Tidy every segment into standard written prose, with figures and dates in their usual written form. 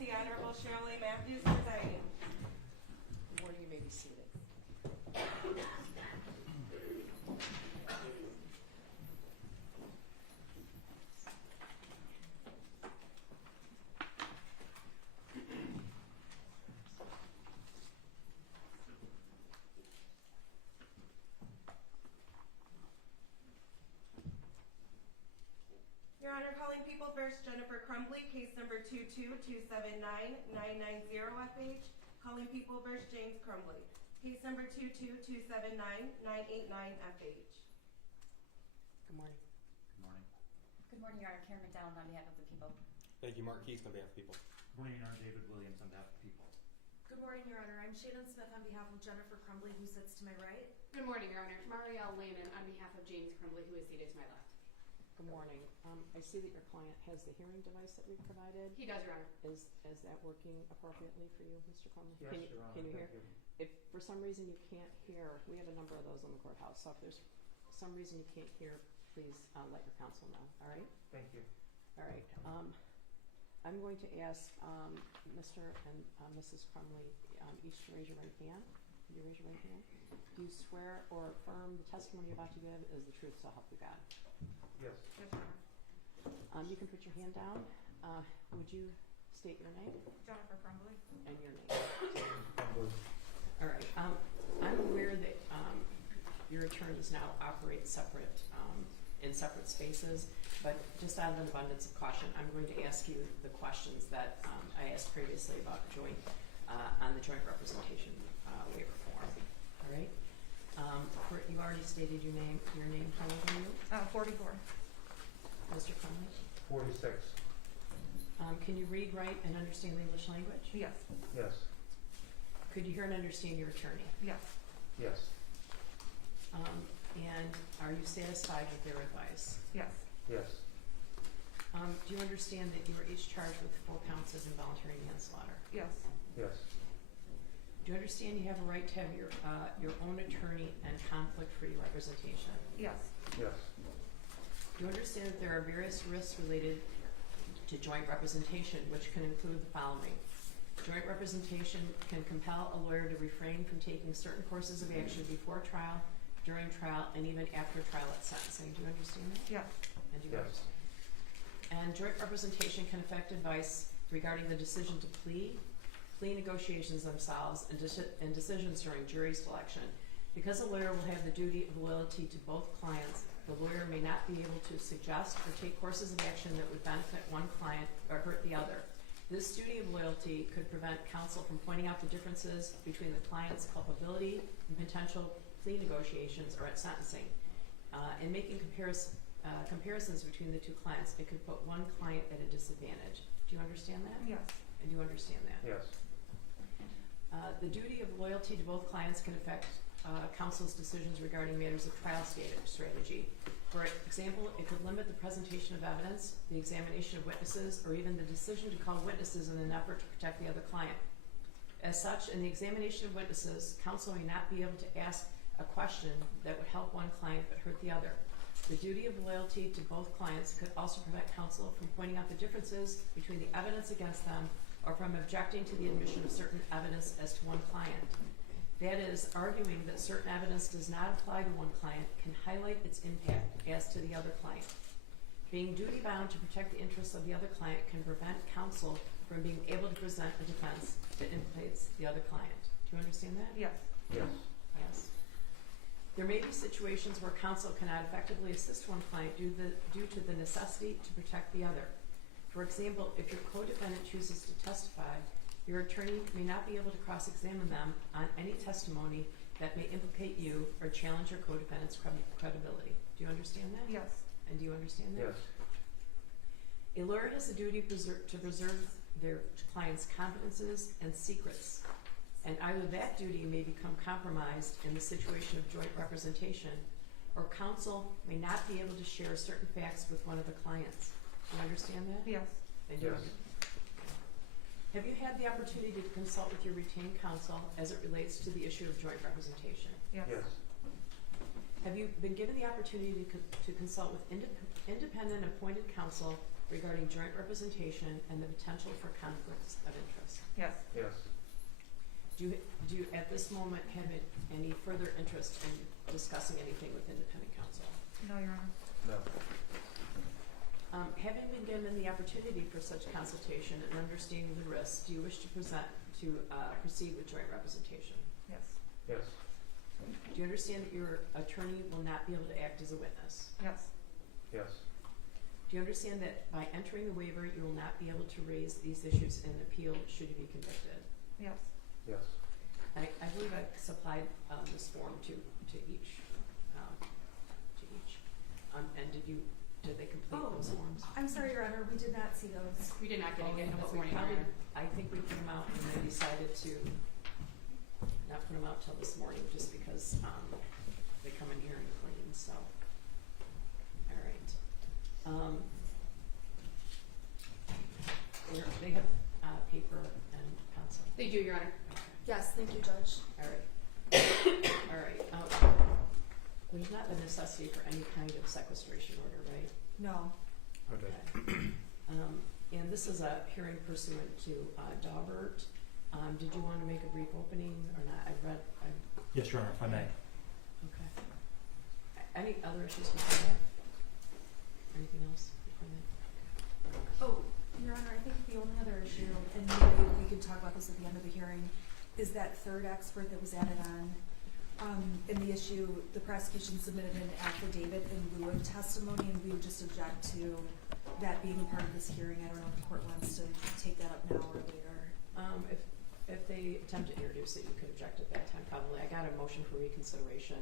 the Honorable Shirley Matthews presiding. Good morning, you may be seated. Your Honor, calling People First, Jennifer Crumbley, case number 22279-990 FH. Calling People First, James Crumbley, case number 22279-989 FH. Good morning. Good morning. Good morning, Your Honor. Karen McDonald on behalf of the people. Thank you, Mark Keith, on behalf of people. Good morning, Your Honor. David Williams on behalf of the people. Good morning, Your Honor. I'm Shannon Smith on behalf of Jennifer Crumbley, who sits to my right. Good morning, Your Honor. Marielle Lehman on behalf of James Crumbley, who is seated to my left. Good morning. I see that your client has the hearing device that we've provided. He does, Your Honor. Is that working appropriately for you, Mr. Crumley? Yes, Your Honor. Can you hear? Thank you. If for some reason you can't hear, we have a number of those in the courthouse, so if there's some reason you can't hear, please let your counsel know, all right? Thank you. All right. I'm going to ask Mr. and Mrs. Crumley each to raise your right hand. Can you raise your right hand? Do you swear or affirm the testimony you're about to give is the truth, so help you God? Yes. Yes, Your Honor. You can put your hand down. Would you state your name Jennifer Crumbley. and your name? All right. I'm aware that your attorneys now operate separate in separate spaces, but just out of an abundance of caution, I'm going to ask you the questions that I asked previously about joint on the joint representation waiver form. All right. You already stated your name. Your name. How old are you? 44. Mr. Crumley? 46. Can you read, write, and understand the English language? Yes. Yes. Could you hear and understand your attorney? Yes. Yes. And are you satisfied with their advice? Yes. Yes. Do you understand that you were each charged with 4 counts of involuntary manslaughter? Yes. Yes. Do you understand you have a right to have your own attorney and conflict-free representation? Yes. Yes. Do you understand that there are various risks related to joint representation, which can include the following? Joint representation can compel a lawyer to refrain from taking certain courses of action before trial, during trial, and even after trial at sentencing. Do you understand that? Yes. And do you Yes. understand? And joint representation can affect advice regarding the decision to plea negotiations themselves, and decisions during jury selection. Because a lawyer will have the duty of loyalty to both clients, the lawyer may not be able to suggest or take courses of action that would benefit one client or hurt the other. This duty of loyalty could prevent counsel from pointing out the differences between the client's culpability and potential plea negotiations or at sentencing. In making comparisons between the two clients, it could put one client at a disadvantage. Do you understand that? Yes. And do you understand that? Yes. The duty of loyalty to both clients can affect counsel's decisions regarding matters of trial strategy. For example, it could limit the presentation of evidence, the examination of witnesses, or even the decision to call witnesses in an effort to protect the other client. As such, in the examination of witnesses, counsel may not be able to ask a question that would help one client but hurt the other. The duty of loyalty to both clients could also prevent counsel from pointing out the differences between the evidence against them or from objecting to the admission of certain evidence as to one client. That is, arguing that certain evidence does not apply to one client can highlight its impact as to the other client. Being duty-bound to protect the interests of the other client can prevent counsel from being able to present a defense that implicates the other client. Do you understand that? Yes. Yes. Yes. There may be situations where counsel cannot effectively assist one client due to the necessity to protect the other. For example, if your co-defendant chooses to testify, your attorney may not be able to cross-examine them on any testimony that may implicate you or challenge your co-defendant's credibility. Do you understand that? Yes. And do you understand that? Yes. A lawyer has a duty to preserve their client's confidences and secrets, and either that duty may become compromised in the situation of joint representation, or counsel may not be able to share certain facts with one of the clients. Do you understand that? Yes. And do you Yes. Have you had the opportunity to consult with your retained counsel as it relates to the issue of joint representation? Yes. Yes. Have you been given the opportunity to consult with independent appointed counsel regarding joint representation and the potential for conflicts of interest. Yes. Yes. Do you at this moment have any further interest in discussing anything with independent counsel? No, Your Honor. No. Having been given the opportunity for such consultation and understanding the risks, do you wish to proceed with joint representation? Yes. Yes. Do you understand that your attorney will not be able to act as a witness? Yes. Yes. Do you understand that by entering the waiver, you will not be able to raise these issues in appeal should you be convicted? Yes. Yes. I believe I supplied this form to each. And did they complete those forms? I'm sorry, Your Honor, we did not see those. We did not get it No, this we morning, Your probably- Honor. I think we put them out and they decided to not put them out till this morning just because they come in here and clean, so. All right. They have paper and pencil. They do, Your Honor. Yes, thank you, Judge. All right. All right. There's not the necessity for any kind of sequestration order, right? No. Okay. And this is a hearing pursuant to Daubert. Did you want to make a brief opening or not? Yes, Your Honor, if I may. Okay. Any other issues before that? Anything else before that? Oh, Your Honor, I think the only other issue, and maybe we could talk about this at the end of the hearing, is that third expert that was added on. In the issue, the prosecution submitted an affidavit in lieu of testimony, and we would just object to that being a part of this hearing. I don't know if the court wants to take that up now or later. If they attempt to introduce it, you could object at that time, probably. I got a motion for reconsideration.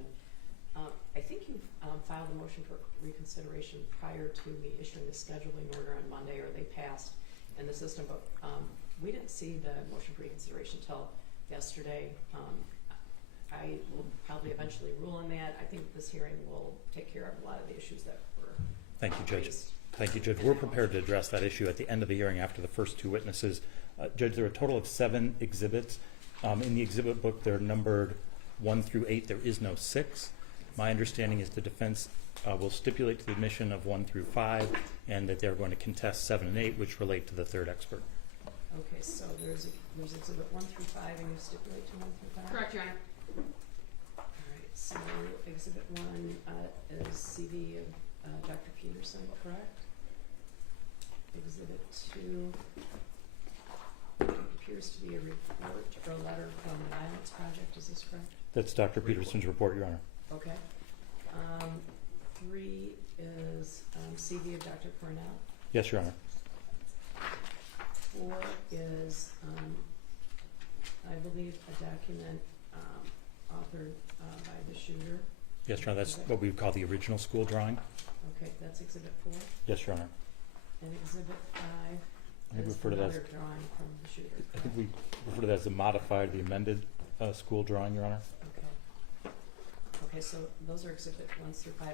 I think you filed a motion for reconsideration prior to me issuing the scheduling order on Monday, or they passed in the system, but we didn't see the motion for reconsideration till yesterday. I will probably eventually rule on that. I think this hearing will take care of a lot of the issues that were Thank you, Judge. raised. Thank you, Judge. We're prepared to address that issue at the end of the hearing after the first two witnesses. Judge, there are a total of 7 exhibits. In the exhibit book, they're numbered 1 through 8. There is no 6. My understanding is the defense will stipulate to the admission of 1 through 5, and that they're going to contest 7 and 8, which relate to the third expert. Okay, so there's exhibit 1 through 5, and you stipulate to 1 through 5? Correct, Your Honor. All right, so exhibit 1 is CV of Dr. Peterson, correct? Exhibit 2 appears to be a report or a letter from the Violence Project, is this correct? That's Dr. Peterson's report, Your Honor. Okay. 3 is CV of Dr. Cornell. Yes, Your Honor. 4 is, I believe, a document authored by the shooter. Yes, Your Honor. That's what we would call the original school drawing. Okay, that's exhibit 4. Yes, Your Honor. And exhibit 5 I think we is refer to that as, another drawing from the shooter. I think we refer to that as the modified, the amended school drawing, Your Honor. Okay. Okay, so those are exhibit 1 through 5.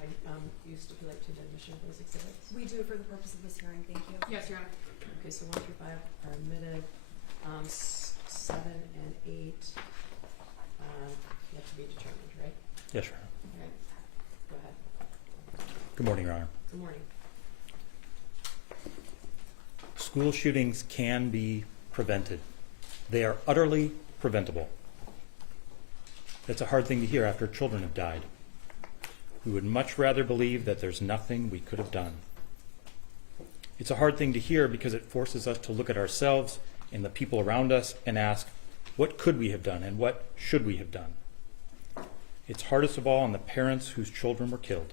You stipulate to the admission of those exhibits? We do for the purpose of this hearing, thank you. Yes, Your Honor. Okay, so 1 through 5 are admitted. 7 and 8 yet to be determined, right? Yes, Your Honor. Okay. Go ahead. Good morning, Your Honor. Good morning. School shootings can be prevented. They are utterly preventable. That's a hard thing to hear after children have died. We would much rather believe that there's nothing we could have done. It's a hard thing to hear because it forces us to look at ourselves and the people around us and ask, what could we have done and what should we have done? It's hardest of all on the parents whose children were killed,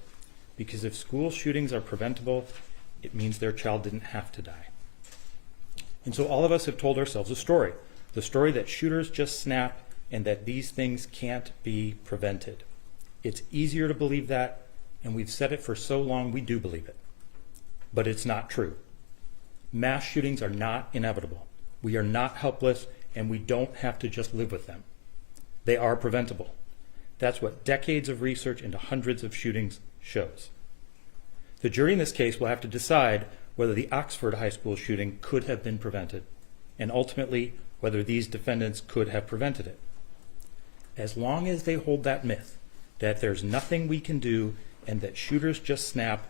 because if school shootings are preventable, it means their child didn't have to die. And so all of us have told ourselves a story, the story that shooters just snap and that these things can't be prevented. It's easier to believe that, and we've said it for so long we do believe it. But it's not true. Mass shootings are not inevitable. We are not helpless, and we don't have to just live with them. They are preventable. That's what decades of research into hundreds of shootings shows. The jury in this case will have to decide whether the Oxford High School shooting could have been prevented, and ultimately whether these defendants could have prevented it. As long as they hold that myth, that there's nothing we can do and that shooters just snap,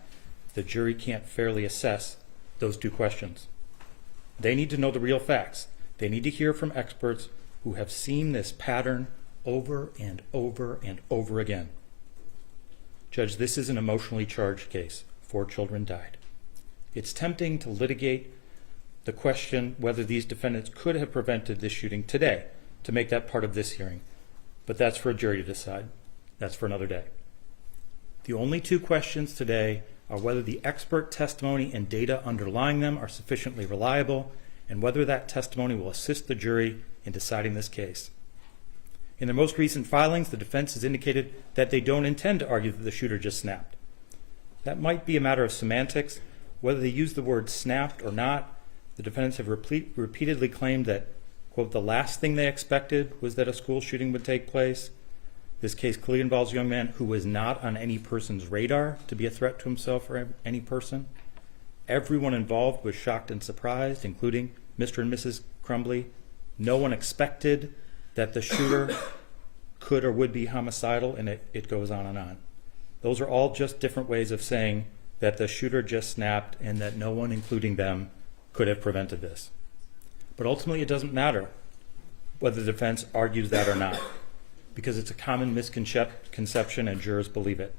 the jury can't fairly assess those two questions. They need to know the real facts. They need to hear from experts who have seen this pattern over and over and over again. Judge, this is an emotionally charged case. 4 children died. It's tempting to litigate the question whether these defendants could have prevented this shooting today, to make that part of this hearing. But that's for a jury to decide. That's for another day. The only 2 questions today are whether the expert testimony and data underlying them are sufficiently reliable, and whether that testimony will assist the jury in deciding this case. In their most recent filings, the defense has indicated that they don't intend to argue that the shooter just snapped. That might be a matter of semantics. Whether they use the word snapped or not, the defendants have repeatedly claimed that, quote, the last thing they expected was that a school shooting would take place. This case clearly involves a young man who was not on any person's radar to be a threat to himself or any person. Everyone involved was shocked and surprised, including Mr. and Mrs. Crumbley. No one expected that the shooter could or would be homicidal, and it goes on and on. Those are all just different ways of saying that the shooter just snapped and that no one, including them, could have prevented this. But ultimately, it doesn't matter whether the defense argues that or not, because it's a common misconception and jurors believe it.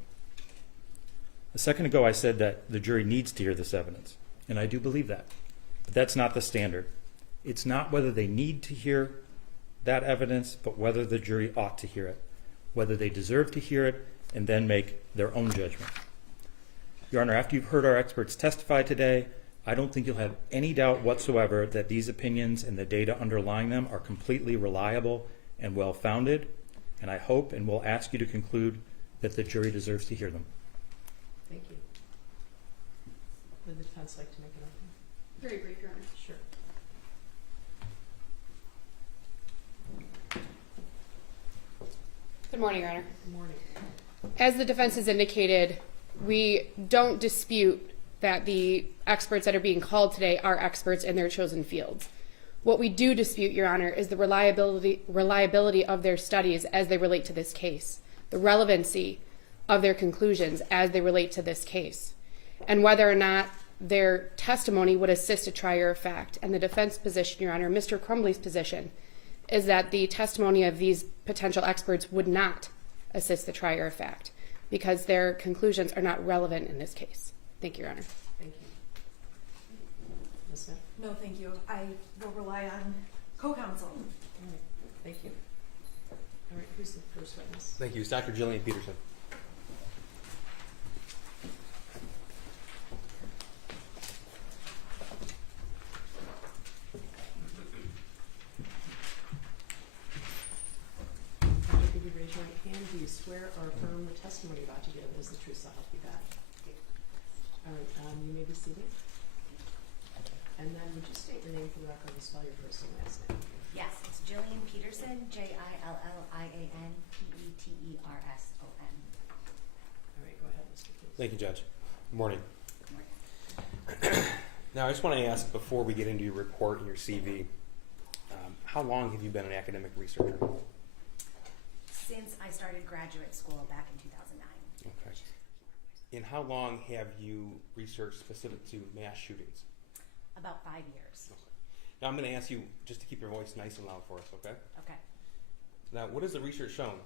A second ago, I said that the jury needs to hear this evidence, and I do believe that. But that's not the standard. It's not whether they need to hear that evidence, but whether the jury ought to hear it, whether they deserve to hear it, and then make their own judgment. Your Honor, after you've heard our experts testify today, I don't think you'll have any doubt whatsoever that these opinions and the data underlying them are completely reliable and well-founded, and I hope and will ask you to conclude that the jury deserves to hear them. Thank you. Would the defense like to make an opening? Very brief, Your Honor. Sure. Good morning, Your Honor. Good morning. As the defense has indicated, we don't dispute that the experts that are being called today are experts in their chosen fields. What we do dispute, Your Honor, is the reliability of their studies as they relate to this case, the relevancy of their conclusions as they relate to this case, and whether or not their testimony would assist a trier of fact. And the defense position, Your Honor, Mr. Crumbley's position, is that the testimony of these potential experts would not assist the trier of fact because their conclusions are not relevant in this case. Thank you, Your Honor. Thank you. Ms. Smith? No, thank you. I will rely on co-counsel. All right. Thank you. All right. Who's the first witness? Thank you. It's Dr. Jillian Peterson. Could you raise your right hand? Do you swear or affirm the testimony about to give is the truth, so help you God? All right. You may be seated. And then would you state your name for the record and spell your first and last name? Yes, it's Jillian Peterson, Jillian Peterson. All right. Go ahead, Mr. Peterson. Thank you, Judge. Good morning. Now, I just want to ask, before we get into your report and your CV, how long have you been an academic researcher? Since I started graduate school back in 2009. Okay. And how long have you researched specific to mass shootings? About 5 years. Now, I'm going to ask you just to keep your voice nice and loud for us, okay? Okay. Now, what has the research shown?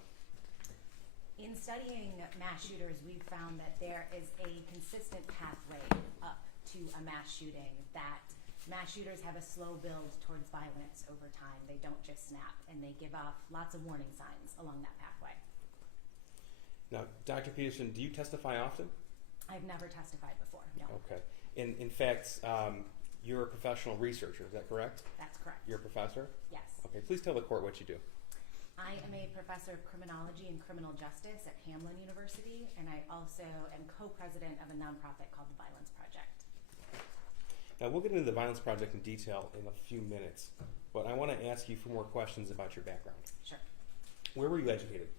In studying mass shooters, we've found that there is a consistent pathway up to a mass shooting, that mass shooters have a slow build towards violence over time. They don't just snap, and they give off lots of warning signs along that pathway. Now, Dr. Peterson, do you testify often? I've never testified before, no. Okay. In fact, you're a professional researcher, is that correct? That's correct. You're a professor? Yes. Okay, please tell the court what you do. I am a professor of criminology and criminal justice at Hamline University, and I also am co-president of a nonprofit called the Violence Project. Now, we'll get into the Violence Project in detail in a few minutes, but I want to ask you a few more questions about your background. Sure. Where were you educated?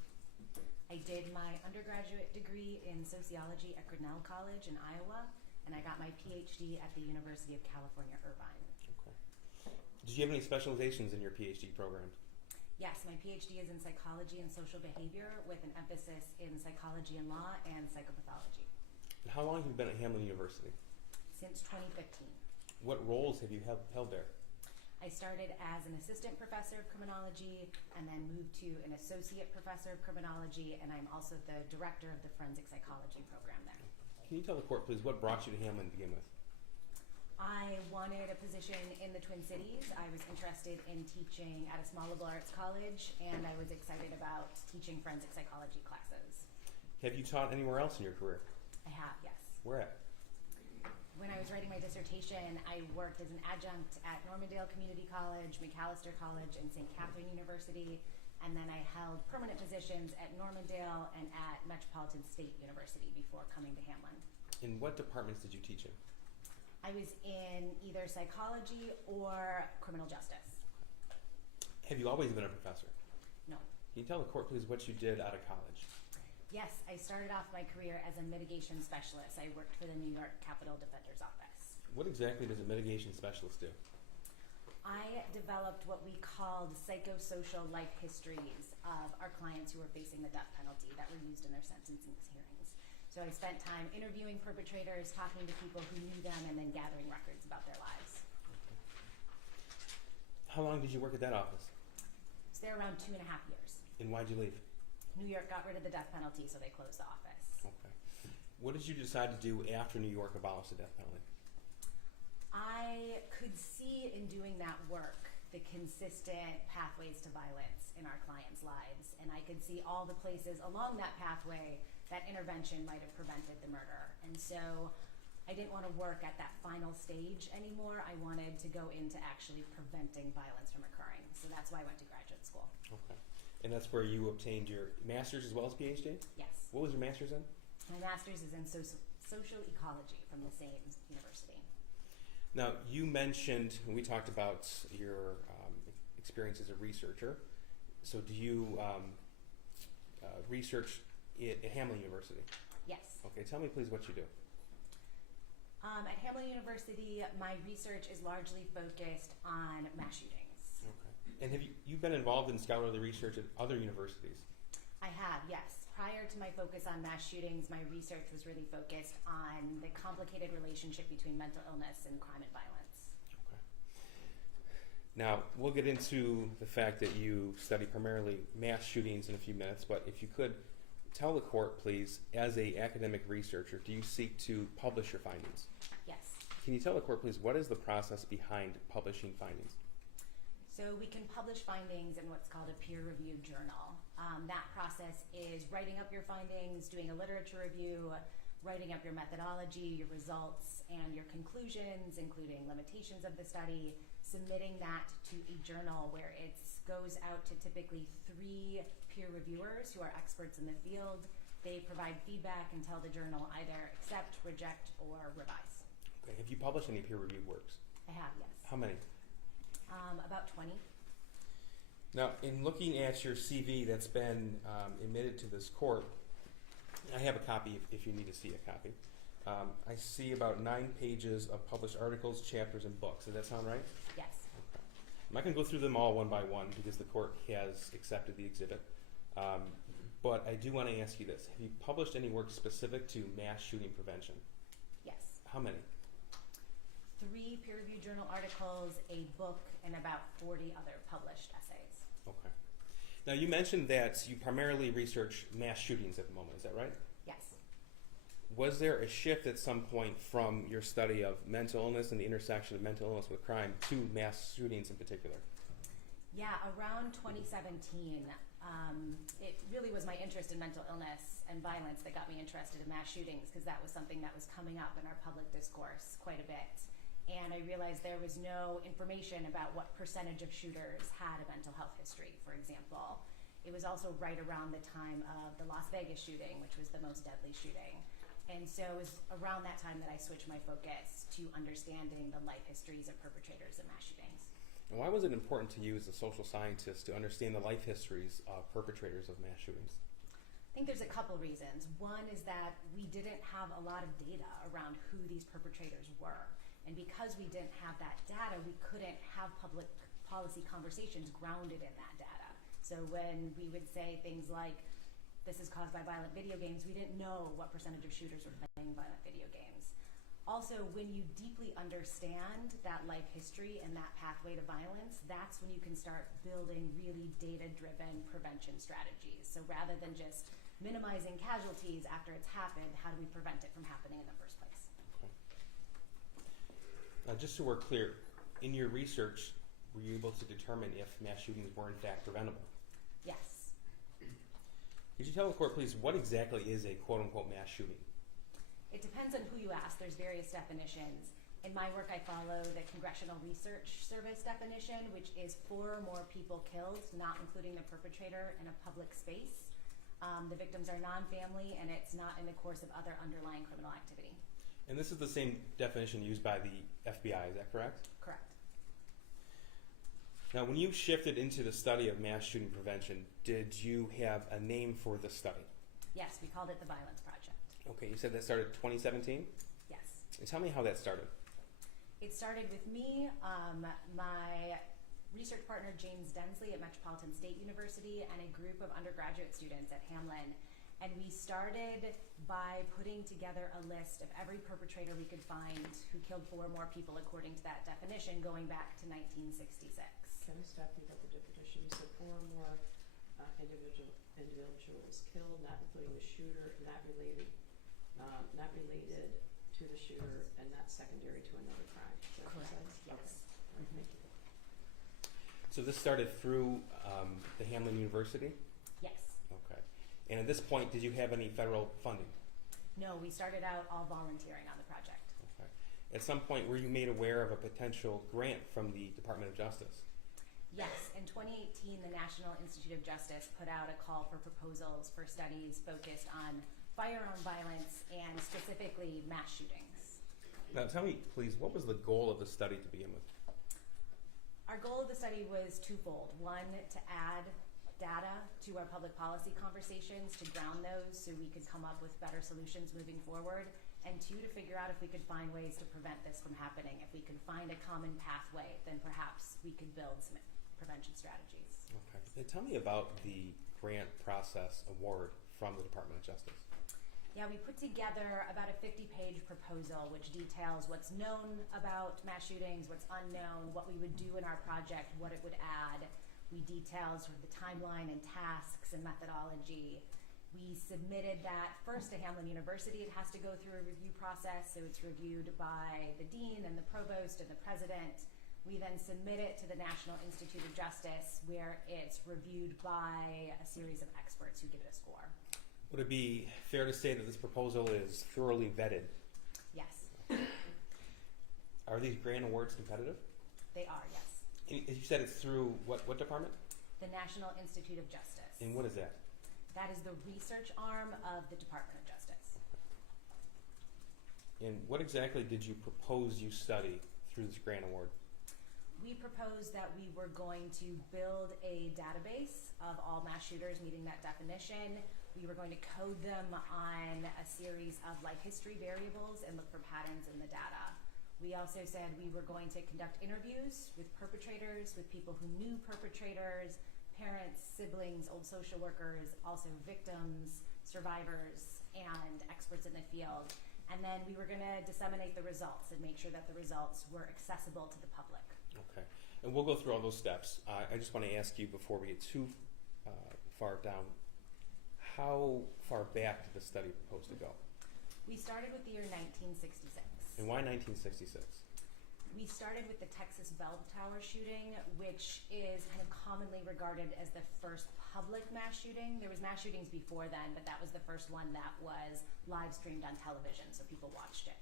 I did my undergraduate degree in sociology at Grinnell College in Iowa, and I got my PhD at the University of California, Irvine. Okay. Did you have any specializations in your PhD program? Yes, my PhD is in psychology and social behavior with an emphasis in psychology and law and psychopathology. And how long have you been at Hamline University? Since 2015. What roles have you held there? I started as an assistant professor of criminology and then moved to an associate professor of criminology, and I'm also the director of the forensic psychology program there. Can you tell the court, please, what brought you to Hamlin to begin with? I wanted a position in the Twin Cities. I was interested in teaching at a small liberal arts college, and I was excited about teaching forensic psychology classes. Have you taught anywhere else in your career? I have, yes. Where at? When I was writing my dissertation, I worked as an adjunct at Normandale Community College, McAllister College, and St. Catherine University, and then I held permanent positions at Normandale and at Metropolitan State University before coming to Hamlin. In what departments did you teach in? I was in either psychology or criminal justice. Have you always been a professor? No. Can you tell the court, please, what you did out of college? Yes, I started off my career as a mitigation specialist. I worked for the New York Capitol Defender's Office. What exactly does a mitigation specialist do? I developed what we called psychosocial life histories of our clients who were facing the death penalty that were used in their sentencing hearings. So I spent time interviewing perpetrators, talking to people who knew them, and then gathering records about their lives. How long did you work at that office? I was there around 2.5 years. And why'd you leave? New York got rid of the death penalty, so they closed the office. Okay. What did you decide to do after New York abolished the death penalty? I could see in doing that work the consistent pathways to violence in our clients' lives, and I could see all the places along that pathway that intervention might have prevented the murder. And so I didn't want to work at that final stage anymore. I wanted to go into actually preventing violence from occurring. So that's why I went to graduate school. Okay. And that's where you obtained your master's as well as PhD? Yes. What was your master's in? My master's is in social ecology from the same university. Now, you mentioned, we talked about your experience as a researcher. So do you research at Hamlin University? Yes. Okay, tell me please what you do. At Hamlin University, my research is largely focused on mass shootings. Okay. And have you been involved in scholarly research at other universities? I have, yes. Prior to my focus on mass shootings, my research was really focused on the complicated relationship between mental illness and crime and violence. Okay. Now, we'll get into the fact that you study primarily mass shootings in a few minutes, but if you could tell the court, please, as an academic researcher, do you seek to publish your findings? Yes. Can you tell the court, please, what is the process behind publishing findings? So we can publish findings in what's called a peer-reviewed journal. That process is writing up your findings, doing a literature review, writing up your methodology, your results, and your conclusions, including limitations of the study, submitting that to a journal where it goes out to typically 3 peer reviewers who are experts in the field. They provide feedback and tell the journal either accept, reject, or revise. Okay. Have you published any peer-reviewed works? I have, yes. How many? About 20. Now, in looking at your CV that's been admitted to this court, I have a copy if you need to see a copy. I see about 9 pages of published articles, chapters, and books. Does that sound right? Yes. Okay. I'm not going to go through them all one by one because the court has accepted the exhibit. But I do want to ask you this. Have you published any work specific to mass shooting prevention? Yes. How many? 3 peer-reviewed journal articles, a book, and about 40 other published essays. Okay. Now, you mentioned that you primarily research mass shootings at the moment. Is that right? Yes. Was there a shift at some point from your study of mental illness and the intersection of mental illness with crime to mass shootings in particular? Yeah, around 2017, it really was my interest in mental illness and violence that got me interested in mass shootings, because that was something that was coming up in our public discourse quite a bit. And I realized there was no information about what percentage of shooters had a mental health history, for example. It was also right around the time of the Las Vegas shooting, which was the most deadly shooting. And so it was around that time that I switched my focus to understanding the life histories of perpetrators of mass shootings. And why was it important to you as a social scientist to understand the life histories of perpetrators of mass shootings? I think there's a couple reasons. One is that we didn't have a lot of data around who these perpetrators were. And because we didn't have that data, we couldn't have public policy conversations grounded in that data. So when we would say things like, this is caused by violent video games, we didn't know what percentage of shooters were playing violent video games. Also, when you deeply understand that life history and that pathway to violence, that's when you can start building really data-driven prevention strategies. So rather than just minimizing casualties after it's happened, how do we prevent it from happening in the first place? Now, just so we're clear, in your research, were you able to determine if mass shootings were in fact preventable? Yes. Could you tell the court, please, what exactly is a quote-unquote mass shooting? It depends on who you ask. There's various definitions. In my work, I follow the Congressional Research Service definition, which is 4 or more people killed, not including the perpetrator, in a public space. The victims are non-family, and it's not in the course of other underlying criminal activity. And this is the same definition used by the FBI, is that correct? Correct. Now, when you shifted into the study of mass shooting prevention, did you have a name for the study? Yes, we called it the Violence Project. Okay, you said that started 2017? Yes. And tell me how that started. It started with me, my research partner James Densley at Metropolitan State University, and a group of undergraduate students at Hamlin. And we started by putting together a list of every perpetrator we could find who killed 4 or more people according to that definition, going back to 1966. Can I stop you at the definition? You said 4 or more individuals killed, not including the shooter, not related to the shooter, and not secondary to another crime. Is that what you said? Yes. Okay. Thank you. So this started through the Hamlin University? Yes. Okay. And at this point, did you have any federal funding? No, we started out all volunteering on the project. Okay. At some point, were you made aware of a potential grant from the Department of Justice? Yes, in 2018, the National Institute of Justice put out a call for proposals for studies focused on firearm violence and specifically mass shootings. Now, tell me, please, what was the goal of the study to begin with? Our goal of the study was twofold. One, to add data to our public policy conversations, to ground those so we could come up with better solutions moving forward. And 2, to figure out if we could find ways to prevent this from happening. If we could find a common pathway, then perhaps we could build some prevention strategies. Okay. And tell me about the grant process award from the Department of Justice. Yeah, we put together about a 50-page proposal which details what's known about mass shootings, what's unknown, what we would do in our project, what it would add. We detailed sort of the timeline and tasks and methodology. We submitted that first to Hamlin University. It has to go through a review process, so it's reviewed by the dean and the provost and the president. We then submit it to the National Institute of Justice, where it's reviewed by a series of experts who give it a score. Would it be fair to say that this proposal is thoroughly vetted? Yes. Are these grant awards competitive? They are, yes. And as you said, it's through what department? The National Institute of Justice. And what is that? That is the research arm of the Department of Justice. And what exactly did you propose you study through this grant award? We proposed that we were going to build a database of all mass shooters meeting that definition. We were going to code them on a series of life history variables and look for patterns in the data. We also said we were going to conduct interviews with perpetrators, with people who knew perpetrators, parents, siblings, old social workers, also victims, survivors, and experts in the field. And then we were going to disseminate the results and make sure that the results were accessible to the public. Okay. And we'll go through all those steps. I just want to ask you before we get too far down, how far back did the study propose to go? We started with the year 1966. And why 1966? We started with the Texas bell tower shooting, which is kind of commonly regarded as the first public mass shooting. There was mass shootings before then, but that was the first one that was live streamed on television, so people watched it.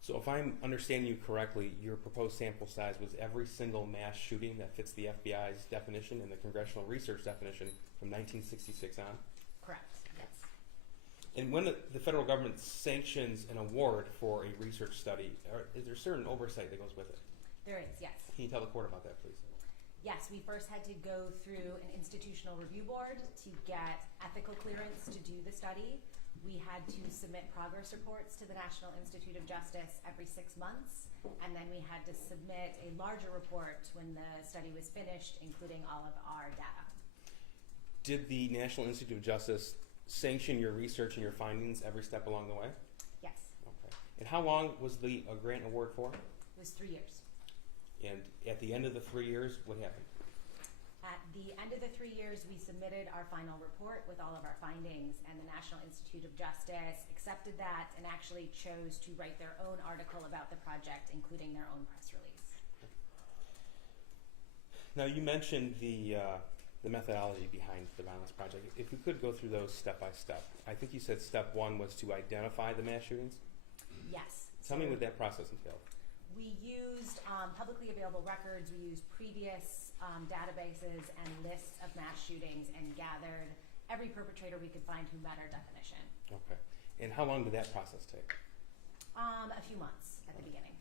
So if I'm understanding you correctly, your proposed sample size was every single mass shooting that fits the FBI's definition and the Congressional Research definition from 1966 on? Correct, yes. And when the federal government sanctions an award for a research study, is there certain oversight that goes with it? There is, yes. Can you tell the court about that, please? Yes, we first had to go through an institutional review board to get ethical clearance to do the study. We had to submit progress reports to the National Institute of Justice every 6 months, and then we had to submit a larger report when the study was finished, including all of our data. Did the National Institute of Justice sanction your research and your findings every step along the way? Yes. Okay. And how long was the grant award for? It was 3 years. And at the end of the 3 years, what happened? At the end of the 3 years, we submitted our final report with all of our findings, and the National Institute of Justice accepted that and actually chose to write their own article about the project, including their own press release. Now, you mentioned the methodology behind the Violence Project. If you could go through those step by step. I think you said step one was to identify the mass shootings. Yes. Tell me what that process entailed. We used publicly available records. We used previous databases and lists of mass shootings and gathered every perpetrator we could find who met our definition. Okay. And how long did that process take? A few months at the beginning.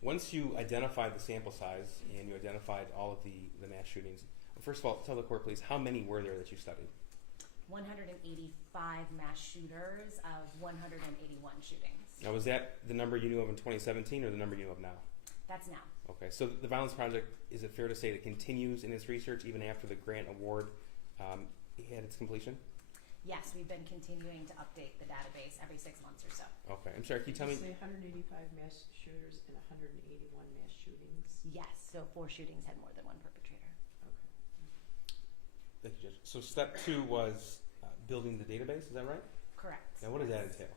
Once you identified the sample size and you identified all of the mass shootings, first of all, tell the court, please, how many were there that you studied? 185 mass shooters of 181 shootings. Now, was that the number you knew of in 2017 or the number you know of now? That's now. Okay, so the Violence Project, is it fair to say it continues in its research even after the grant award had its completion? Yes, we've been continuing to update the database every 6 months or so. Okay, I'm sorry, can you tell me? Say 185 mass shooters and 181 mass shootings. Yes, so 4 shootings had more than one perpetrator. Okay. Thank you, Judge. So step 2 was building the database, is that right? Correct. Now, what does that entail?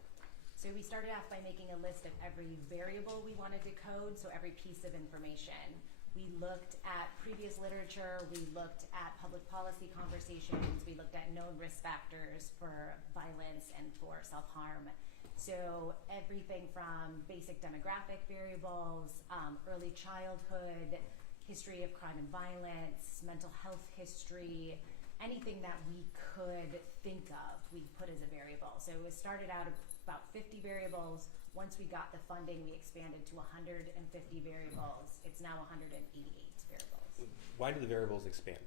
So we started off by making a list of every variable we wanted to code, so every piece of information. We looked at previous literature, we looked at public policy conversations, we looked at known risk factors for violence and for self-harm. So everything from basic demographic variables, early childhood, history of crime and violence, mental health history, anything that we could think of, we put as a variable. So it started out about 50 variables. Once we got the funding, we expanded to 150 variables. It's now 188 variables. Why do the variables expand?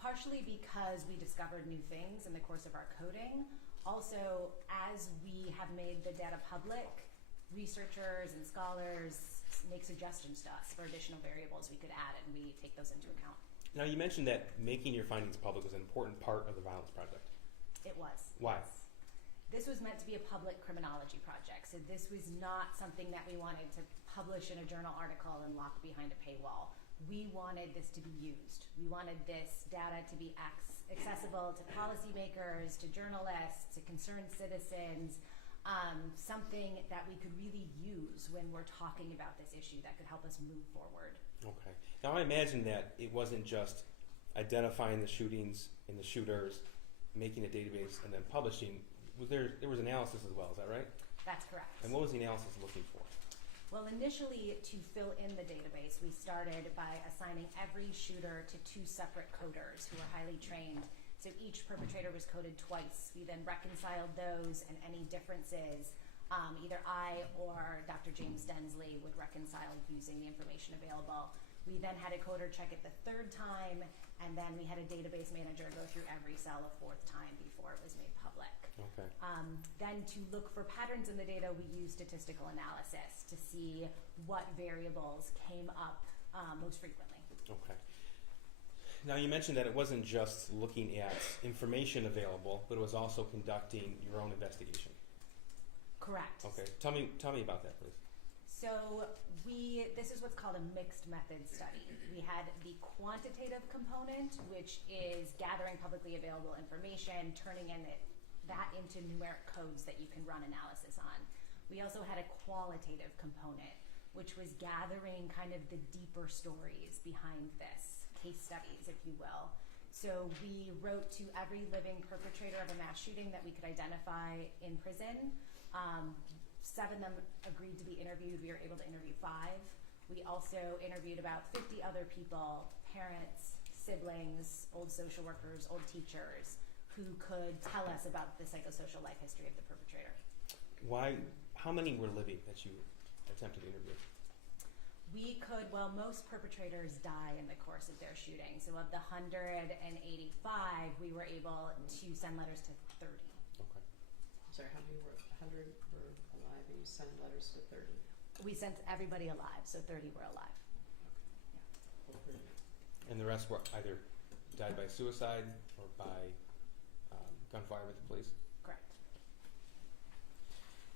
Partially because we discovered new things in the course of our coding. Also, as we have made the data public, researchers and scholars make suggestions to us for additional variables we could add, and we take those into account. Now, you mentioned that making your findings public was an important part of the Violence Project. It was. Why? Yes. This was meant to be a public criminology project, so this was not something that we wanted to publish in a journal article and lock behind a paywall. We wanted this to be used. We wanted this data to be accessible to policymakers, to journalists, to concerned citizens, something that we could really use when we're talking about this issue that could help us move forward. Okay. Now, I imagine that it wasn't just identifying the shootings and the shooters, making a database, and then publishing. There was analysis as well, is that right? That's correct. And what was the analysis looking for? Well, initially, to fill in the database, we started by assigning every shooter to 2 separate coders who were highly trained. So each perpetrator was coded twice. We then reconciled those, and any differences, either I or Dr. James Densley would reconcile using the information available. We then had a coder check it the 3rd time, and then we had a database manager go through every cell a 4th time before it was made public. Okay. Then to look for patterns in the data, we used statistical analysis to see what variables came up most frequently. Okay. Now, you mentioned that it wasn't just looking at information available, but it was also conducting your own investigation. Correct. Okay. Tell me about that, please. So this is what's called a mixed method study. We had the quantitative component, which is gathering publicly available information, turning that into numeric codes that you can run analysis on. We also had a qualitative component, which was gathering kind of the deeper stories behind this, case studies, if you will. So we wrote to every living perpetrator of a mass shooting that we could identify in prison. 7 of them agreed to be interviewed. We were able to interview 5. We also interviewed about 50 other people, parents, siblings, old social workers, old teachers, who could tell us about the psychosocial life history of the perpetrator. How many were living that you attempted to interview? Most perpetrators die in the course of their shooting. So of the 185, we were able to send letters to 30. Okay. I'm sorry, how many were 100 were alive and you sent letters to 30? We sent everybody alive, so 30 were alive. Okay. And the rest were either died by suicide or by gunfire with the police? Correct.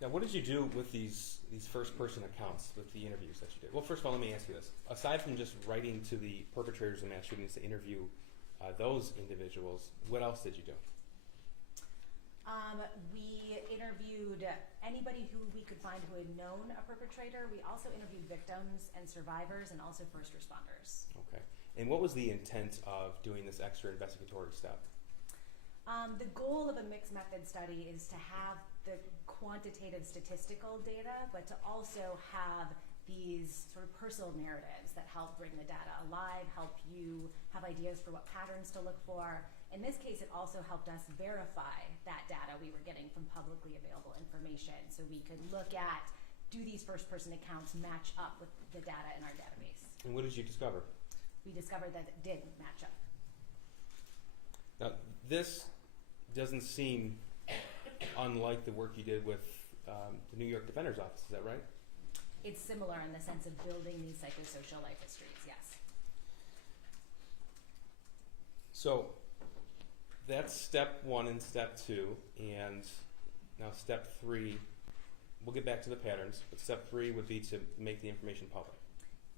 Now, what did you do with these first-person accounts, with the interviews that you did? Well, first of all, let me ask you this. Aside from just writing to the perpetrators of mass shootings to interview those individuals, what else did you do? We interviewed anybody who we could find who had known a perpetrator. We also interviewed victims and survivors and also first responders. Okay. And what was the intent of doing this extra investigatory step? The goal of a mixed method study is to have the quantitative statistical data, but to also have these sort of personal narratives that help bring the data alive, help you have ideas for what patterns to look for. In this case, it also helped us verify that data we were getting from publicly available information, so we could look at, do these first-person accounts match up with the data in our database? And what did you discover? We discovered that it did match up. Now, this doesn't seem unlike the work you did with the New York Defender's Office, is that right? It's similar in the sense of building these psychosocial life histories, yes. So that's step 1 and step 2, and now step 3, we'll get back to the patterns, but step 3 would be to make the information public.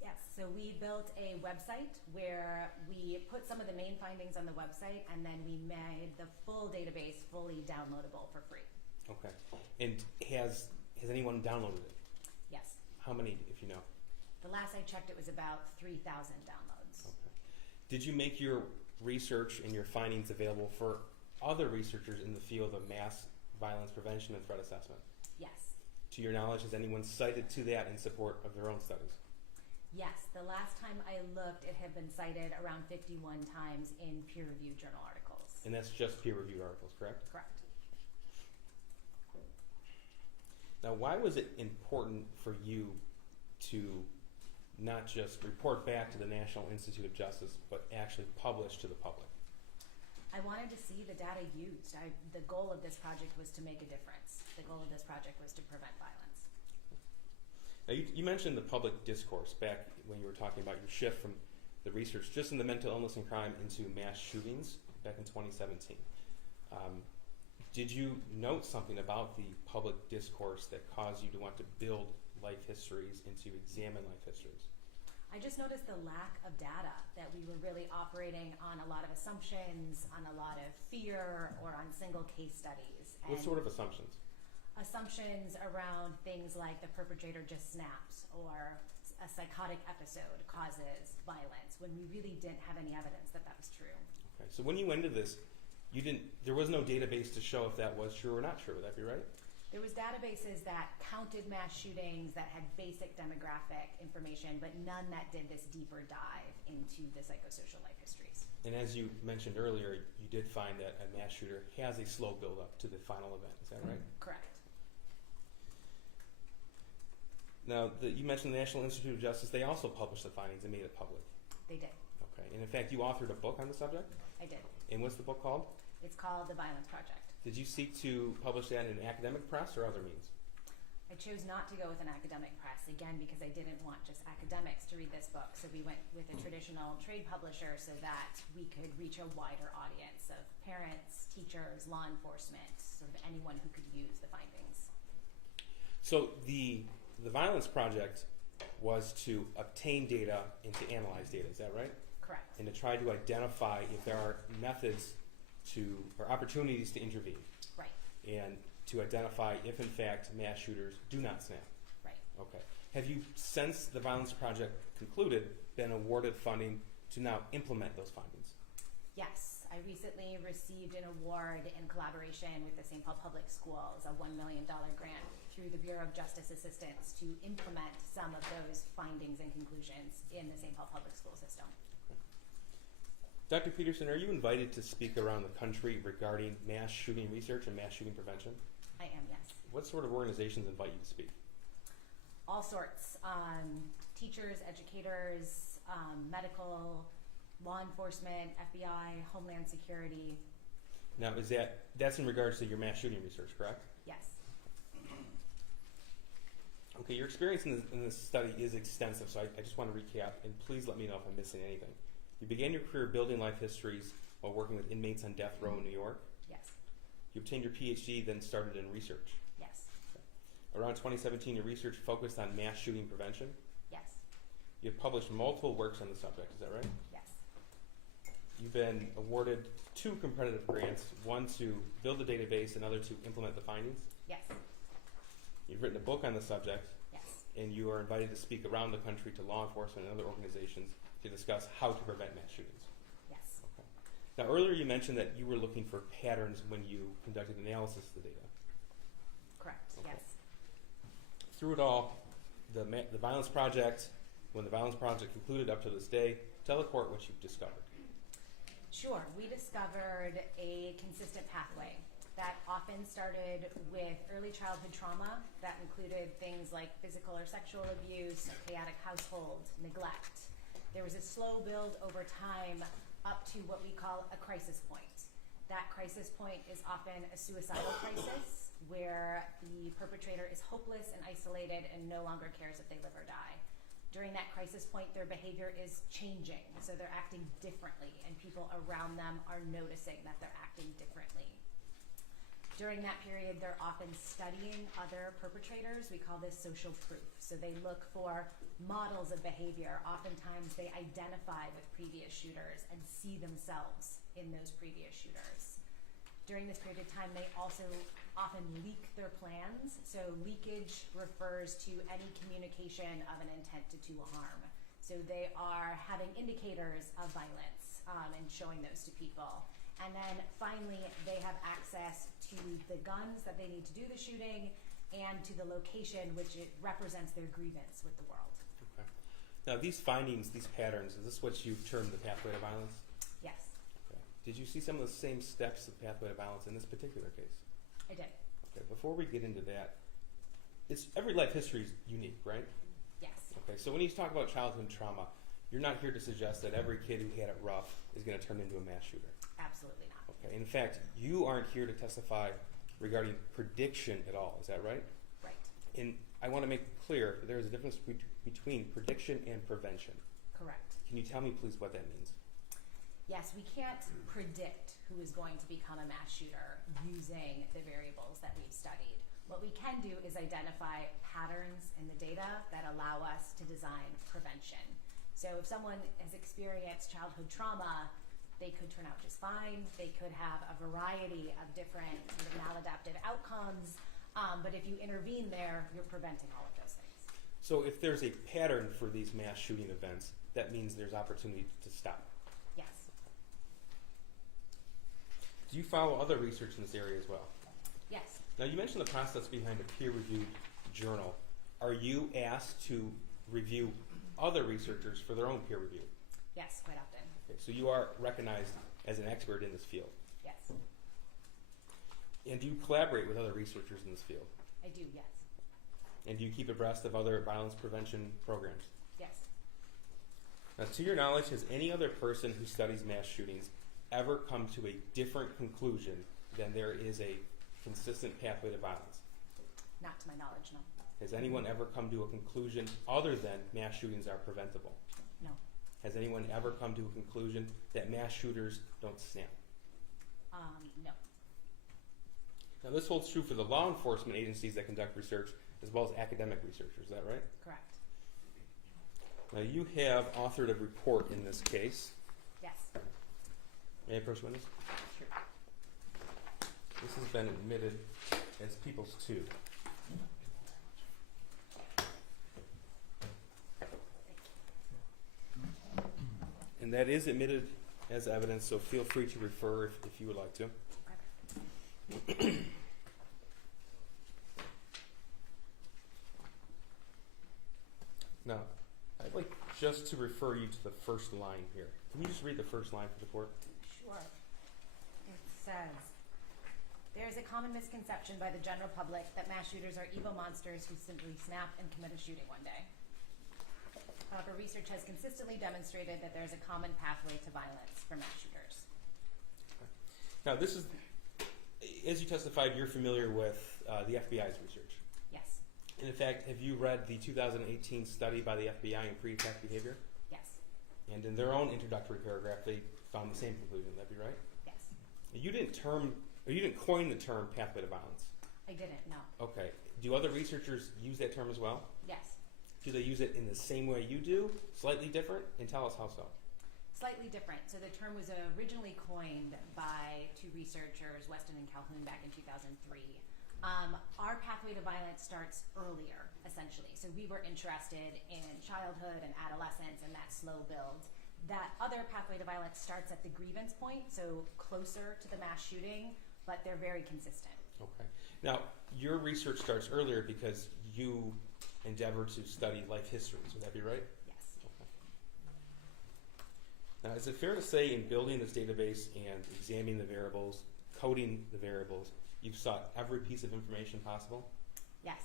Yes, so we built a website where we put some of the main findings on the website, and then we made the full database fully downloadable for free. Okay. And has anyone downloaded it? Yes. How many, if you know? The last I checked, it was about 3,000 downloads. Okay. Did you make your research and your findings available for other researchers in the field of mass violence prevention and threat assessment? Yes. To your knowledge, has anyone cited to that in support of their own studies? Yes, the last time I looked, it had been cited around 51 times in peer-reviewed journal articles. And that's just peer-reviewed articles, correct? Correct. Now, why was it important for you to not just report back to the National Institute of Justice, but actually publish to the public? I wanted to see the data used. The goal of this project was to make a difference. The goal of this project was to prevent violence. Now, you mentioned the public discourse back when you were talking about your shift from the research just in the mental illness and crime into mass shootings back in 2017. Did you note something about the public discourse that caused you to want to build life histories and to examine life histories? I just noticed the lack of data, that we were really operating on a lot of assumptions, on a lot of fear, or on single case studies. What sort of assumptions? Assumptions around things like the perpetrator just snaps, or a psychotic episode causes violence, when we really didn't have any evidence that that was true. Okay, so when you went into this, there was no database to show if that was true or not true. Would that be right? There was databases that counted mass shootings, that had basic demographic information, but none that did this deeper dive into the psychosocial life histories. And as you mentioned earlier, you did find that a mass shooter has a slow build-up to the final event. Is that right? Correct. Now, you mentioned the National Institute of Justice. They also published the findings and made it public. They did. Okay. And in fact, you authored a book on the subject? I did. And what's the book called? It's called The Violence Project. Did you seek to publish that in an academic press or other means? I chose not to go with an academic press, again, because I didn't want just academics to read this book. So we went with a traditional trade publisher so that we could reach a wider audience of parents, teachers, law enforcement, sort of anyone who could use the findings. So the Violence Project was to obtain data and to analyze data. Is that right? Correct. And to try to identify if there are methods or opportunities to intervene. Right. And to identify if, in fact, mass shooters do not snap. Right. Okay. Have you, since the Violence Project concluded, been awarded funding to now implement those findings? Yes. I recently received an award in collaboration with the St. Paul Public Schools, a $1 million grant through the Bureau of Justice Assistance to implement some of those findings and conclusions in the St. Paul Public School system. Dr. Peterson, are you invited to speak around the country regarding mass shooting research and mass shooting prevention? I am, yes. What sort of organizations invite you to speak? All sorts. Teachers, educators, medical, law enforcement, FBI, Homeland Security. Now, that's in regards to your mass shooting research, correct? Yes. Okay, your experience in this study is extensive, so I just want to recap, and please let me know if I'm missing anything. You began your career building life histories while working with inmates on death row in New York. Yes. You obtained your PhD, then started in research. Yes. Around 2017, your research focused on mass shooting prevention. Yes. You've published multiple works on the subject, is that right? Yes. You've been awarded 2 competitive grants, one to build a database, another to implement the findings. Yes. You've written a book on the subject, Yes. and you are invited to speak around the country to law enforcement and other organizations to discuss how to prevent mass shootings. Yes. Okay. Now, earlier you mentioned that you were looking for patterns when you conducted analysis of the data. Correct. Okay. Yes. Through it all, the Violence Project, when the Violence Project concluded up to this day, tell the court what you've discovered. Sure. We discovered a consistent pathway that often started with early childhood trauma that included things like physical or sexual abuse, a chaotic household, neglect. There was a slow build over time up to what we call a crisis point. That crisis point is often a suicidal crisis where the perpetrator is hopeless and isolated and no longer cares if they live or die. During that crisis point, their behavior is changing, so they're acting differently, and people around them are noticing that they're acting differently. During that period, they're often studying other perpetrators. We call this social proof. So they look for models of behavior. Oftentimes, they identify with previous shooters and see themselves in those previous shooters. During this period of time, they also often leak their plans. So leakage refers to any communication of an intent to do harm. So they are having indicators of violence and showing those to people. And then finally, they have access to the guns that they need to do the shooting and to the location which it represents their grievance with the world. Okay. Now, these findings, these patterns, is this what you've termed the pathway to violence? Yes, Okay. Did you see some of the same steps of pathway to violence in this particular case? I did. Okay. Before we get into that, every life history is unique, right? Yes. Okay. So when you talk about childhood trauma, you're not here to suggest that every kid who had it rough is going to turn into a mass shooter. Absolutely not. Okay. In fact, you aren't here to testify regarding prediction at all. Is that right? Right. And I want to make clear that there is a difference between prediction and prevention. Correct. Can you tell me, please, what that means? Yes, we can't predict who is going to become a mass shooter using the variables that we've studied. What we can do is identify patterns in the data that allow us to design prevention. So if someone has experienced childhood trauma, they could turn out just fine. They could have a variety of different sort of maladaptive outcomes. But if you intervene there, you're preventing all of those things. So if there's a pattern for these mass shooting events, that means there's opportunity to stop. Yes. Do you follow other research in this area as well? Yes. Now, you mentioned the process behind a peer-reviewed journal. Are you asked to review other researchers for their own peer review? Yes, quite often. Okay, so you are recognized as an expert in this field. Yes. And do you collaborate with other researchers in this field? I do, yes. And do you keep abreast of other violence prevention programs? Yes. Now, to your knowledge, has any other person who studies mass shootings ever come to a different conclusion than there is a consistent pathway to violence? Not to my knowledge, no. Has anyone ever come to a conclusion other than mass shootings are preventable? No. Has anyone ever come to a conclusion that mass shooters don't snap? No. Now, this holds true for the law enforcement agencies that conduct research as well as academic researchers, is that right? Correct. Now, you have authored a report in this case. Yes. May I approach witness? Sure. This has been admitted as People's 2. And that is admitted as evidence, so feel free to refer if you would like to. Okay. Now, I'd like just to refer you to the first line here. Can you just read the first line for the court? Sure. It says, there is a common misconception by the general public that mass shooters are evil monsters who simply snap and commit a shooting one day. However, research has consistently demonstrated that there is a common pathway to violence for mass shooters. Now, this is, as you testified, you're familiar with the FBI's research. Yes. And in fact, have you read the 2018 study by the FBI in pre-attack behavior? Yes. And in their own introductory paragraph, they found the same conclusion. Would that be right? Yes. You didn't coin the term pathway to violence. I didn't, no. Okay. do other researchers use that term as well? Yes. Do they use it in the same way you do, slightly different? And tell us how so. Slightly different. So the term was originally coined by two researchers, Weston and Calhoun, back in 2003. Our pathway to violence starts earlier, essentially. So we were interested in childhood and adolescence and that slow build. That other pathway to violence starts at the grievance point, so closer to the mass shooting, but they're very consistent. Okay. Now, your research starts earlier because you endeavor to study life histories. Would that be right? Yes. Okay. Now, is it fair to say in building this database and examining the variables, coding the variables, you've sought every piece of information possible? Yes.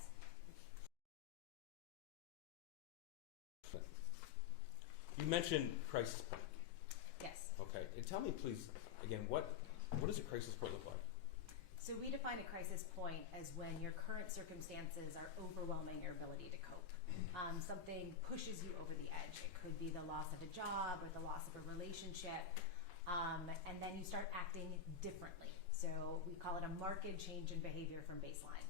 You mentioned crisis point. Yes. Okay. And tell me, please, again, what does a crisis point look like? So we define a crisis point as when your current circumstances are overwhelming your ability to cope. Something pushes you over the edge. It could be the loss of a job or the loss of a relationship, and then you start acting differently. So we call it a marked change in behavior from baseline.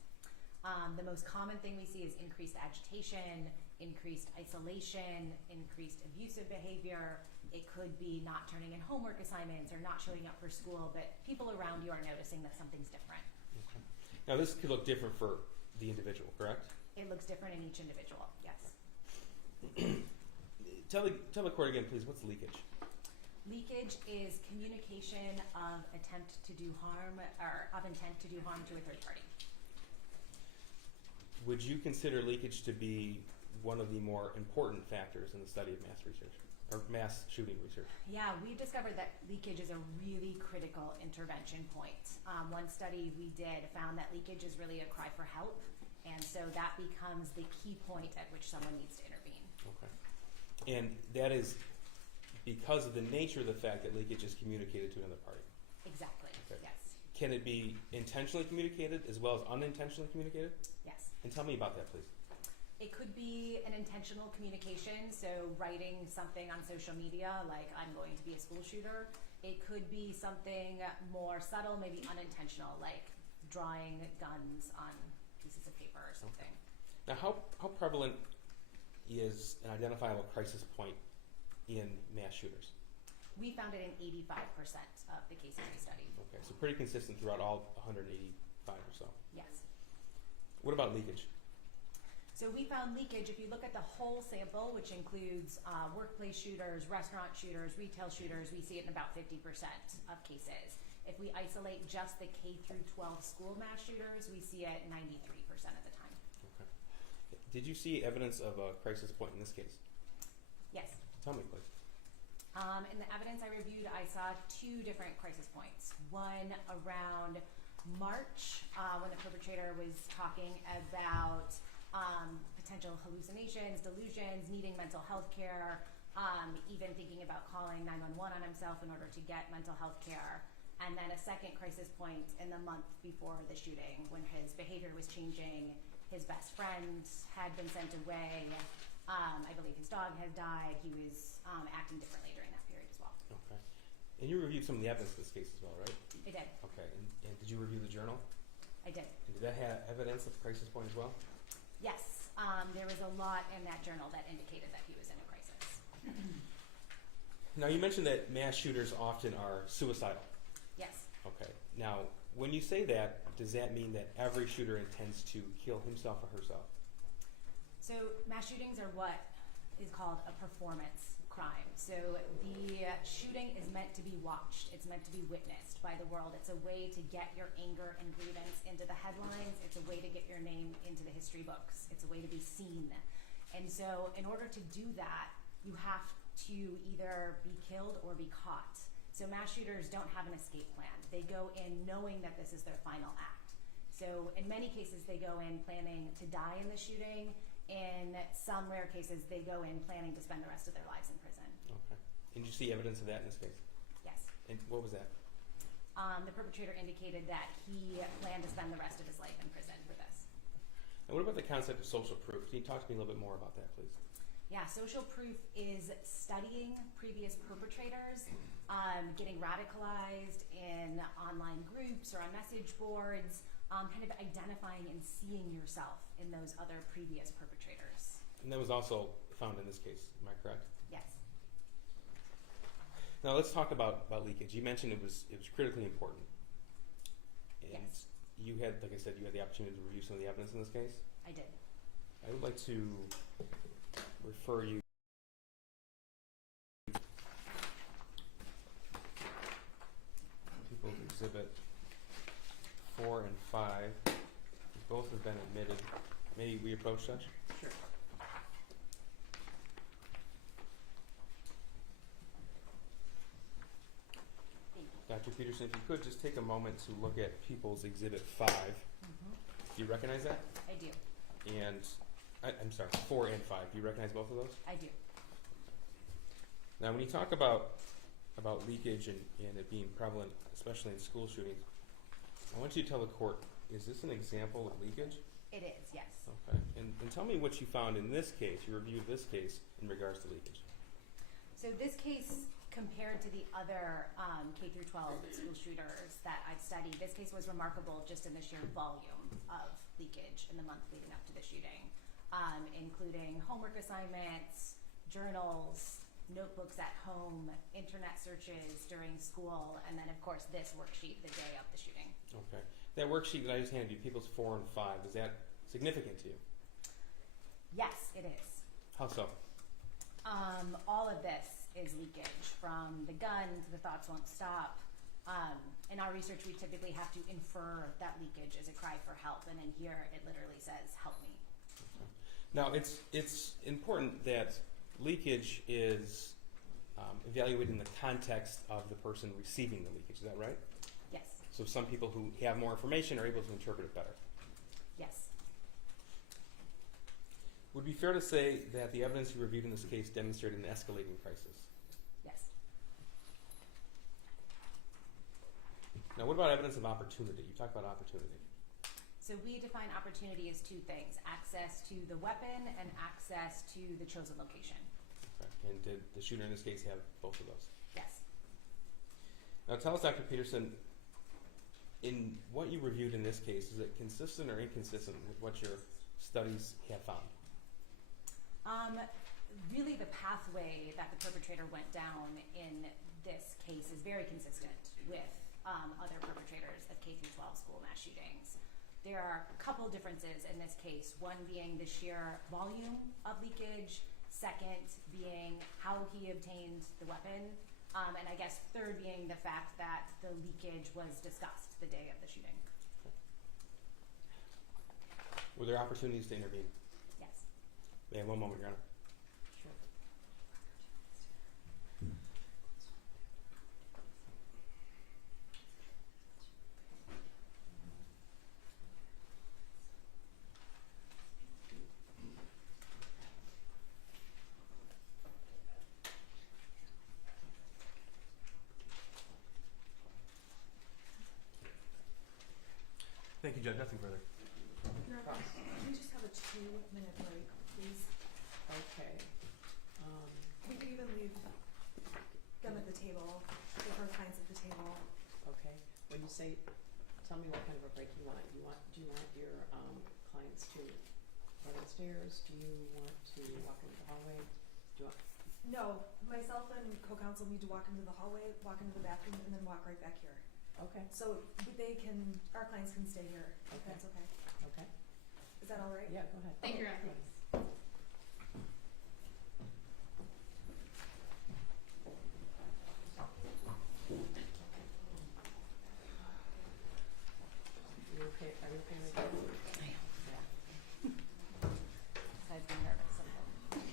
The most common thing we see is increased agitation, increased isolation, increased abusive behavior. It could be not turning in homework assignments or not showing up for school, but people around you are noticing that something's different. Okay. Now, this could look different for the individual, correct? It looks different in each individual, yes. Tell the court again, please, what's leakage? Leakage is communication of attempt to do harm or of intent to do harm to a third party. Would you consider leakage to be one of the more important factors in the study of mass research or mass shooting research? Yeah, we discovered that leakage is a really critical intervention point. One study we did found that leakage is really a cry for help, and so that becomes the key point at which someone needs to intervene. Okay. And that is because of the nature of the fact that leakage is communicated to another party. Exactly, Okay. yes. Can it be intentionally communicated as well as unintentionally communicated? Yes. And tell me about that, please. It could be an intentional communication, so writing something on social media like I'm going to be a school shooter. It could be something more subtle, maybe unintentional, like drawing guns on pieces of paper or something. Now, how prevalent is an identifiable crisis point in mass shooters? We found it in 85% of the cases we studied. Okay, so pretty consistent throughout all 185 or so. Yes. What about leakage? So we found leakage, if you look at the whole sample, which includes workplace shooters, restaurant shooters, retail shooters, we see it in about 50% of cases. If we isolate just the K through 12 school mass shooters, we see it 93% of the time. Okay. Did you see evidence of a crisis point in this case? Yes. Tell me, please. In the evidence I reviewed, I saw two different crisis points. One around March, when the perpetrator was talking about potential hallucinations, delusions, needing mental health care, even thinking about calling 911 on himself in order to get mental health care. And then a second crisis point in the month before the shooting when his behavior was changing, his best friend had been sent away, I believe his dog had died, he was acting differently during that period as well. Okay. And you reviewed some of the evidence in this case as well, right? I did. Okay. And did you review the journal? I did. And did that have evidence of crisis point as well? Yes, there was a lot in that journal that indicated that he was in a crisis. Now, you mentioned that mass shooters often are suicidal. Yes. Okay. Now, when you say that, does that mean that every shooter intends to kill himself or herself? So mass shootings are what is called a performance crime. So the shooting is meant to be watched. It's meant to be witnessed by the world. It's a way to get your anger and grievance into the headlines. It's a way to get your name into the history books. It's a way to be seen. And so in order to do that, you have to either be killed or be caught. So mass shooters don't have an escape plan. They go in knowing that this is their final act. So in many cases, they go in planning to die in the shooting. In some rare cases, they go in planning to spend the rest of their lives in prison. Okay. And did you see evidence of that in this case? Yes. And what was that? The perpetrator indicated that he planned to spend the rest of his life in prison for this. And what about the concept of social proof? Can you talk to me a little bit more about that, please? Yeah, social proof is studying previous perpetrators, getting radicalized in online groups or on message boards, kind of identifying and seeing yourself in those other previous perpetrators. And that was also found in this case, am I correct? Yes. Now let's talk about leakage. You mentioned it was critically important. And Yes. you had, like I said, you had the opportunity to review some of the evidence in this case. I did. I would like to refer you People's Exhibit 4 and 5. Both have been admitted. May we approach, Judge? Sure. Thank you. Dr. Peterson, if you could just take a moment to look at People's Exhibit 5. Do you recognize that? I do. And, I'm sorry, 4 and 5. Do you recognize both of those? I do. Now, when you talk about leakage and it being prevalent, especially in school shootings, I want you to tell the court, is this an example of leakage? It is, yes. Okay. And tell me what you found in this case, your review of this case, in regards to leakage. So this case, compared to the other K through 12 school shooters that I've studied, this case was remarkable just in the sheer volume of leakage in the month leading up to the shooting, including homework assignments, journals, notebooks at home, internet searches during school, and then of course this worksheet the day of the shooting. Okay. That worksheet that I just handed you, People's 4 and 5, is that significant to you? Yes, it is. How so? All of this is leakage, from the gun to the thoughts won't stop. In our research, we typically have to infer that leakage is a cry for help, and in here it literally says, "Help me." Okay. Now, it's important that leakage is evaluated in the context of the person receiving the leakage. Is that right? Yes. So some people who have more information are able to interpret it better. Yes. Would it be fair to say that the evidence you reviewed in this case demonstrated an escalating crisis? Yes. Now, what about evidence of opportunity? You talked about opportunity. So we define opportunity as two things: access to the weapon and access to the chosen location. Okay. And did the shooter in this case have both of those? Yes. Now, tell us, Dr. Peterson, in what you reviewed in this case, is it consistent or inconsistent with what your studies have found? Really, the pathway that the perpetrator went down in this case is very consistent with other perpetrators of K through 12 school mass shootings. There are a couple differences in this case, one being the sheer volume of leakage, second being how he obtained the weapon, and I guess third being the fact that the leakage was discussed the day of the shooting. Were there opportunities to intervene? Yes. May I have one moment, Your Honor? Sure. Thank you, Judge. Nothing further. Your Honor, can we just have a 2-minute break, please? Okay. We could even leave them at the table, the first clients at the table. Okay. When you say, tell me what kind of a break you want. Do you want your clients to run upstairs? Do you want to walk into the hallway? Do you want? No, myself and co-counsel need to walk into the hallway, walk into the bathroom, and then walk right back here. Okay. So our clients can stay here, if Okay. that's okay. Okay. Is that all right? Yeah, go ahead. Thank you, Your Honor. You okay? Are you okay with that? I've been nervous about it.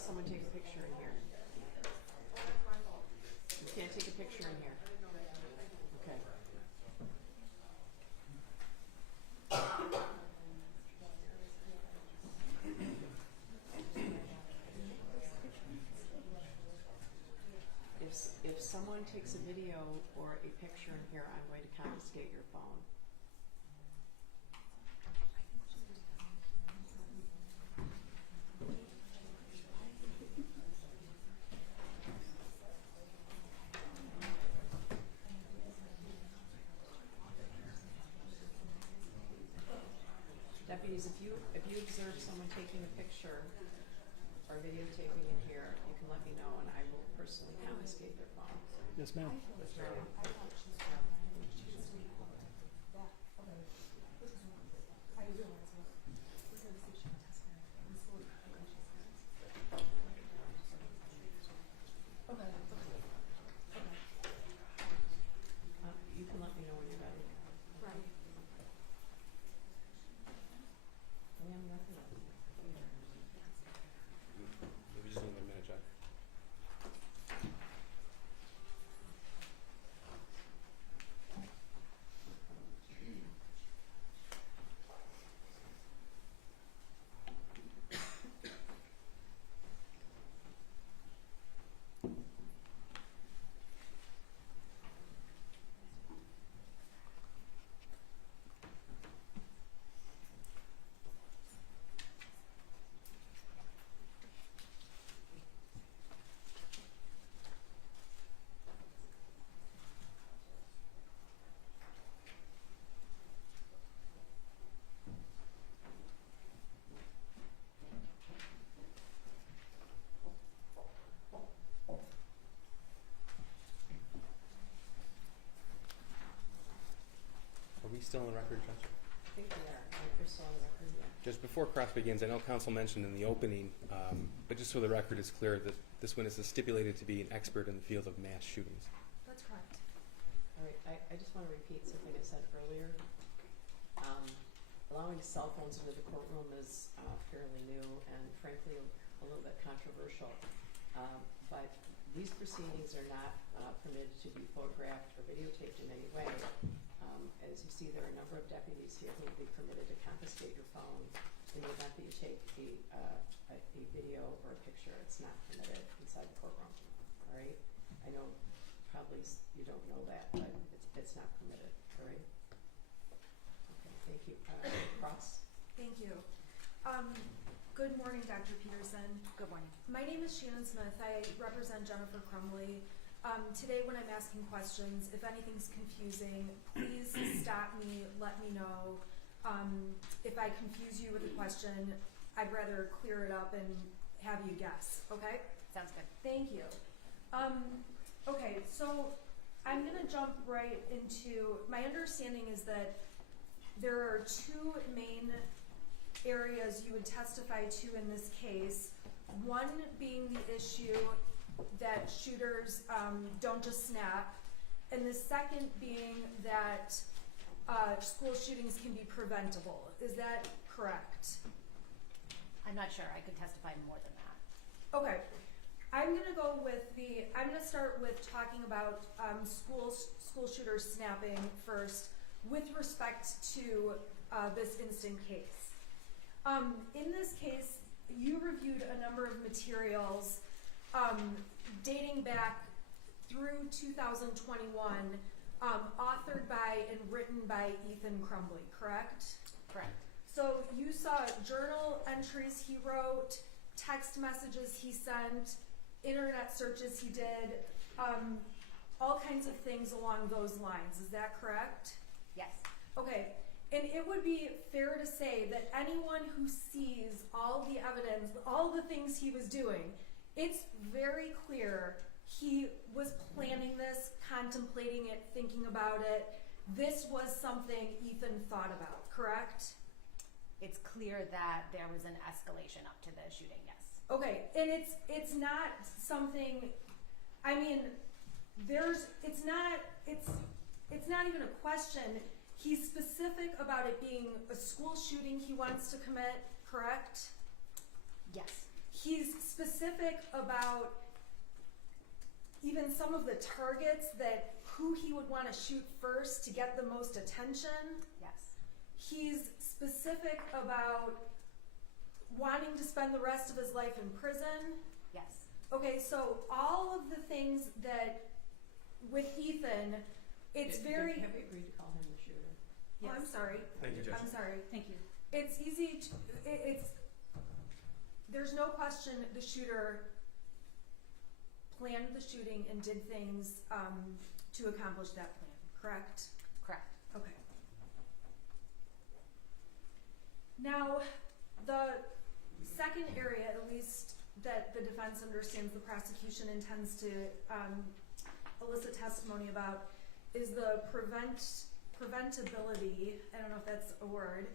someone take a picture in here. You can't take a picture in here. Okay. If someone takes a video or a picture in here, I'm going to confiscate your phone. Deputies, if you observe someone taking a picture or videotaping in here, you can let me know and I will personally confiscate their phone. Yes, ma'am. You can let me know when you're ready. Right. Maybe just need a minute, Jack. Are we still on the record, Judge? I think we are. You're still on the record, yeah. Just before cross begins, I know counsel mentioned in the opening, but just so the record is clear, that this witness is stipulated to be an expert in the field of mass shootings. That's correct. All right, I just want to repeat something I said earlier. Allowing cell phones into the courtroom is fairly new and frankly a little bit controversial. But these proceedings are not permitted to be photographed or videotaped in any way. As you see, there are a number of deputies here who will be permitted to confiscate your phone in the event that you take a video or a picture. It's not permitted inside the courtroom. All right? I know probably you don't know that, but it's not permitted. All right? Okay, thank you. Ross? Thank you. Good morning, Dr. Peterson. Good morning. My name is Shannon Smith. I represent Jennifer Crumbley. Today when I'm asking questions, if anything's confusing, please stop me, let me know. If I confuse you with a question, I'd rather clear it up and have you guess, okay? Sounds good. Thank you. Okay, so I'm gonna jump right into, my understanding is that there are two main areas you would testify to in this case. One being the issue that shooters don't just snap, and the second being that school shootings can be preventable. Is that correct? I'm not sure. I could testify more than that. Okay. I'm gonna start with talking about school shooters snapping first with respect to this instant case. In this case, you reviewed a number of materials dating back through 2021, authored by and written by Ethan Crumbley, correct? Correct. So you saw journal entries he wrote, text messages he sent, internet searches he did, all kinds of things along those lines. Is that correct? Yes. Okay. And it would be fair to say that anyone who sees all the evidence, all the things he was doing, it's very clear he was planning this, contemplating it, thinking about it. This was something Ethan thought about, correct? It's clear that there was an escalation up to the shooting, yes. Okay, and it's not something, I mean, it's not even a question. He's specific about it being a school shooting he wants to commit, correct? Yes. he's specific about even some of the targets that who he would want to shoot first to get the most attention. Yes. He's specific about wanting to spend the rest of his life in prison. Yes. Okay, so all of the things that with Ethan, it's very. Have we agreed to call him the shooter? Oh, I'm sorry. Thank you, Judge. I'm sorry. Thank you. It's easy to, it's, there's no question the shooter planned the shooting and did things to accomplish that plan, correct? Correct. Okay. Now, the second area, at least, that the defense understands the prosecution intends to elicit testimony about is the preventability, I don't know if that's a word,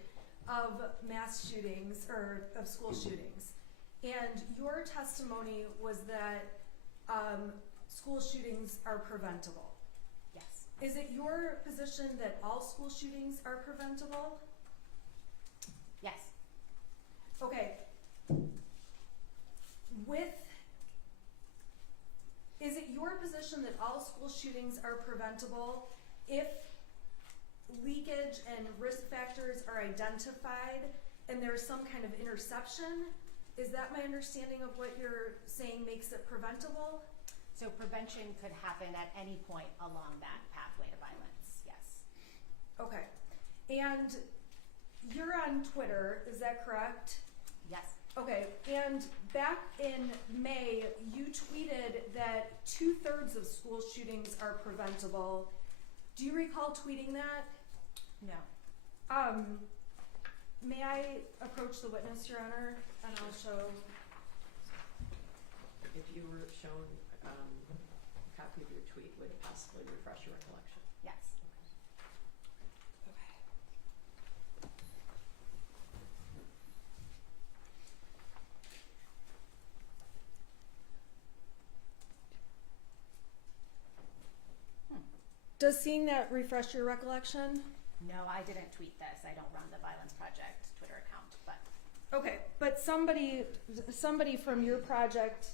of mass shootings or of school shootings. And your testimony was that school shootings are preventable. Yes. Is it your position that all school shootings are preventable? Yes. Okay. Is it your position that all school shootings are preventable if leakage and risk factors are identified and there's some kind of interception? Is that my understanding of what you're saying makes it preventable? So prevention could happen at any point along that pathway to violence, yes. Okay. And you're on Twitter, is that correct? Yes. Okay, and back in May, you tweeted that 2/3 of school shootings are preventable. Do you recall tweeting that? No. May I approach the witness, Your Honor, and I'll show. If you were shown a copy of your tweet, would it possibly refresh your recollection? Yes. Okay. Does seeing that refresh your recollection? No, I didn't tweet this. I don't run the Violence Project Twitter account, but Okay, but somebody from your project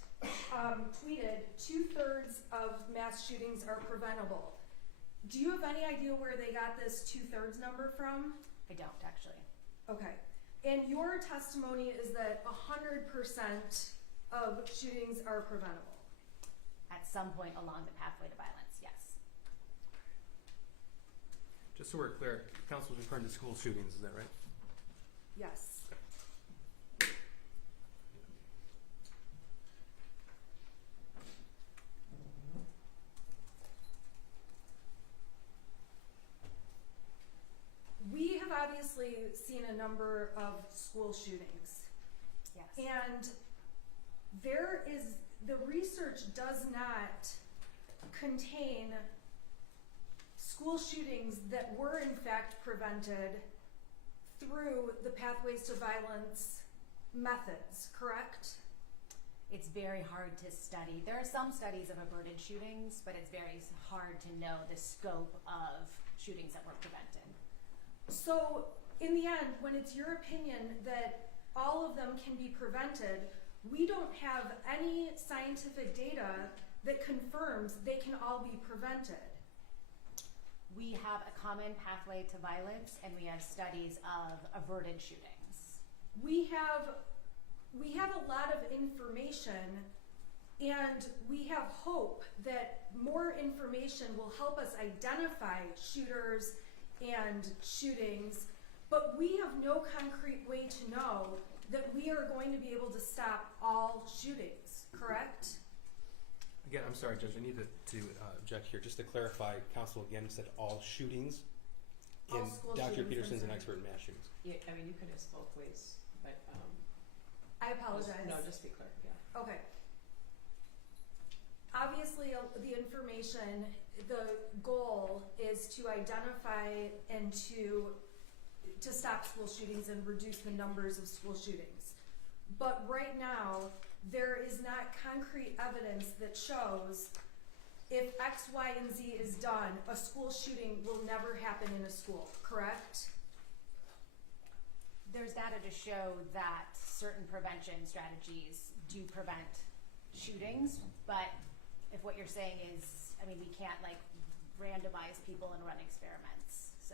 tweeted 2/3 of mass shootings are preventable. Do you have any idea where they got this 2/3 number from? I don't actually. Okay, and your testimony is that 100% of shootings are preventable. At some point along the pathway to violence, yes. Just so we're clear, council's referring to school shootings, is that right? Yes. We have obviously seen a number of school shootings, Yes. and the research does not contain school shootings that were in fact prevented through the pathways to violence methods, correct? It's very hard to study. There are some studies of averted shootings, but it's very hard to know the scope of shootings that were prevented. So, in the end, when it's your opinion that all of them can be prevented, we don't have any scientific data that confirms they can all be prevented. We have a common pathway to violence, and we have studies of averted shootings. We have a lot of information, and we have hope that more information will help us identify shooters and shootings, but we have no concrete way to know that we are going to be able to stop all shootings, correct? Again, I'm sorry, Judge, I need to Object here, just to clarify, counsel again said all shootings, All and school Dr. shootings, Peterson's I'm an sorry. expert in mass shootings. Yeah, I mean, you could ask both ways, but I apologize. no, just be clear. Yeah. Okay. Obviously, the information, the goal is to identify and to stop school shootings and reduce the numbers of school shootings. But right now, there is not concrete evidence that shows if X, Y, and Z is done, a school shooting will never happen in a school, correct? There's data to show that certain prevention strategies do prevent shootings, but if what you're saying is, I mean, we can't like randomize people and run experiments, so.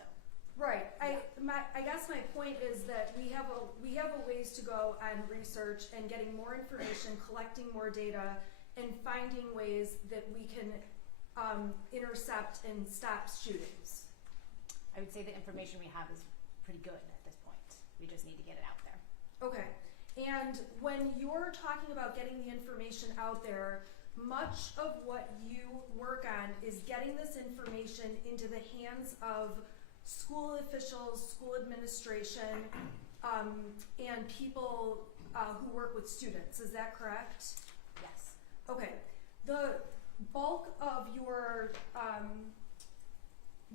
Right. I guess my point is that we have a ways to go on research and getting more information, collecting more data, and finding ways that we can intercept and stop shootings. I would say the information we have is pretty good at this point. We just need to get it out there. Okay. And when you're talking about getting the information out there, much of what you work on is getting this information into the hands of school officials, school administration, and people who work with students. Is that correct? Yes. Okay. The bulk of your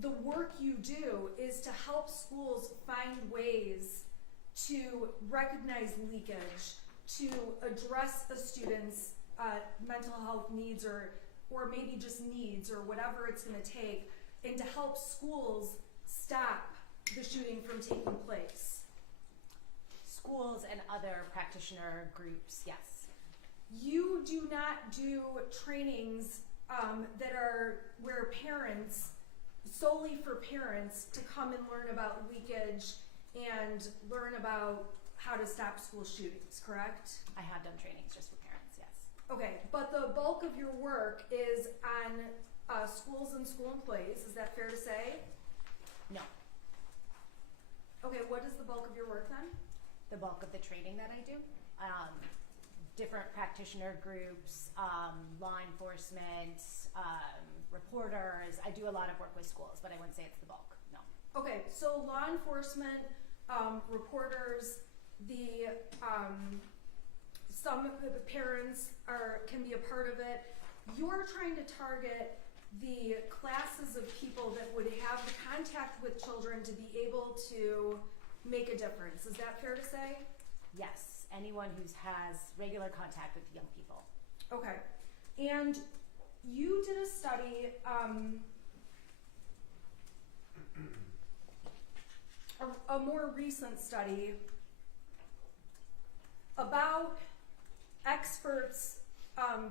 the work you do is to help schools find ways to recognize leakage, to address a student's mental health needs or maybe just needs or whatever it's going to take, and to help schools stop the shooting from taking place. Schools and other practitioner groups, yes. You do not do trainings that are where parents, solely for parents, to come and learn about leakage and learn about how to stop school shootings, correct? I have done trainings just for parents, yes. Okay, but the bulk of your work is on schools and school employees. Is that fair to say? No. Okay, what is the bulk of your work then? The bulk of the training that I do, different practitioner groups, law enforcement, reporters. I do a lot of work with schools, but I wouldn't say it's the bulk, no. Okay, so law enforcement, reporters, some of the parents can be a part of it. You're trying to target the classes of people that would have the contact with children to be able to make a difference. Is that fair to say? Yes, anyone who has regular contact with young people. Okay, and you did a study, a more recent study about experts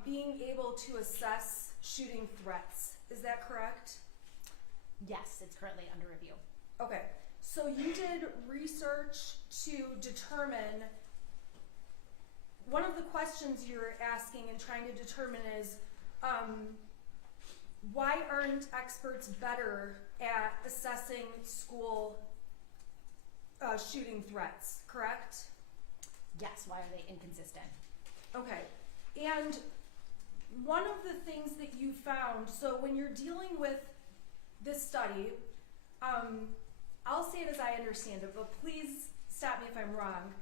being able to assess shooting threats. Is that correct? Yes, it's currently under review. Okay, so you did research to determine, one of the questions you're asking and trying to determine is, why aren't experts better at assessing school shooting threats, correct? Yes, why are they inconsistent? Okay, and one of the things that you found, so when you're dealing with this study, I'll say it as I understand it, but please stop me if I'm wrong.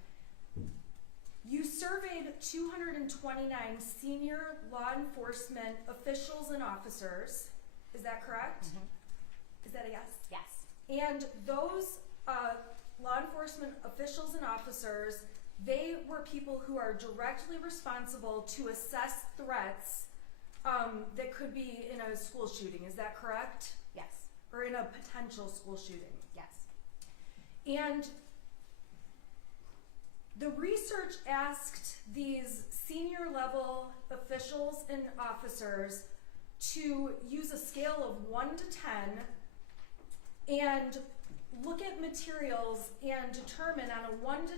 You surveyed 229 senior law enforcement officials and officers. Is that correct? Mm-hmm. Is that a yes? Yes. And those law enforcement officials and officers, they were people who are directly responsible to assess threats that could be in a school shooting. Is that correct? Yes. Or in a potential school shooting. Yes. And the research asked these senior level officials and officers to use a scale of 1 to 10 and look at materials and determine on a 1 to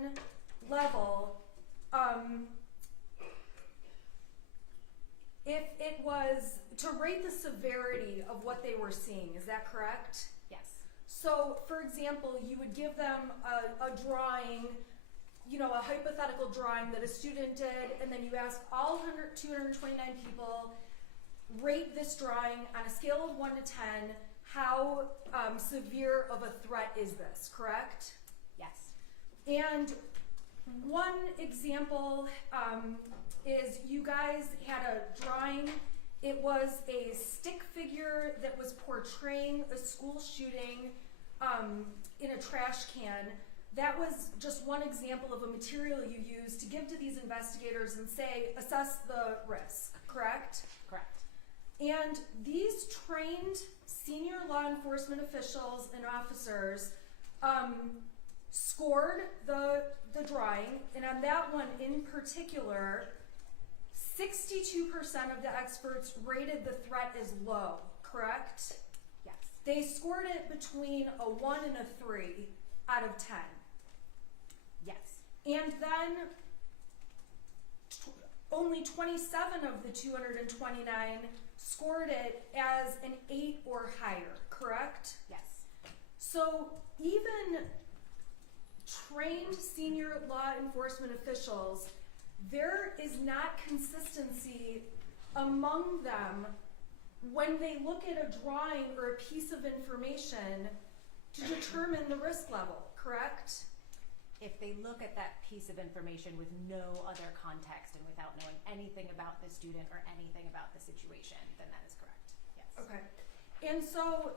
10 level if it was to rate the severity of what they were seeing. Is that correct? Yes. So, for example, you would give them a drawing, you know, a hypothetical drawing that a student did, and then you ask all 229 people, rate this drawing on a scale of 1 to 10, how severe of a threat is this, correct? Yes. And one example is you guys had a drawing. It was a stick figure that was portraying a school shooting in a trash can. That was just one example of a material you use to give to these investigators and say, assess the risk, correct? Correct. And these trained senior law enforcement officials and officers scored the drawing, and on that one in particular, 62% of the experts rated the threat as low, correct? Yes. They scored it between a 1 and a 3 out of 10. Yes. And then only 27 of the 229 scored it as an 8 or higher, correct? Yes. So even trained senior law enforcement officials, there is not consistency among them when they look at a drawing or a piece of information to determine the risk level, correct? If they look at that piece of information with no other context and without knowing anything about the student or anything about the situation, then that is correct. Yes. Okay. And so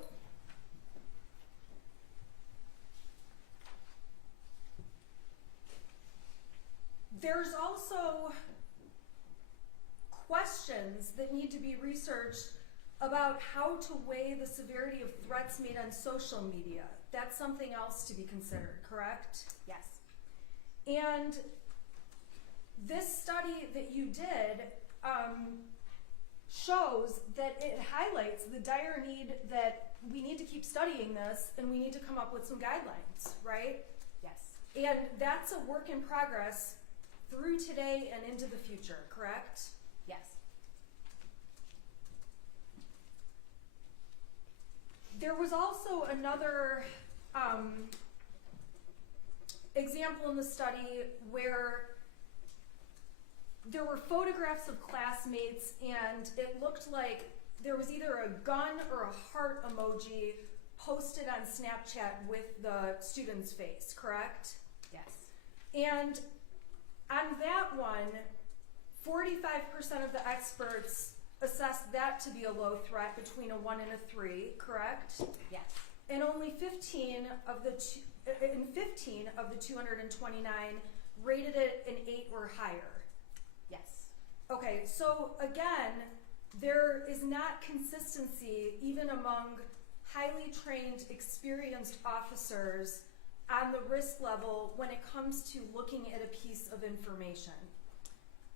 there's also questions that need to be researched about how to weigh the severity of threats made on social media. That's something else to be considered, correct? Yes. And this study that you did shows that it highlights the dire need that we need to keep studying this and we need to come up with some guidelines, right? Yes. And that's a work in progress through today and into the future, correct? Yes. There was also another example in the study where there were photographs of classmates and it looked like there was either a gun or a heart emoji posted on Snapchat with the student's face, correct? Yes. And on that one, 45% of the experts assessed that to be a low threat between a 1 and a 3, correct? Yes. And only 15 of the 229 rated it an 8 or higher. Yes. Okay, so again, there is not consistency even among highly trained, experienced officers on the risk level when it comes to looking at a piece of information.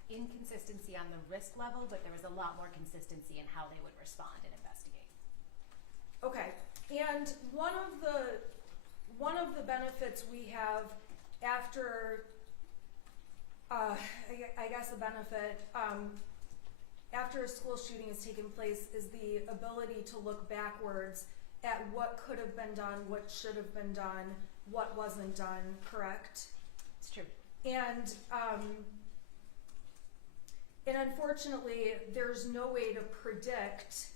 Inconsistency on the risk level, but there was a lot more consistency in how they would respond and investigate. Okay, and one of the benefits we have after, I guess a benefit, after a school shooting has taken place is the ability to look backwards at what could have been done, what should have been done, what wasn't done, correct? It's true. And unfortunately, there's no way to predict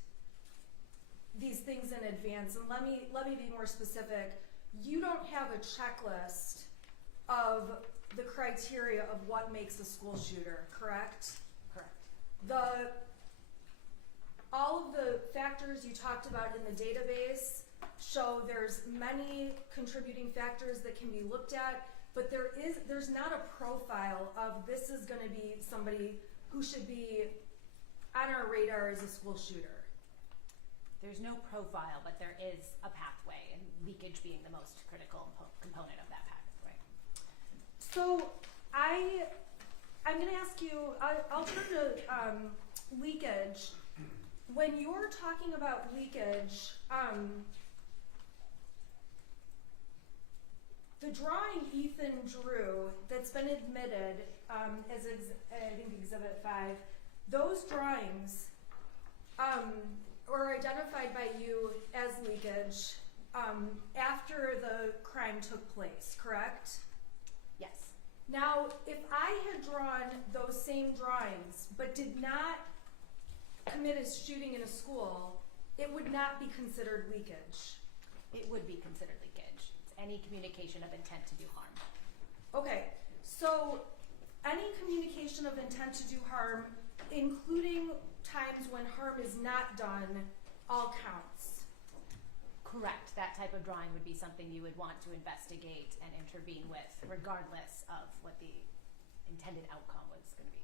these things in advance. And let me be more specific. You don't have a checklist of the criteria of what makes a school shooter, correct? Correct. All of the factors you talked about in the database show there's many contributing factors that can be looked at, but there's not a profile of this is going to be somebody who should be on our radar as a school shooter. There's no profile, but there is a pathway, and leakage being the most critical component of that pathway. So I'm going to ask you, I'll turn to leakage. When you're talking about leakage, the drawing Ethan drew that's been admitted as I think Exhibit 5, those drawings were identified by you as leakage after the crime took place, correct? Yes. Now, if I had drawn those same drawings but did not commit a shooting in a school, it would not be considered leakage. It would be considered leakage. It's any communication of intent to do harm. Okay, so any communication of intent to do harm, including times when harm is not done, all counts. Correct. That type of drawing would be something you would want to investigate and intervene with, regardless of what the intended outcome was going to be.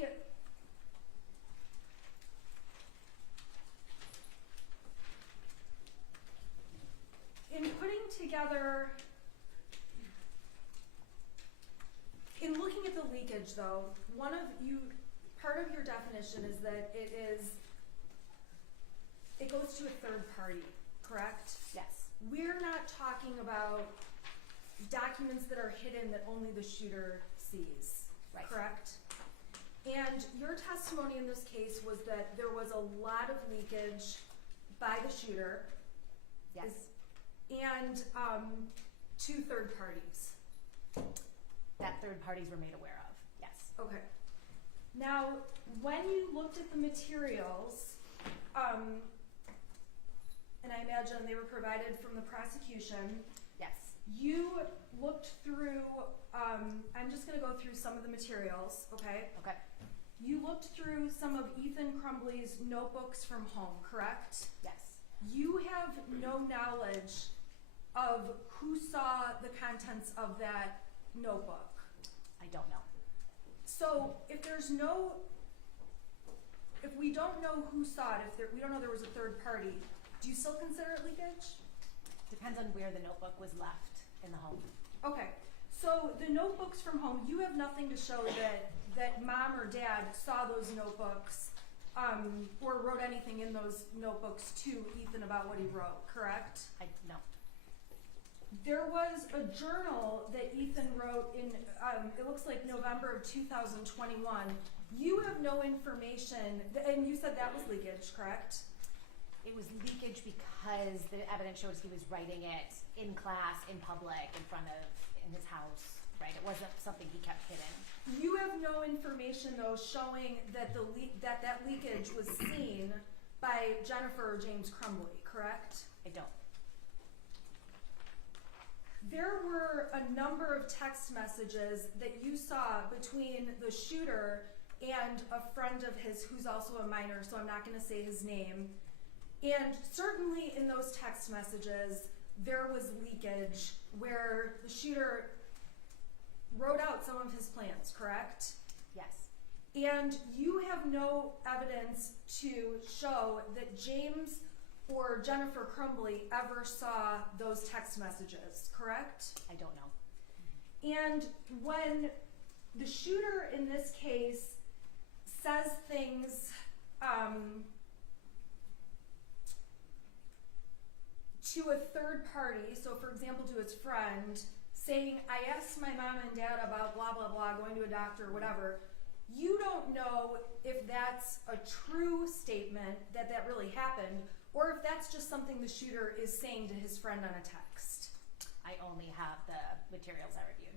Yes. leakage though, part of your definition is that it goes to a third party, correct? Yes. We're not talking about documents that are hidden that only the shooter sees, Right. correct? And your testimony in this case was that there was a lot of leakage by the shooter. Yes. And to third parties. That third parties were made aware of. Yes. Okay. Now, when you looked at the materials, and I imagine they were provided from the prosecution, Yes. you looked through, I'm just going to go through some of the materials, okay? Okay. You looked through some of Ethan Crumbley's notebooks from home, correct? Yes. You have no knowledge of who saw the contents of that notebook. I don't know. So if we don't know who saw it, we don't know there was a third party, do you still consider it leakage? Depends on where the notebook was left in the home. Okay, so the notebooks from home, you have nothing to show that mom or dad saw those notebooks or wrote anything in those notebooks to Ethan about what he wrote, correct? No. There was a journal that Ethan wrote in, it looks like November of 2021. You have no information, and you said that was leakage, correct? It was leakage because the evidence shows he was writing it in class, in public, in his house, right? It wasn't something he kept hidden. You have no information though showing that that leakage was seen by Jennifer or James Crumbley, correct? I don't. There were a number of text messages that you saw between the shooter and a friend of his who's also a minor, so I'm not going to say his name. And certainly in those text messages, there was leakage where the shooter wrote out some of his plans, correct? Yes. And you have no evidence to show that James or Jennifer Crumbley ever saw those text messages, correct? I don't know. And when the shooter in this case says things to a third party, so for example to his friend, saying, I asked my mom and dad about blah, blah, blah, going to a doctor, whatever, you don't know if that's a true statement that really happened, or if that's just something the shooter is saying to his friend on a text. I only have the materials I reviewed.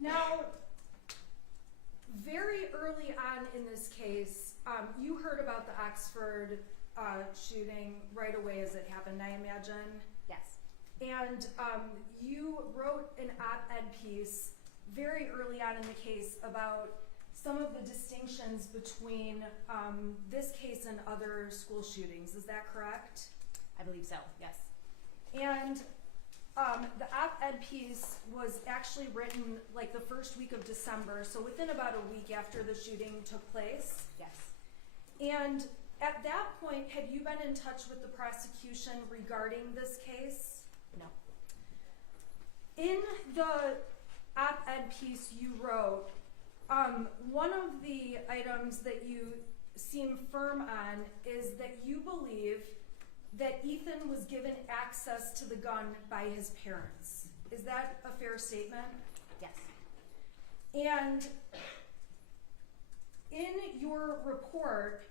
Now, very early on in this case, you heard about the Oxford shooting right away as it happened, I imagine. Yes. And you wrote an op-ed piece very early on in the case about some of the distinctions between this case and other school shootings. Is that correct? I believe so, yes. And the op-ed piece was actually written like the first week of December, so within about a week after the shooting took place. Yes. And at that point, had you been in touch with the prosecution regarding this case? No. In the op-ed piece you wrote, one of the items that you seem firm on is that you believe that Ethan was given access to the gun by his parents. Is that a fair statement? Yes. And in your report,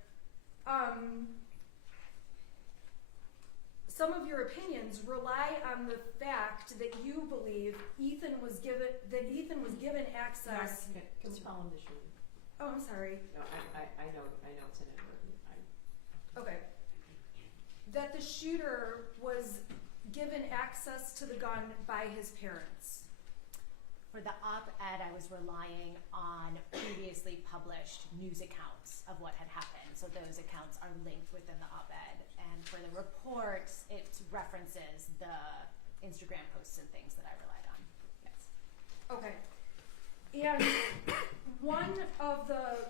some of your opinions rely on the fact that you believe Ethan was given access. Can we follow the shooting? Oh, I'm sorry. No, I know it's an inadvertent. Okay. That the shooter was given access to the gun by his parents. For the op-ed, I was relying on previously published news accounts of what had happened. So those accounts are linked within the op-ed. And for the report, it references the Instagram posts and things that I relied on. Yes. Okay. And one of the,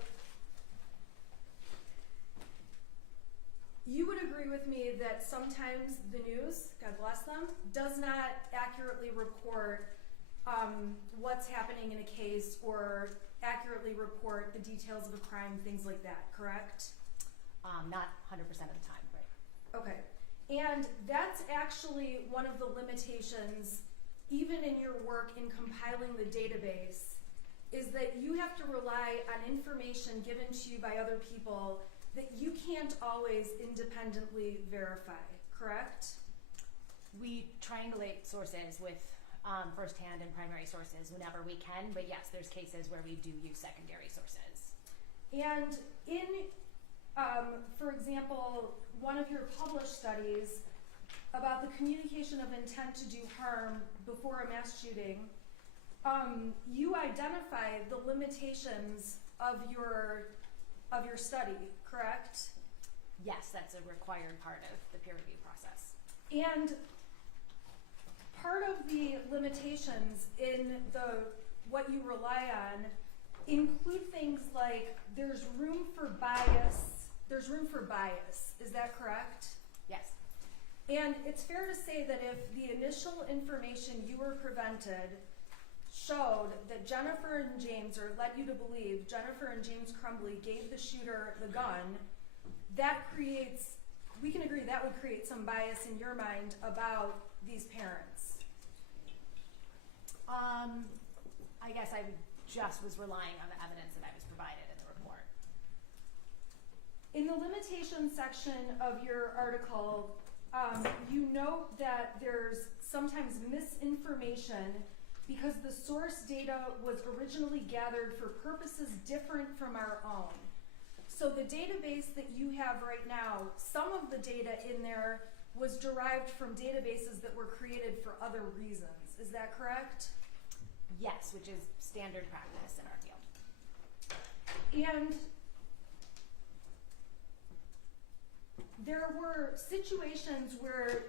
you would agree with me that sometimes the news, God bless them, does not accurately report what's happening in a case or accurately report the details of a crime, things like that, correct? Not 100% of the time, right? Okay. And that's actually one of the limitations, even in your work in compiling the database, is that you have to rely on information given to you by other people that you can't always independently verify, correct? We triangulate sources with firsthand and primary sources whenever we can, but yes, there's cases where we do use secondary sources. And in, for example, one of your published studies about the communication of intent to do harm before a mass shooting, you identify the limitations of your study, correct? Yes, that's a required part of the peer review process. And part of the limitations in what you rely on include things like there's room for bias. There's room for bias. Is that correct? Yes. And it's fair to say that if the initial information you were prevented showed that Jennifer and James, or led you to believe Jennifer and James Crumbley gave the shooter the gun, that creates, we can agree that would create some bias in your mind about these parents. I guess I just was relying on the evidence that I was provided in the report. In the limitations section of your article, you note that there's sometimes misinformation because the source data was originally gathered for purposes different from our own. So the database that you have right now, some of the data in there was derived from databases that were created for other reasons. Is that correct? Yes, which is standard practice in our field. And there were situations where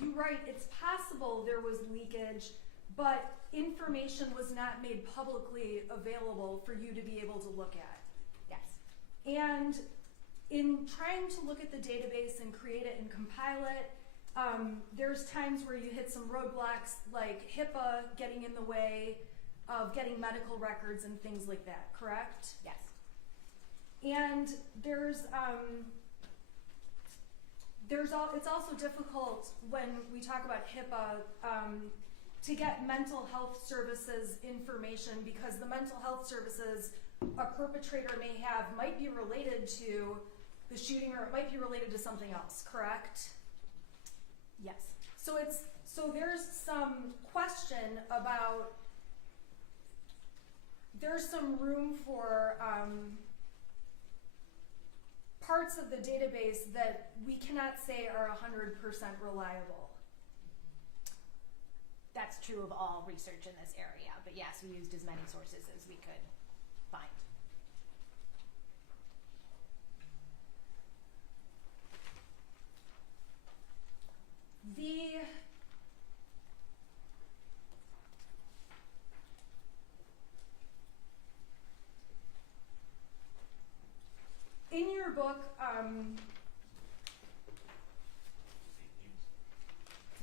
you write it's possible there was leakage, but information was not made publicly available for you to be able to look at. Yes. And in trying to look at the database and create it and compile it, there's times where you hit some roadblocks like HIPAA getting in the way of getting medical records and things like that, correct? Yes. And it's also difficult when we talk about HIPAA to get mental health services information because the mental health services a perpetrator may have might be related to the shooting or it might be related to something else, correct? Yes. So there's some question about, there's some room for parts of the database that we cannot say are 100% reliable. That's true of all research in this area, but yes, we used as many sources as we could find. In your book,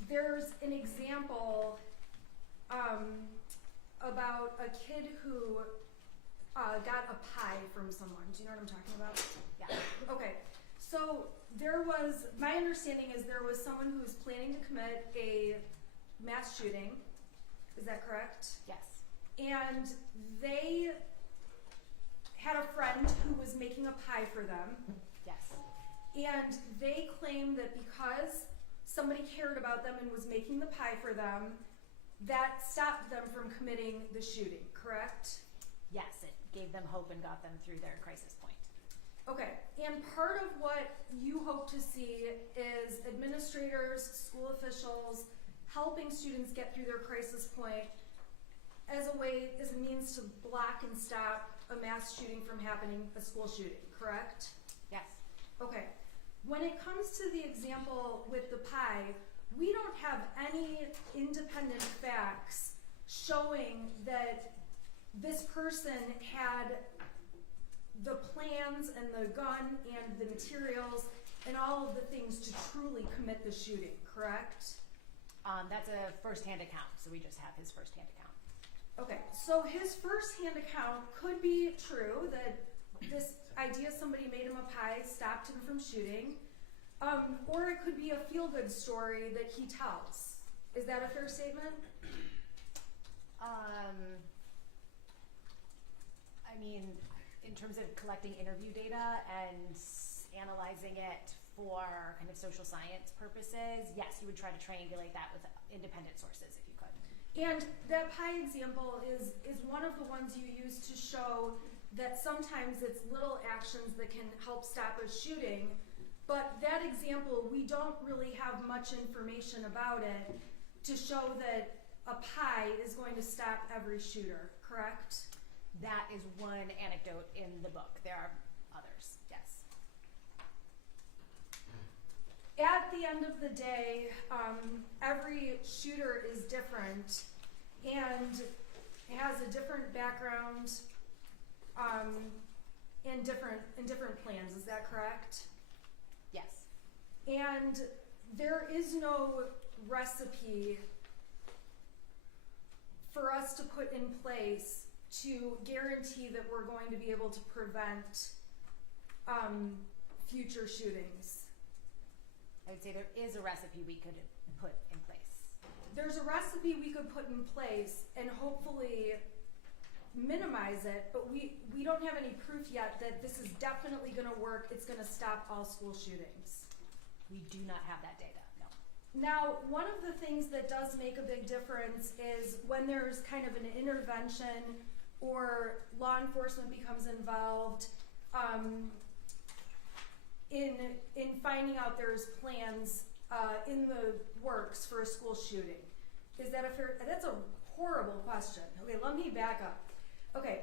there's an example about a kid who got a pie from someone. Do you know what I'm talking about? Yeah. Okay. So my understanding is there was someone who was planning to commit a mass shooting. Is that correct? Yes. And they had a friend who was making a pie for them. Yes. And they claimed that because somebody cared about them and was making the pie for them, that stopped them from committing the shooting, correct? Yes, it gave them hope and got them through their crisis point. Okay, and part of what you hope to see is administrators, school officials, helping students get through their crisis point as a means to block and stop a mass shooting from happening, a school shooting, correct? Yes. Okay. When it comes to the example with the pie, we don't have any independent facts showing that this person had the plans and the gun and the materials and all of the things to truly commit the shooting, correct? That's a first-hand account, so we just have his first-hand account. Okay, so his first-hand account could be true, that this idea somebody made him a pie, stopped him from shooting, or it could be a feel-good story that he tells. Is that a fair statement? I mean, in terms of collecting interview data and analyzing it for kind of social science purposes, yes, you would try to triangulate that with independent sources if you could. And that pie example is one of the ones you use to show that sometimes it's little actions that can help stop a shooting, but that example, we don't really have much information about it to show that a pie is going to stop every shooter, correct? That is one anecdote in the book. There are others, yes. At the end of the day, every shooter is different and has a different background and different plans. Is that correct? Yes. And there is no recipe for us to put in place to guarantee that we're going to be able to prevent future shootings. I would say there is a recipe we could put in place. There's a recipe we could put in place and hopefully minimize it, but we don't have any proof yet that this is definitely going to work. It's going to stop all school shootings. We do not have that data, no. Now, one of the things that does make a big difference is when there's kind of an intervention or law enforcement becomes involved in finding out there's plans in the works for a school shooting. Is that a fair? That's a horrible question. Okay, let me back up. Okay,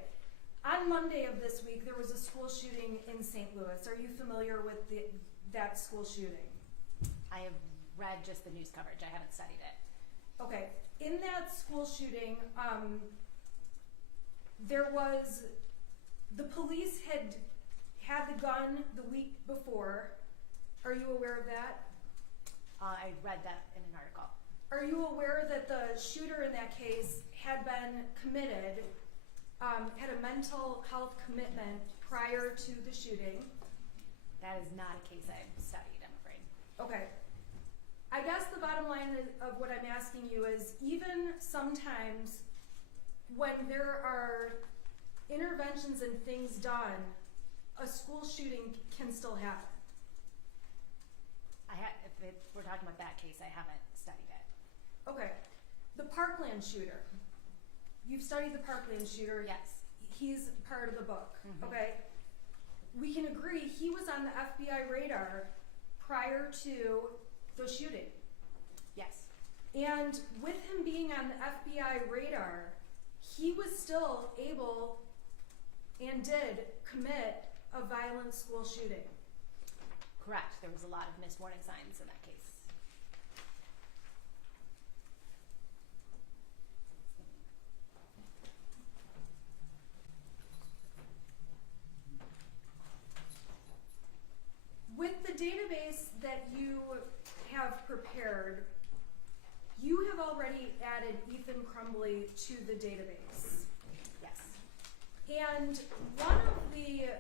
on Monday of this week, there was a school shooting in St. Louis. Are you familiar with that school shooting? I have read just the news coverage. I haven't studied it. Okay, in that school shooting, the police had the gun the week before. Are you aware of that? I read that in an article. Are you aware that the shooter in that case had been committed, had a mental health commitment prior to the shooting? That is not a case I've studied, I'm afraid. Okay. I guess the bottom line of what I'm asking you is, even sometimes when there are interventions and things done, a school shooting can still happen. If we're talking about that case, I haven't studied it. Okay. The Parkland shooter. You've studied the Parkland shooter. Yes. He's part of the book. Mhm. Okay. We can agree he was on the FBI radar prior to the shooting. Yes. And with him being on the FBI radar, he was still able and did commit a violent school shooting. Correct. There was a lot of missed warning signs in that case. With the database that you have prepared, you have already added Ethan Crumbley to the database. Yes. And one of the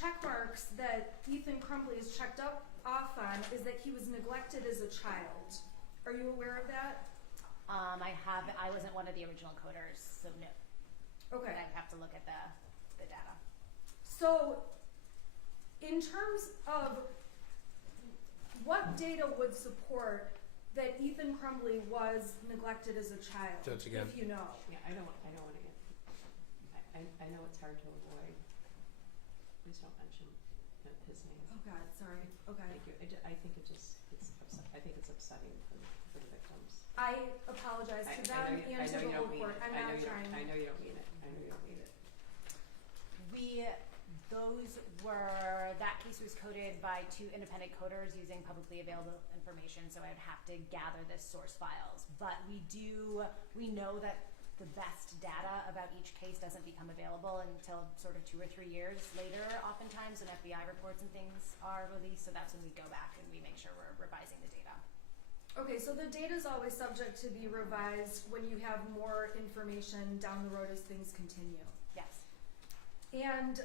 check marks that Ethan Crumbley is checked off on is that he was neglected as a child. Are you aware of that? I wasn't one of the original coders, so no. Okay. I'd have to look at the data. So, in terms of what data would support that Ethan Crumbley was neglected as a child, Judge again. if you know? Yeah, I don't want to get, I know it's hard to avoid. Please don't mention his name. Oh God, sorry. Okay. Thank you. I think I think it's upsetting for the victims. I apologize to them and to the whole court. I'm not trying. I know you don't mean it. I know you don't mean it. We That case was coded by 2 independent coders using publicly available information, so I'd have to gather the source files. But we know that the best data about each case doesn't become available until sort of 2 or 3 years later, oftentimes, when FBI reports and things are released, so that's when we go back and we make sure we're revising the data. Okay, so the data is always subject to be revised when you have more information down the road as things continue. Yes. And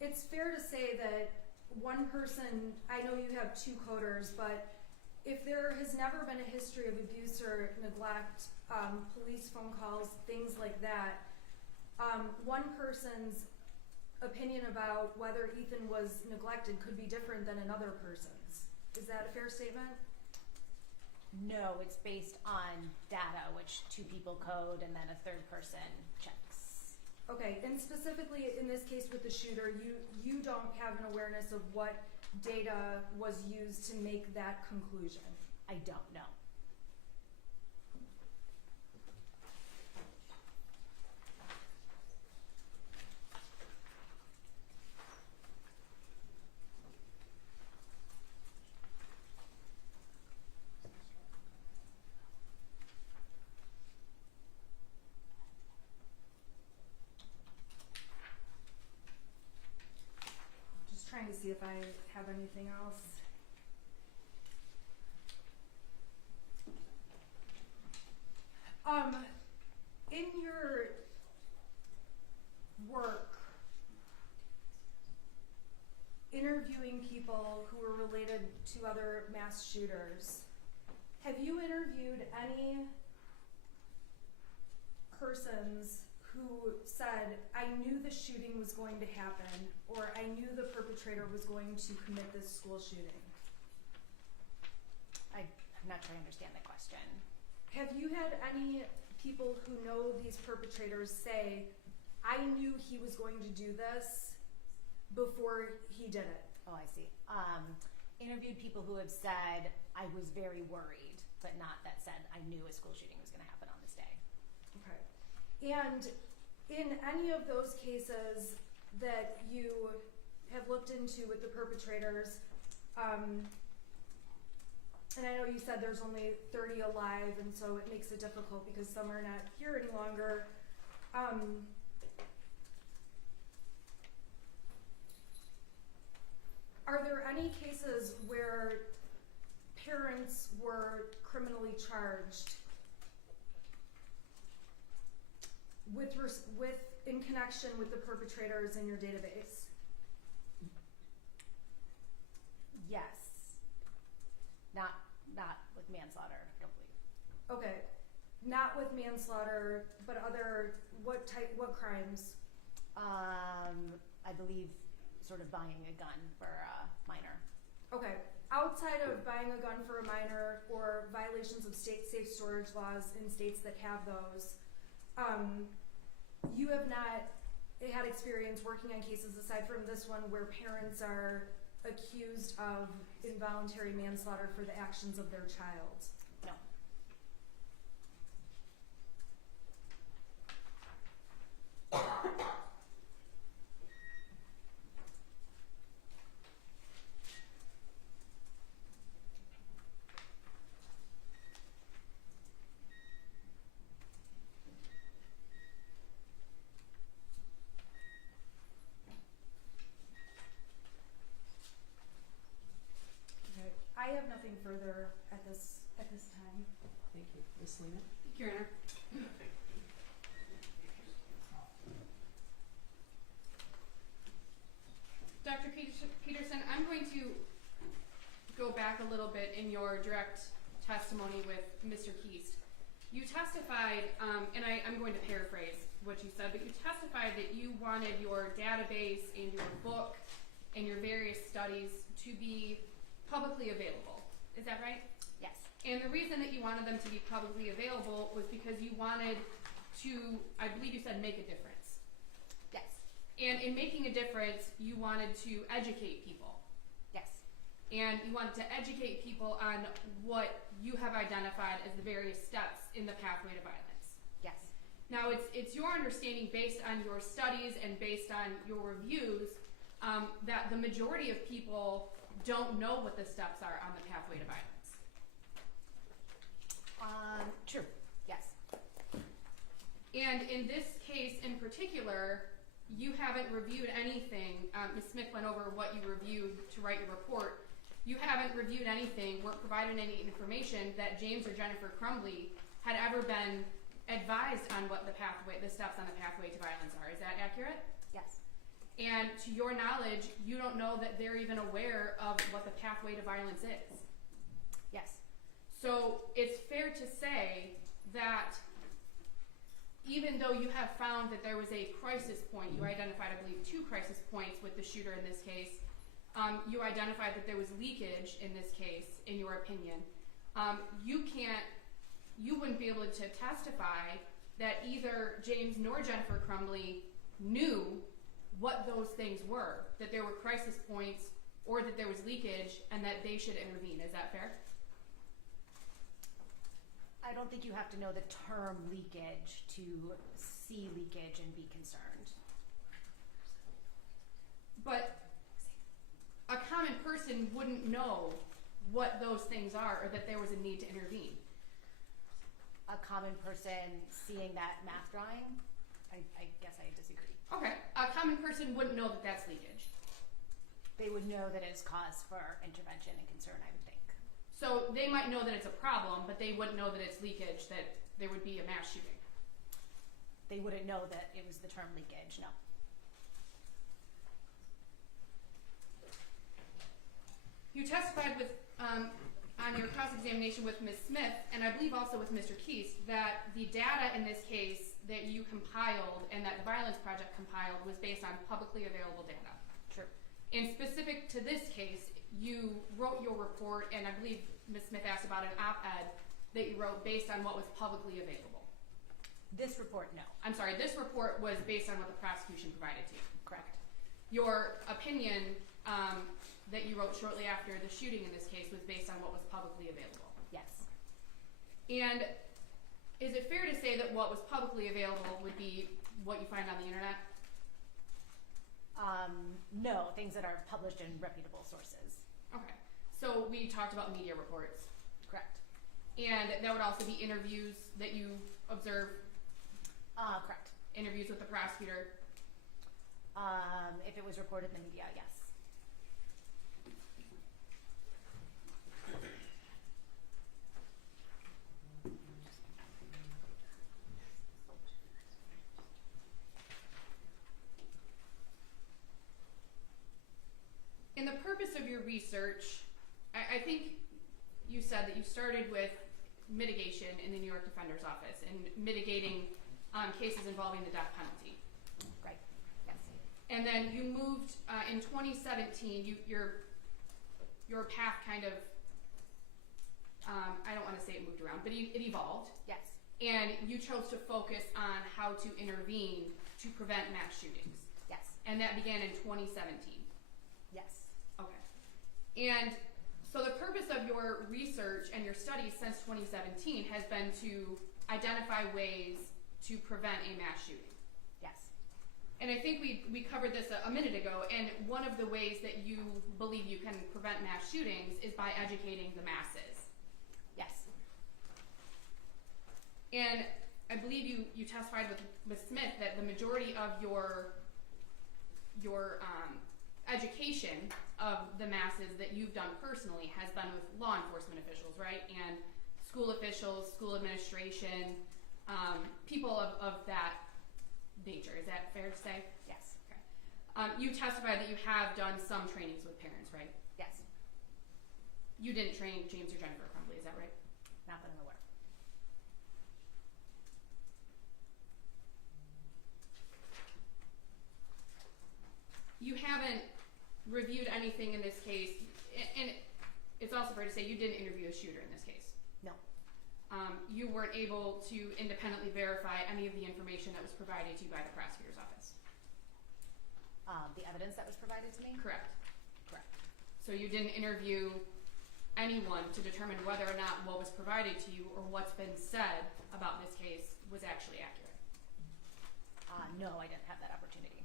it's fair to say that one person, I know you have 2 coders, but if there has never been a history of abuse or neglect, police phone calls, things like that, one person's opinion about whether Ethan was neglected could be different than another person's. Is that a fair statement? No, it's based on data, which 2 people code and then a 3rd person checks. Okay, and specifically in this case with the shooter, you don't have an awareness of what data was used to make that conclusion? I don't know. Just trying to see if I have anything else. In your work, interviewing people who were related to other mass shooters, have you interviewed any persons who said, I knew the shooting was going to happen, or I knew the perpetrator was going to commit this school shooting? I'm not sure I understand the question. Have you had any people who know these perpetrators say, I knew he was going to do this before he did it? Oh, I see. Interviewed people who have said, I was very worried, but not that said, I knew a school shooting was going to happen on this day. Okay. And in any of those cases that you have looked into with the perpetrators, and I know you said there's only 30 alive, and so it makes it difficult because some are not here any longer. Are there any cases where parents were criminally charged in connection with the perpetrators in your database? Yes. Not with manslaughter, I don't believe. Okay, not with manslaughter, but what crimes? I believe sort of buying a gun for a minor. Okay, outside of buying a gun for a minor or violations of state safe storage laws in states that have those, you have not had experience working on cases aside from this one where parents are accused of involuntary manslaughter for the actions of their child? No. Okay, I have nothing further at this time. Thank you. Ms. Lehman? Thank you, Your Honor. Dr. Peterson, I'm going to go back a little bit in your direct testimony with Mr. Keast. You testified, and I'm going to paraphrase what you said, but you testified that you wanted your database and your book and your various studies to be publicly available. Is that right? Yes. And the reason that you wanted them to be publicly available was because you wanted to, I believe you said, make a difference. Yes. And in making a difference, you wanted to educate people. Yes. And you wanted to educate people on what you have identified as the various steps in the pathway to violence. Yes. Now, it's your understanding, based on your studies and based on your reviews, that the majority of people don't know what the steps are on the pathway to violence. True, yes. And in this case in particular, you haven't reviewed anything. Ms. Smith went over what you reviewed to write your report. You haven't reviewed anything, weren't provided any information that James or Jennifer Crumbley had ever been advised on what the steps on the pathway to violence are. Is that accurate? Yes. And to your knowledge, you don't know that they're even aware of what the pathway to violence is. Yes. So it's fair to say that even though you have found that there was a crisis point, you identified, I believe, 2 crisis points with the shooter in this case. You identified that there was leakage in this case, in your opinion. You wouldn't be able to testify that either James nor Jennifer Crumbley knew what those things were, that there were crisis points or that there was leakage and that they should intervene. Is that fair? I don't think you have to know the term leakage to see leakage and be concerned. But a common person wouldn't know what those things are or that there was a need to intervene. A common person seeing that math drawing, I guess I disagree. Okay, a common person wouldn't know that that's leakage. They would know that it's cause for intervention and concern, I would think. So they might know that it's a problem, but they wouldn't know that it's leakage, that there would be a mass shooting. They wouldn't know that it was the term leakage, no. You testified with, on your cross-examination with Ms. Smith, and I believe also with Mr. Keast, that the data in this case that you compiled and that the Violence Project compiled was based on publicly available data. True. And specific to this case, you wrote your report, and I believe Ms. Smith asked about an op-ed that you wrote based on what was publicly available. This report, no. I'm sorry, this report was based on what the prosecution provided to you. Correct. Your opinion that you wrote shortly after the shooting in this case was based on what was publicly available. Yes. And is it fair to say that what was publicly available would be what you find on the internet? No, things that are published in reputable sources. Okay. So we talked about media reports. Correct. And that would also be interviews that you observe? Correct. Interviews with the prosecutor? If it was reported in the media, yes. In the purpose of your research, I think you said that you started with mitigation in the New York Defender's Office and mitigating cases involving the death penalty. Right. Yes. And then you moved in 2017. Your path kind of I don't want to say it moved around, but it evolved. Yes. And you chose to focus on how to intervene to prevent mass shootings. Yes. And that began in 2017. Yes. Okay. And so the purpose of your research and your studies since 2017 has been to identify ways to prevent a mass shooting. Yes. And I think we covered this a minute ago, and one of the ways that you believe you can prevent mass shootings is by educating the masses. Yes. And I believe you testified with Ms. Smith that the majority of your education of the masses that you've done personally has been with law enforcement officials, right? And school officials, school administration, people of that nature. Is that fair to say? Yes. Okay. You testified that you have done some trainings with parents, right? Yes. You didn't train James or Jennifer Crumbley, is that right? Not that I'm aware. You haven't reviewed anything in this case, and it's also fair to say you didn't interview a shooter in this case. No. You weren't able to independently verify any of the information that was provided to you by the prosecutor's office. The evidence that was provided to me? Correct. Correct. So you didn't interview anyone to determine whether or not what was provided to you or what's been said about this case was actually accurate. No, I didn't have that opportunity.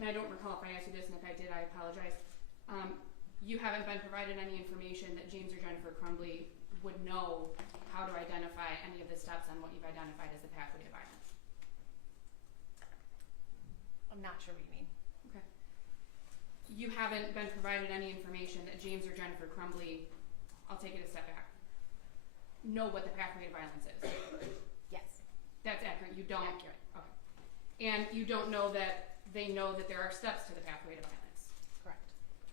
And I don't recall if I asked you this, and if I did, I apologize. You haven't been provided any information that James or Jennifer Crumbley would know how to identify any of the steps on what you've identified as the pathway to violence. I'm not sure what you mean. Okay. You haven't been provided any information that James or Jennifer Crumbley, I'll take it a step back, know what the pathway to violence is. Yes. That's accurate. You don't. Accurate. Okay. And you don't know that they know that there are steps to the pathway to violence. Correct.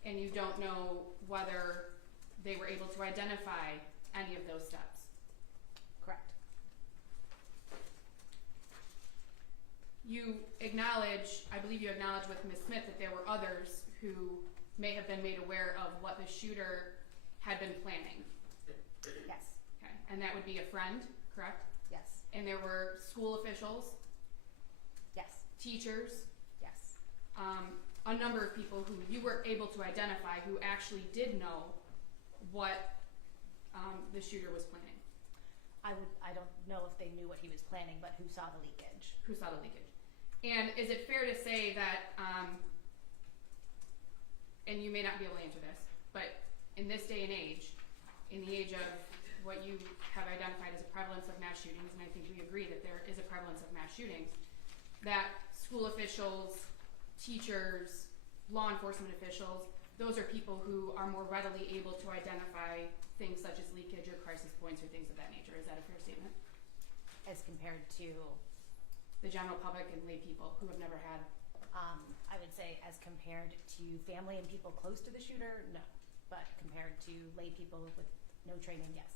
And you don't know whether they were able to identify any of those steps. Correct. You acknowledge, I believe you acknowledge with Ms. Smith that there were others who may have been made aware of what the shooter had been planning. Yes. Okay. And that would be a friend, correct? Yes. And there were school officials, Yes. teachers, Yes. a number of people who you were able to identify who actually did know what the shooter was planning. I don't know if they knew what he was planning, but who saw the leakage. Who saw the leakage. And is it fair to say that, and you may not be able to answer this, but in this day and age, in the age of what you have identified as a prevalence of mass shootings, and I think we agree that there is a prevalence of mass shootings, that school officials, teachers, law enforcement officials, those are people who are more readily able to identify things such as leakage or crisis points or things of that nature. Is that a fair statement? As compared to, The general public and lay people who have never had. I would say as compared to family and people close to the shooter, no. But compared to lay people with no training, yes.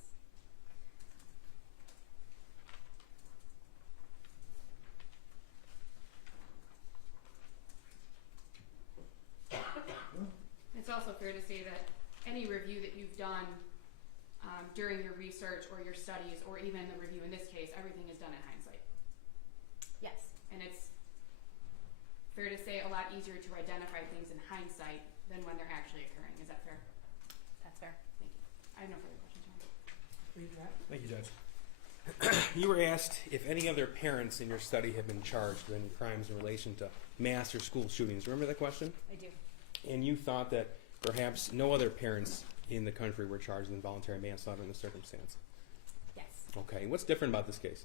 It's also fair to say that any review that you've done during your research or your studies, or even the review in this case, everything is done in hindsight. Yes. And it's fair to say a lot easier to identify things in hindsight than when they're actually occurring. Is that fair? That's fair. Thank you. I have no further questions. Ryan. Thank you, Judge. You were asked if any other parents in your study have been charged with any crimes in relation to mass or school shootings. Remember that question? I do. And you thought that perhaps no other parents in the country were charged with involuntary manslaughter in this circumstance. Yes. Okay, what's different about this case?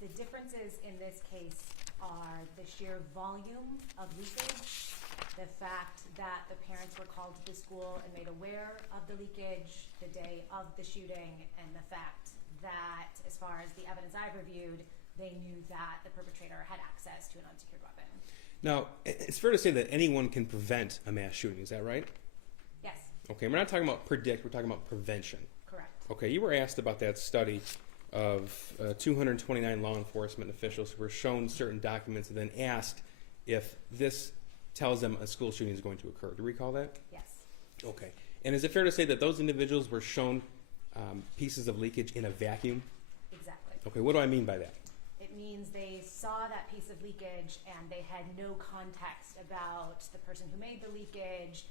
The differences in this case are the sheer volume of leakage, the fact that the parents were called to the school and made aware of the leakage the day of the shooting, and the fact that, as far as the evidence I've reviewed, they knew that the perpetrator had access to an unsecured weapon. Now, it's fair to say that anyone can prevent a mass shooting, is that right? Yes, Okay, we're not talking about predict, we're talking about prevention. correct. Okay, you were asked about that study of 229 law enforcement officials who were shown certain documents and then asked if this tells them a school shooting is going to occur. Do you recall that? Yes, Okay. And is it fair to say that those individuals were shown pieces of leakage in a vacuum? exactly. Okay, what do I mean by that? It means they saw that piece of leakage and they had no context about the person who made the leakage,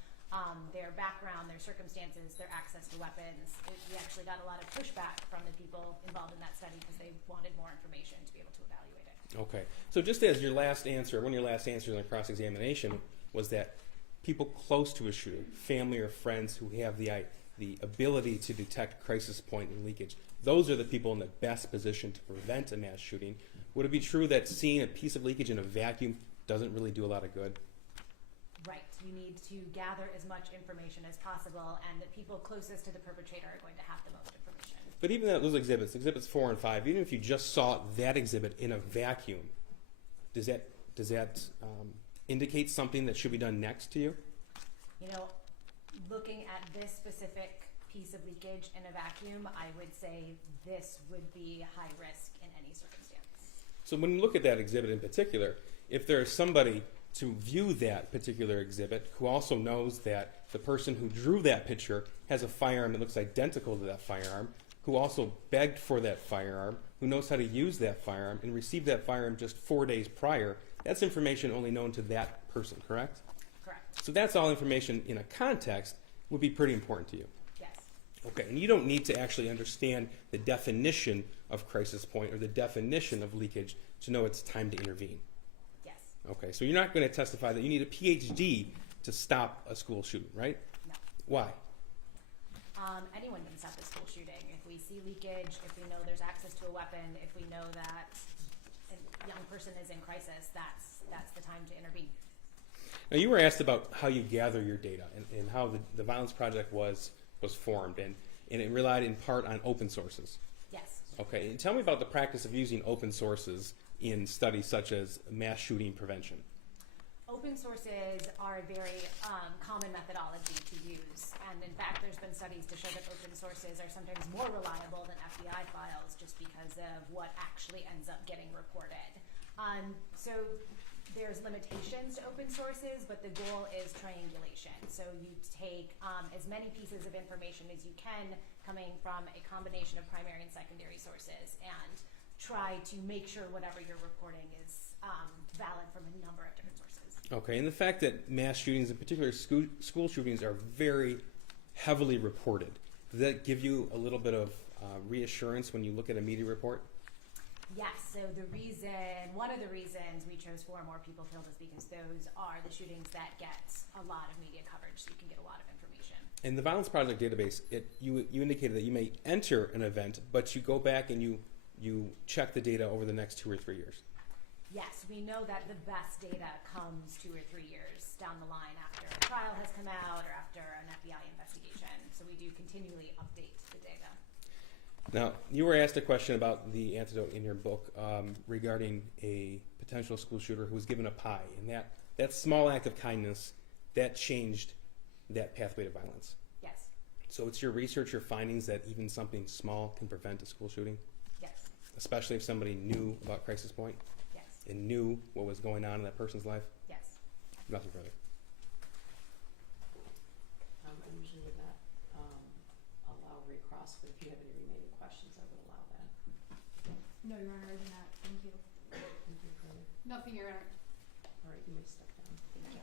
their background, their circumstances, their access to weapons. We actually got a lot of pushback from the people involved in that study because they wanted more information to be able to evaluate it. Okay. So just as your last answer, one of your last answers in the cross-examination was that people close to a shooter, family or friends who have the ability to detect crisis point and leakage, those are the people in the best position to prevent a mass shooting. Would it be true that seeing a piece of leakage in a vacuum doesn't really do a lot of good? Right. You need to gather as much information as possible, and the people closest to the perpetrator are going to have the most information. But even those exhibits 4 and 5, even if you just saw that exhibit in a vacuum, does that indicate something that should be done next to you? You know, looking at this specific piece of leakage in a vacuum, I would say this would be high risk in any circumstance. So when you look at that exhibit in particular, if there is somebody to view that particular exhibit who also knows that the person who drew that picture has a firearm that looks identical to that firearm, who also begged for that firearm, who knows how to use that firearm, and received that firearm just 4 days prior, that's information only known to that person, correct? Correct. So that's all information in a context would be pretty important to you. Yes. Okay, and you don't need to actually understand the definition of crisis point or the definition of leakage to know it's time to intervene. Yes. Okay, so you're not going to testify that you need a PhD to stop a school shooting, right? No. Why? Anyone can stop a school shooting. If we see leakage, if we know there's access to a weapon, if we know that a young person is in crisis, that's the time to intervene. Now, you were asked about how you gather your data and how the Violence Project was formed, and it relied in part on open sources. Yes. Okay, and tell me about the practice of using open sources in studies such as mass shooting prevention. Open sources are a very common methodology to use, and in fact there's been studies to show that open sources are sometimes more reliable than FBI files just because of what actually ends up getting reported. So there's limitations to open sources, but the goal is triangulation. So you take as many pieces of information as you can coming from a combination of primary and secondary sources and try to make sure whatever you're reporting is valid from a number of different sources. Okay, and the fact that mass shootings, in particular school shootings, are very heavily reported, does that give you a little bit of reassurance when you look at a media report? Yes, so one of the reasons we chose 4 More People Killed is because those are the shootings that get a lot of media coverage, so you can get a lot of information. In the Violence Project database, you indicated that you may enter an event, but you go back and you check the data over the next 2 or 3 years. Yes, we know that the best data comes 2 or 3 years down the line after a trial has come out or after an FBI investigation. So we do continually update the data. Now, you were asked a question about the antidote in your book regarding a potential school shooter who was given a pie, and that small act of kindness, that changed that pathway to violence. Yes. So it's your research, your findings that even something small can prevent a school shooting? Yes. Especially if somebody knew about Crisis Point? And knew what was going on in that person's life? Yes. Nothing further. I usually would not allow recross, but if you have any remaining questions, I would allow that. No, Your Honor, I do not. Thank you. Anything further? Nothing, Your Honor. All right, you may step down. Thank you.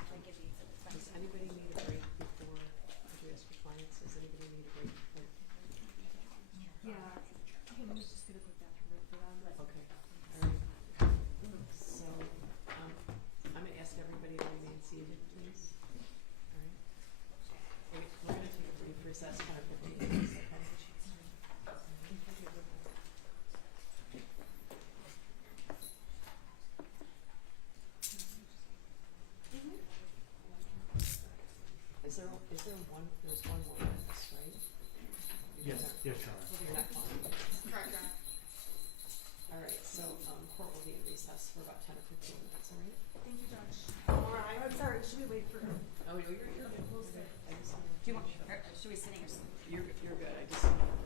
I give these to the Does anybody need a break before you ask for clients? Does anybody need a break before? Yeah. Let me just get a quick bathroom break for them. Okay, all right. So, I'm gonna ask everybody to remain seated, please. All right. We're gonna take a brief recess, 10 or 15 minutes, okay? There's one more witness, right? Yes, yes, Your Honor. You're not calling. Correct, Your Honor. All right, so, court will be in recess for about 10 or 15 minutes, all right? Thank you, Judge. All right. I'm sorry. Should we wait for her? Oh, no, you're good. I just wanted to Do you want, make sure. or should we sitting or sitting? You're good, I just wanted to.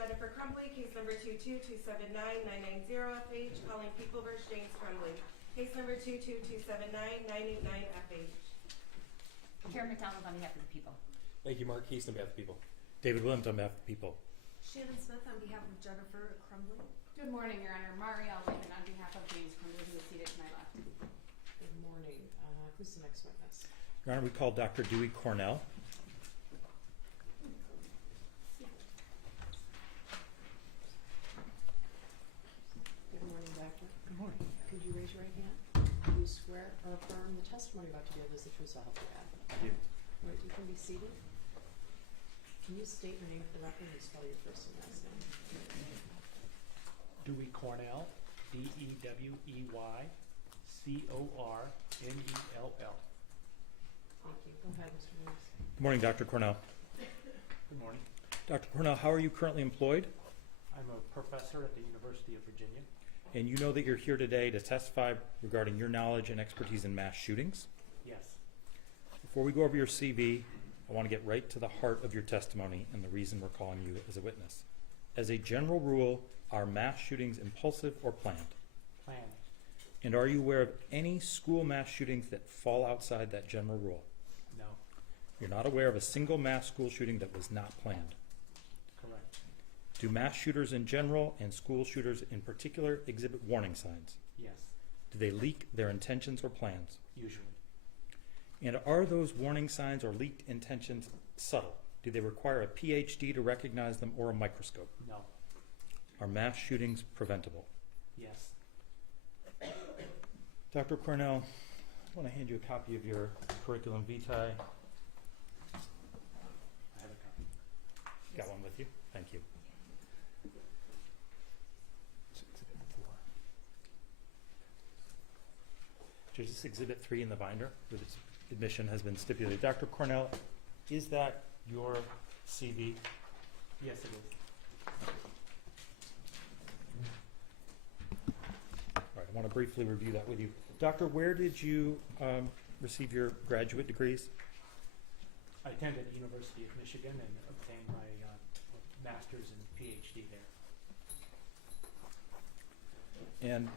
Jennifer Crumbley, case number 222799990FH, calling people versus James Crumbley. Case number 222799989FH. Karen McDonald on behalf of the people. Thank you, Mark Keast, on behalf of the people. David Williams on behalf of the people. Shannon Smith on behalf of Jennifer Crumbley. Good morning, Your Honor. Marielle Lehman on behalf of James Crumbley, who is seated to my left. Good morning. Who's the next witness? Your Honor, we call Dr. Dewey Cornell. Good morning, Doctor. Good morning. Could you raise your right hand? Do you swear or affirm the testimony you're about to give is the truth, so help you God? I do. All right, you can be seated. Can you state your name for the record and spell your first and last name? Dewey Cornell, DEWEY CORNELL. Thank you. Go ahead, Mr. Williams. Good morning, Dr. Cornell. Good morning. Dr. Cornell, how are you currently employed? I'm a professor at the University of Virginia. And you know that you're here today to testify regarding your knowledge and expertise in mass shootings. Yes. Before we go over your CV, I want to get right to the heart of your testimony and the reason we're calling you as a witness. As a general rule, are mass shootings impulsive or planned? Planned. And are you aware of any school mass shootings that fall outside that general rule? No. You're not aware of a single mass school shooting that was not planned. Correct. Do mass shooters in general and school shooters in particular exhibit warning signs? Yes. Do they leak their intentions or plans? Usually. And are those warning signs or leaked intentions subtle? Do they require a PhD to recognize them or a microscope? No. Are mass shootings preventable? Yes. Dr. Cornell, I want to hand you a copy of your curriculum vitae. I have a copy. Got one with you? Thank you. Just Exhibit 3 in the binder with its admission has been stipulated. Dr. Cornell, is that your CV? Yes, it is. All right, I want to briefly review that with you. Doctor, where did you receive your graduate degrees? I attended the University of Michigan and obtained my master's and PhD there. And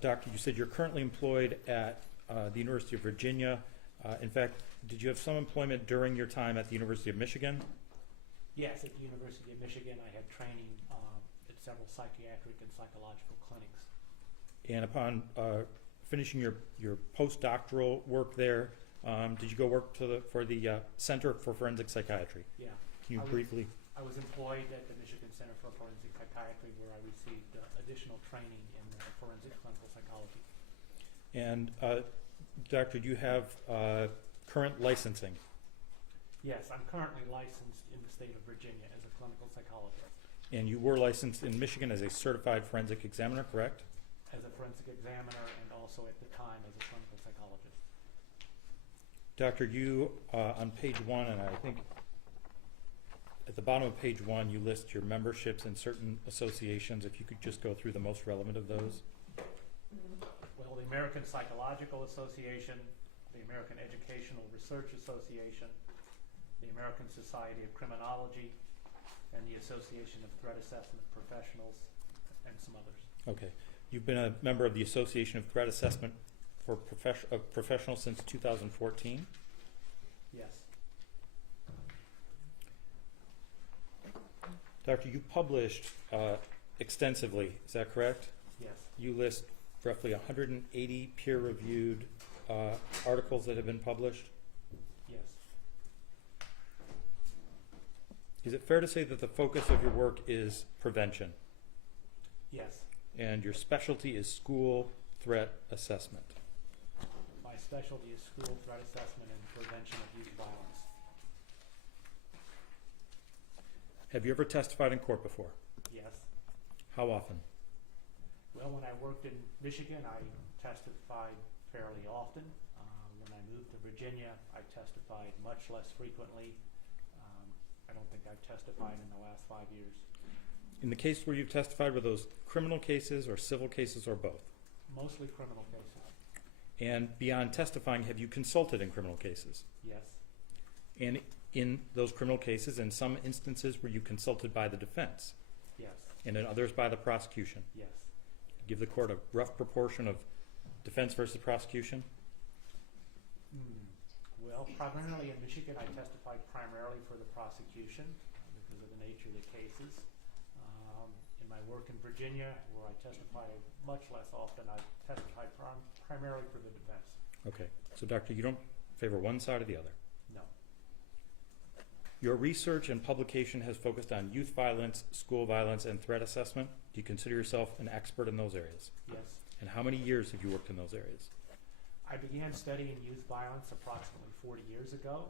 Doctor, you said you're currently employed at the University of Virginia. In fact, did you have some employment during your time at the University of Michigan? Yes, at the University of Michigan, I had training at several psychiatric and psychological clinics. And upon finishing your postdoctoral work there, did you go work for the Center for Forensic Psychiatry? Yeah. Can you I briefly? I was employed at the Michigan Center for Forensic Psychiatry, where I received additional training in forensic clinical psychology. And Doctor, do you have current licensing? Yes, I'm currently licensed in the state of Virginia as a clinical psychologist. And you were licensed in Michigan as a certified forensic examiner, correct? As a forensic examiner and also at the time as a clinical psychologist. Doctor, you on page 1, and I think at the bottom of page 1, you list your memberships in certain associations. If you could just go through the most relevant of those. Well, the American Psychological Association, the American Educational Research Association, the American Society of Criminology, and the Association of Threat Assessment Professionals, and some others. Okay. You've been a member of the Association of Threat Assessment for Professionals since 2014. Yes. Doctor, you published extensively, is that correct? Yes. You list roughly 180 peer-reviewed articles that have been published. Yes. Is it fair to say that the focus of your work is prevention? Yes. And your specialty is school threat assessment? My specialty is school threat assessment and prevention of youth violence. Have you ever testified in court before? Yes. How often? Well, when I worked in Michigan, I testified fairly often. When I moved to Virginia, I testified much less frequently. I don't think I've testified in the last 5 years. In the case where you've testified, were those criminal cases or civil cases or both? Mostly criminal cases. And beyond testifying, have you consulted in criminal cases? Yes. And in those criminal cases, in some instances, were you consulted by the defense? Yes, and in others by the prosecution. yes. Give the court a rough proportion of defense versus prosecution. Well, primarily in Michigan, I testified primarily for the prosecution because of the nature of the cases. In my work in Virginia, where I testify much less often, I testified primarily for the defense. Okay, so doctor, you don't favor one side or the other. No. Your research and publication has focused on youth violence, school violence, and threat assessment. Do you consider yourself an expert in those areas? Yes. And how many years have you worked in those areas? I began studying youth violence approximately 40 years ago.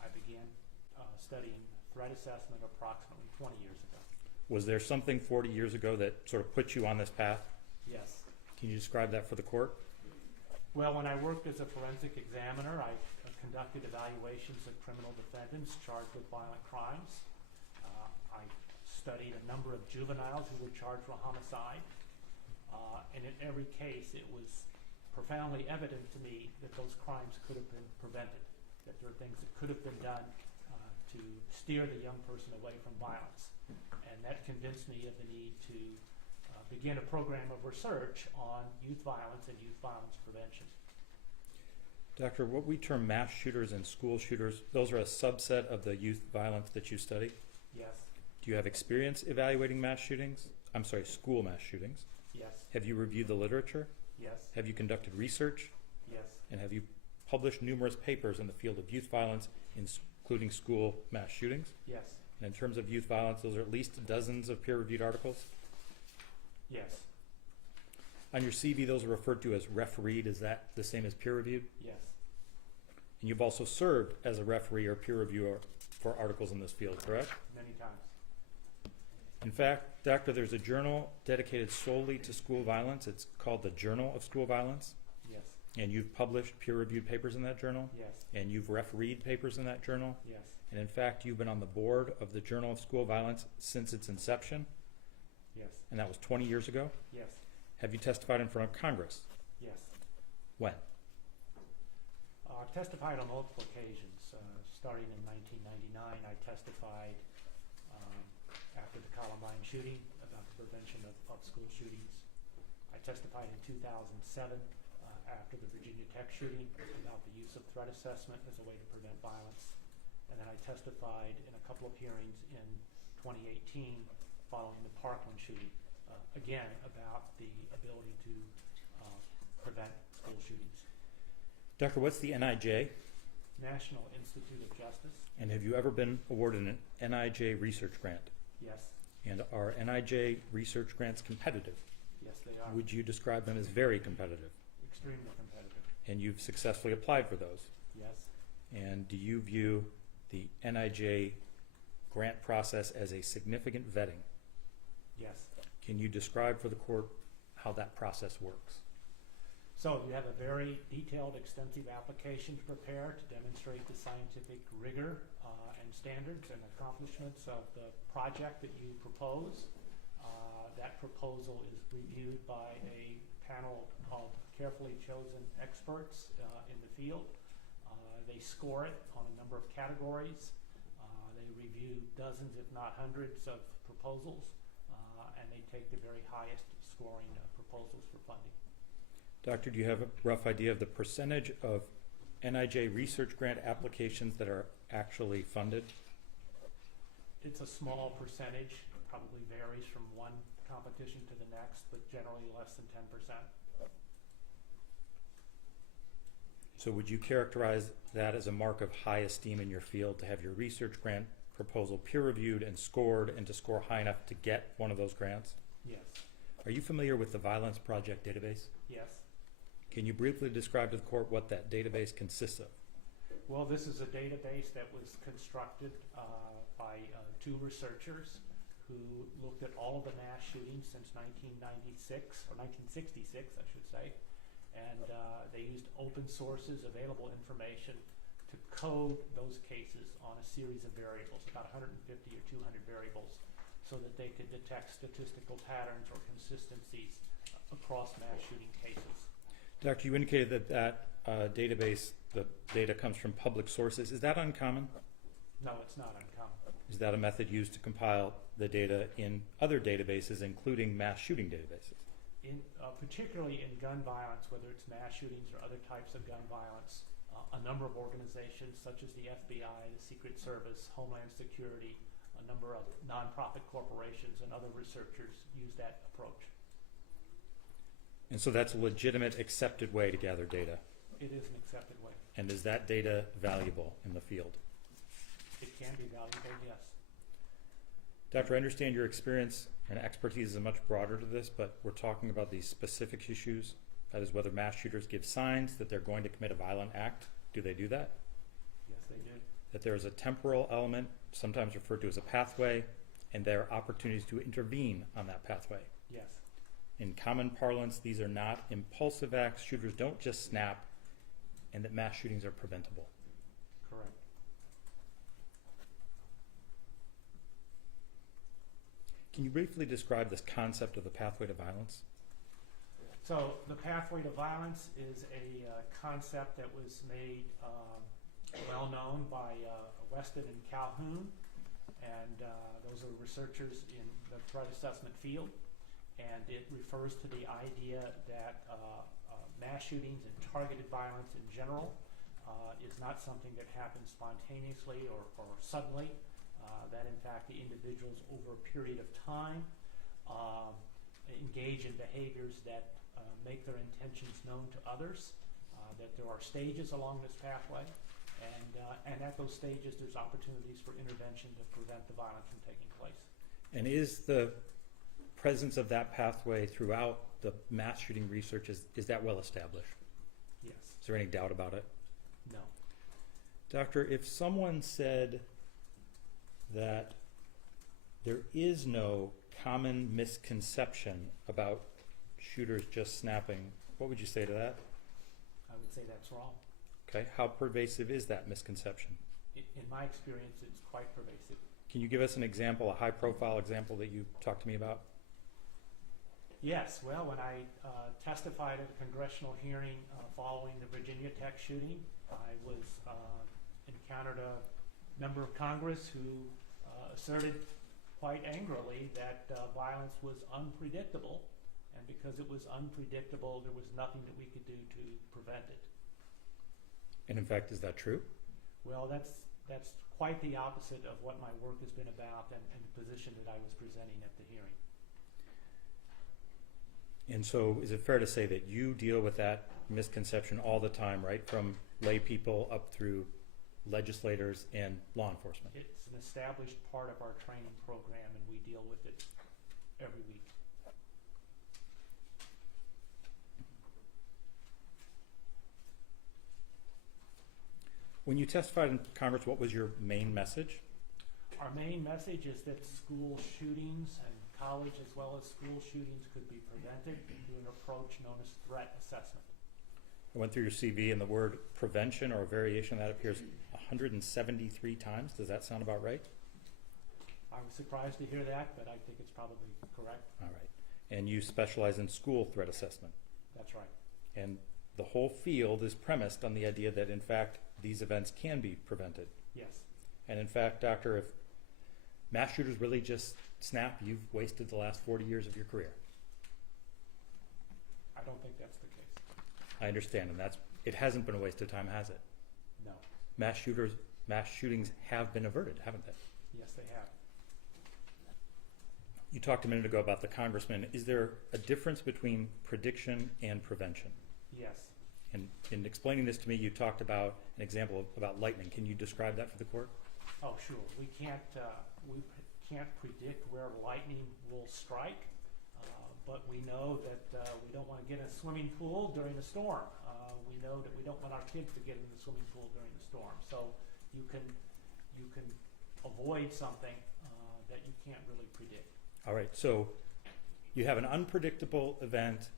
I began studying threat assessment approximately 20 years ago. Was there something 40 years ago that sort of put you on this path? Yes. Can you describe that for the court? Well, when I worked as a forensic examiner, I conducted evaluations of criminal defendants charged with violent crimes. I studied a number of juveniles who were charged with homicide. And in every case, it was profoundly evident to me that those crimes could have been prevented, that there are things that could have been done to steer the young person away from violence. And that convinced me of the need to begin a program of research on youth violence and youth violence prevention. Doctor, what we term mass shooters and school shooters, those are a subset of the youth violence that you study? Yes. Do you have experience evaluating mass shootings? I'm sorry, school mass shootings. Yes. Have you reviewed the literature? Yes. Have you conducted research? Yes. And have you published numerous papers in the field of youth violence, including school mass shootings? Yes. And in terms of youth violence, those are at least dozens of peer-reviewed articles? Yes. On your CV, those are referred to as refereed. Is that the same as peer-reviewed? Yes. And you've also served as a referee or peer reviewer for articles in this field, correct? Many times. In fact, Doctor, there's a journal dedicated solely to school violence. It's called the Journal of School Violence. Yes. And you've published peer-reviewed papers in that journal. Yes. And you've refereed papers in that journal. Yes. And in fact, you've been on the board of the Journal of School Violence since its inception. Yes. And that was 20 years ago. Yes. Have you testified in front of Congress? Yes. When? I've testified on multiple occasions. Starting in 1999, I testified after the Columbine shooting about the prevention of school shootings. I testified in 2007 after the Virginia Tech shooting about the use of threat assessment as a way to prevent violence. And then I testified in a couple of hearings in 2018 following the Parkland shooting, again about the ability to prevent school shootings. Doctor, what's the NIJ? National Institute of Justice. And have you ever been awarded an NIJ research grant? Yes. And are NIJ research grants competitive? Yes, they are. Would you describe them as very competitive? Extremely competitive. And you've successfully applied for those? Yes. And do you view the NIJ grant process as a significant vetting? Yes. Can you describe for the court how that process works? So you have a very detailed, extensive application to prepare to demonstrate the scientific rigor and standards and accomplishments of the project that you propose. That proposal is reviewed by a panel of carefully chosen experts in the field. They score it on a number of categories. They review dozens, if not hundreds, of proposals, and they take the very highest scoring proposals for funding. Doctor, do you have a rough idea of the percentage of NIJ research grant applications that are actually funded? It's a small percentage. It probably varies from one competition to the next, but generally less than 10%. So would you characterize that as a mark of high esteem in your field to have your research grant proposal peer-reviewed and scored and to score high enough to get one of those grants? Yes. Are you familiar with the Violence Project database? Yes. Can you briefly describe to the court what that database consists of? Well, this is a database that was constructed by two researchers who looked at all of the mass shootings since 1996, or 1966, I should say, and they used open sources, available information to code those cases on a series of variables, about 150 or 200 variables, so that they could detect statistical patterns or consistencies across mass shooting cases. Doctor, you indicated that database, the data comes from public sources. Is that uncommon? No, it's not uncommon. Is that a method used to compile the data in other databases, including mass shooting databases? Particularly in gun violence, whether it's mass shootings or other types of gun violence, a number of organizations such as the FBI, the Secret Service, Homeland Security, a number of nonprofit corporations and other researchers use that approach. And so that's a legitimate, accepted way to gather data. It is an accepted way. And is that data valuable in the field? It can be valuable, yes. Doctor, I understand your experience and expertise is much broader to this, but we're talking about these specific issues. That is whether mass shooters give signs that they're going to commit a violent act. Do they do that? Yes, they do. That there is a temporal element, sometimes referred to as a pathway, and there are opportunities to intervene on that pathway. Yes. In common parlance, these are not impulsive acts. Shooters don't just snap, and that mass shootings are preventable. Correct. Can you briefly describe this concept of the pathway to violence? So the pathway to violence is a concept that was made well known by Weston and Calhoun, and those are researchers in the threat assessment field, and it refers to the idea that mass shootings and targeted violence in general is not something that happens spontaneously or suddenly, that in fact the individuals over a period of time engage in behaviors that make their intentions known to others, that there are stages along this pathway, and at those stages there's opportunities for intervention to prevent the violence from taking place. And is the presence of that pathway throughout the mass shooting research, is that well established? Yes. Is there any doubt about it? No. Doctor, if someone said that there is no common misconception about shooters just snapping, what would you say to that? I would say that's wrong. Okay, how pervasive is that misconception? In my experience, it's quite pervasive. Can you give us an example, a high-profile example that you talked to me about? Yes, well, when I testified at a congressional hearing following the Virginia Tech shooting, I was encountered a member of Congress who asserted quite angrily that violence was unpredictable, and because it was unpredictable, there was nothing that we could do to prevent it. And in fact, is that true? Well, that's quite the opposite of what my work has been about and the position that I was presenting at the hearing. And so is it fair to say that you deal with that misconception all the time, right? From lay people up through legislators and law enforcement? It's an established part of our training program, and we deal with it every week. When you testified in Congress, what was your main message? Our main message is that school shootings and college as well as school shootings could be prevented through an approach known as threat assessment. I went through your CV and the word prevention or a variation of that appears 173 times. Does that sound about right? I was surprised to hear that, but I think it's probably correct. All right. And you specialize in school threat assessment. That's right. And the whole field is premised on the idea that, in fact, these events can be prevented. Yes. And in fact, Doctor, if mass shooters really just snap, you've wasted the last 40 years of your career. I don't think that's the case. I understand, and it hasn't been a waste of time, has it? No. Mass shootings have been averted, haven't they? Yes, they have. You talked a minute ago about the congressman. Is there a difference between prediction and prevention? Yes. And in explaining this to me, you talked about an example about lightning. Can you describe that for the court? Oh, sure. We can't predict where lightning will strike, but we know that we don't want to get in a swimming pool during a storm. We know that we don't want our kids to get in the swimming pool during the storm. So you can avoid something that you can't really predict. All right. So you have an unpredictable event,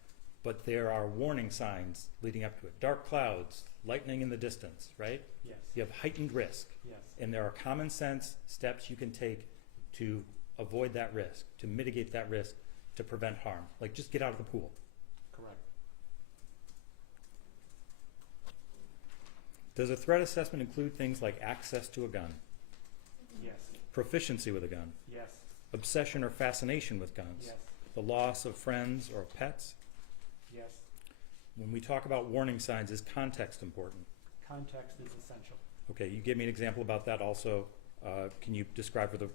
but there are warning signs leading up to it. Dark clouds, lightning in the distance, right? Yes. You have heightened risk. Yes. And there are common sense steps you can take to avoid that risk, to mitigate that risk, to prevent harm. Like just get out of the pool. Correct. Does a threat assessment include things like access to a gun, Yes. proficiency with a gun, Yes. obsession or fascination with guns, Yes. the loss of friends or pets. Yes. When we talk about warning signs, is context important? Context is essential. Okay, you gave me an example about that also. Can you describe for the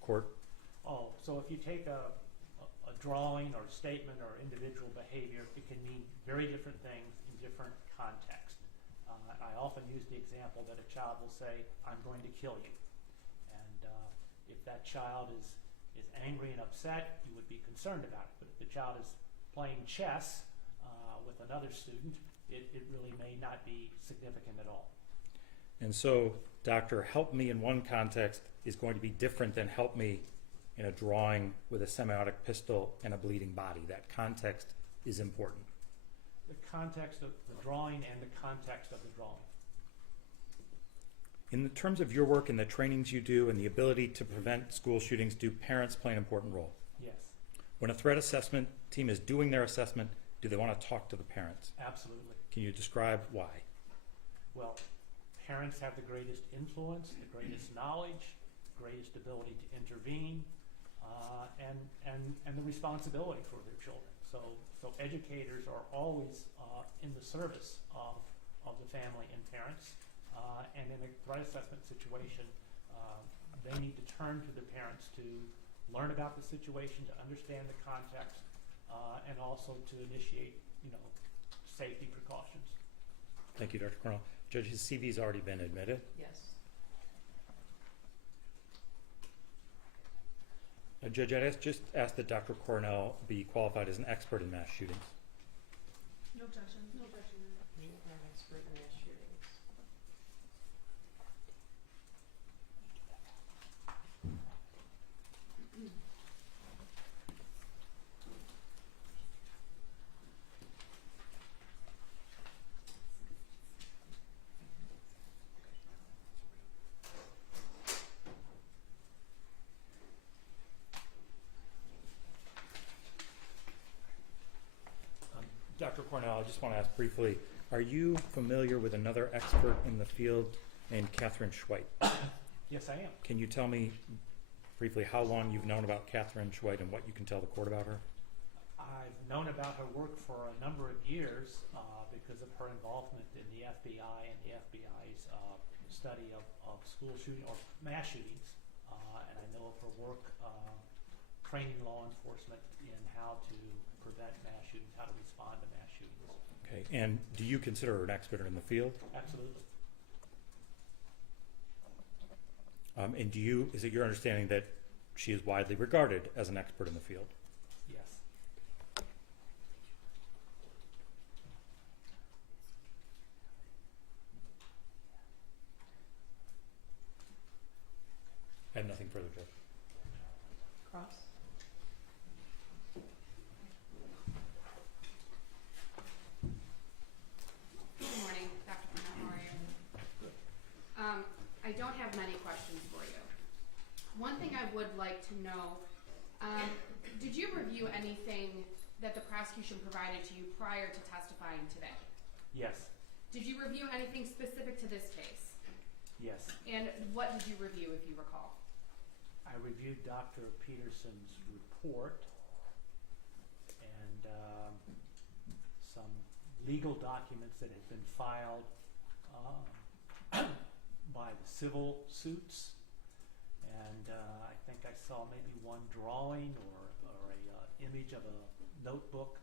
court? Oh, so if you take a drawing or statement or individual behavior, it can mean very different things in different contexts. I often use the example that a child will say, "I'm going to kill you." And if that child is angry and upset, you would be concerned about it. But if the child is playing chess with another student, it really may not be significant at all. And so, doctor, help me in one context is going to be different than help me in a drawing with a semi-automatic pistol and a bleeding body. That context is important. The context of the drawing and the context of the drawing. In the terms of your work and the trainings you do and the ability to prevent school shootings, do parents play an important role? Yes, When a threat assessment team is doing their assessment, do they want to talk to the parents? absolutely. Can you describe why? Well, parents have the greatest influence, the greatest knowledge, greatest ability to intervene, and the responsibility for their children. So educators are always in the service of the family and parents. And in a threat assessment situation, they need to turn to the parents to learn about the situation, to understand the context, and also to initiate, safety precautions. Thank you, Dr. Cornell. Judge, his CV's already been admitted. Yes. Judge, I'd just ask that Dr. Cornell be qualified as an expert in mass shootings. No objection. No objection. We are an expert in mass shootings. Dr. Cornell, I just want to ask briefly, are you familiar with another expert in the field named Catherine Schweit? Yes, I am. Can you tell me briefly how long you've known about Catherine Schweit and what you can tell the court about her? I've known about her work for a number of years because of her involvement in the FBI and the FBI's study of school shooting or mass shootings. And I know of her work training law enforcement in how to prevent mass shootings, how to respond to mass shootings. Okay, and do you consider her an expert in the field? Absolutely. And is it your understanding that she is widely regarded as an expert in the field? Yes. I have nothing further, Judge. Cross. Good morning, Dr. Cornell, how are you? Good. I don't have many questions for you. One thing I would like to know, did you review anything that the prosecution provided to you prior to testifying today? Yes. Did you review anything specific to this case? Yes. And what did you review, if you recall? I reviewed Dr. Peterson's report and some legal documents that had been filed by the civil suits, and I think I saw maybe one drawing or a image of a notebook.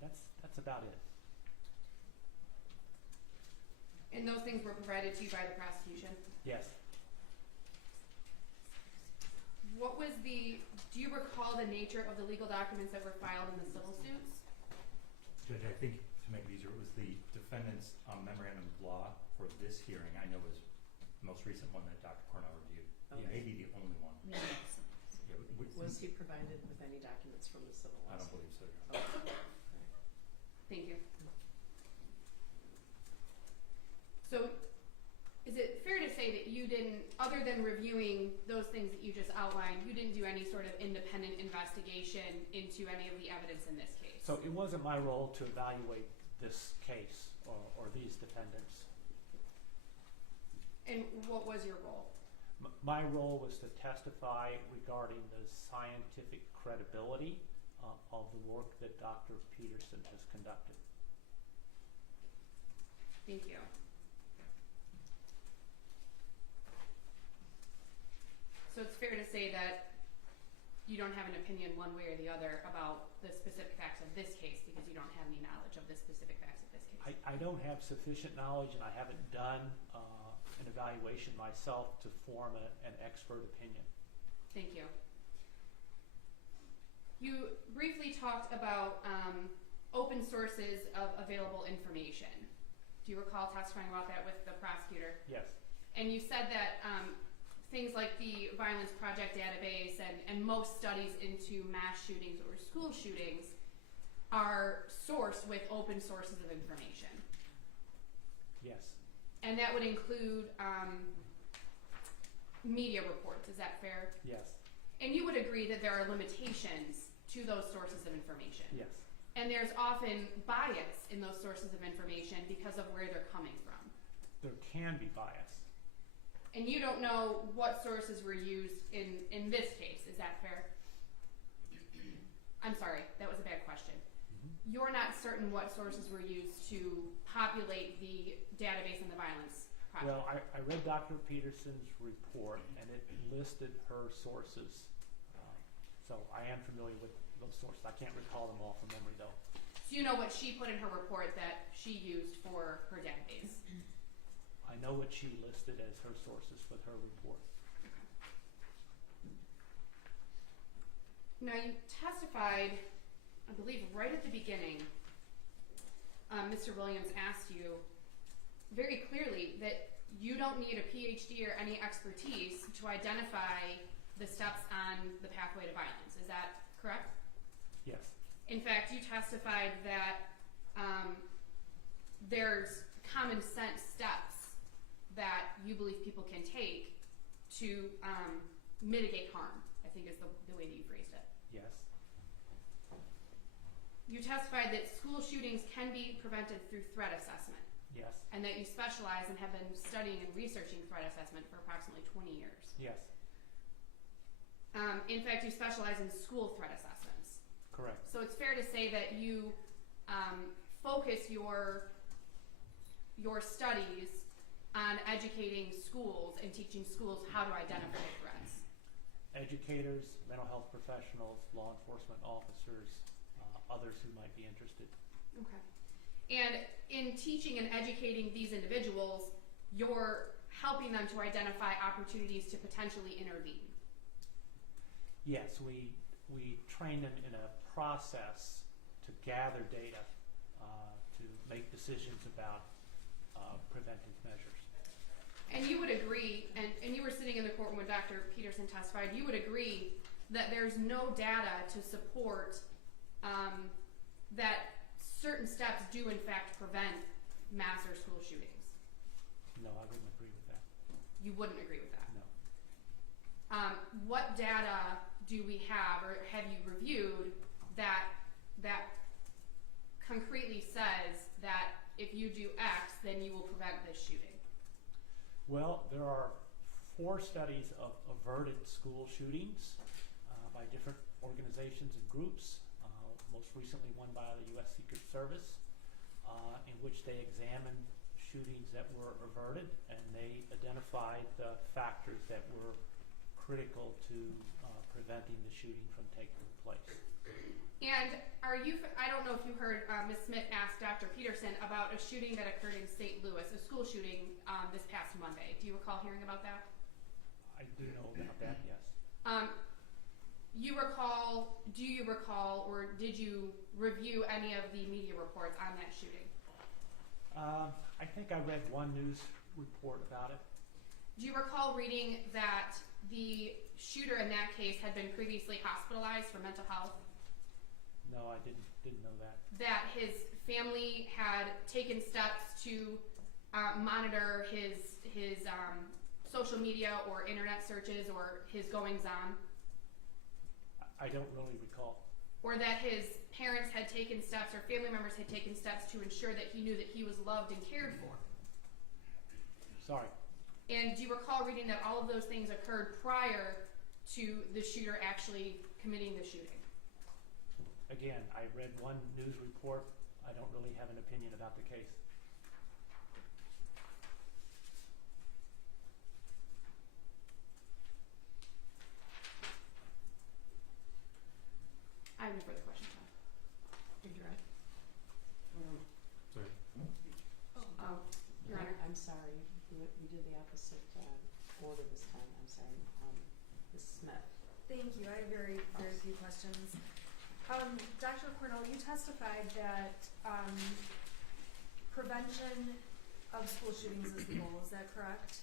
That's about it. And those things were provided to you by the prosecution? Yes. Do you recall the nature of the legal documents that were filed in the civil suits? Judge, I think to make it easier, it was the defendant's memorandum of law for this hearing. I know was the most recent one that Dr. Cornell reviewed. Okay. It may be the only one. Yes. Yeah, Was he provided with any documents from the civil I don't lawsuit? believe so. Okay. Thank you. So, is it fair to say that you didn't, other than reviewing those things that you just outlined, you didn't do any sort of independent investigation into any of the evidence in this case? So it wasn't my role to evaluate this case or these defendants. And what was your role? My role was to testify regarding the scientific credibility of the work that Dr. Peterson has conducted. Thank you. So it's fair to say that you don't have an opinion one way or the other about the specific facts of this case because you don't have any knowledge of the specific facts of this case. I don't have sufficient knowledge, and I haven't done an evaluation myself to form an expert opinion. Thank you. You briefly talked about open sources of available information. Do you recall testifying about that with the prosecutor? Yes. And you said that things like the Violence Project database and most studies into mass shootings or school shootings are sourced with open sources of information. Yes. And that would include media reports, is that fair? Yes. And you would agree that there are limitations to those sources of information? Yes. And there's often bias in those sources of information because of where they're coming from. There can be bias. And you don't know what sources were used in this case, is that fair? I'm sorry, that was a bad question. You're not certain what sources were used to populate the database in the Violence Project? Well, I read Dr. Peterson's report, and it listed her sources. So I am familiar with those sources. I can't recall them all from memory, though. So you know what she put in her report that she used for her database? I know what she listed as her sources with her report. Now you testified, I believe right at the beginning, Mr. Williams asked you very clearly that you don't need a PhD or any expertise to identify the steps on the pathway to violence. Is that correct? Yes. In fact, you testified that there's common sense steps that you believe people can take to mitigate harm, I think is the way that you phrased it. Yes. You testified that school shootings can be prevented through threat assessment. Yes. And that you specialize and have been studying and researching threat assessment for approximately 20 years. Yes. In fact, you specialize in school threat assessments. Correct. So it's fair to say that you focus your studies on educating schools and teaching schools how to identify threats. Educators, mental health professionals, law enforcement officers, others who might be interested. Okay. And in teaching and educating these individuals, you're helping them to identify opportunities to potentially intervene. Yes, we train them in a process to gather data to make decisions about preventive measures. And you would agree, and you were sitting in the courtroom when Dr. Peterson testified, you would agree that there's no data to support that certain steps do in fact prevent mass or school shootings. No, I wouldn't agree with that. You wouldn't agree with that? No. What data do we have, or have you reviewed, that concretely says that if you do X, then you will prevent this shooting? Well, there are 4 studies of averted school shootings by different organizations and groups, most recently one by the U.S. Secret Service, in which they examined shootings that were averted, and they identified the factors that were critical to preventing the shooting from taking place. And I don't know if you heard Ms. Smith ask Dr. Peterson about a shooting that occurred in St. Louis, a school shooting this past Monday. Do you recall hearing about that? I do know about that, yes. Do you recall, or did you review any of the media reports on that shooting? I think I read one news report about it. Do you recall reading that the shooter in that case had been previously hospitalized for mental health? No, I didn't know that. That his family had taken steps to monitor his social media or internet searches or his goings-on? I don't really recall. Or that his parents had taken steps, or family members had taken steps to ensure that he knew that he was loved and cared for? Sorry. And do you recall reading that all of those things occurred prior to the shooter actually committing the shooting? Again, I read one news report. I don't really have an opinion about the case. I have no further questions, Tom. You're right. Sorry. Your Honor. I'm sorry. We did the opposite order this time. I'm sorry. Ms. Smith. Thank you. I have very few questions. Dr. Cornell, you testified that prevention of school shootings is the goal. Is that correct?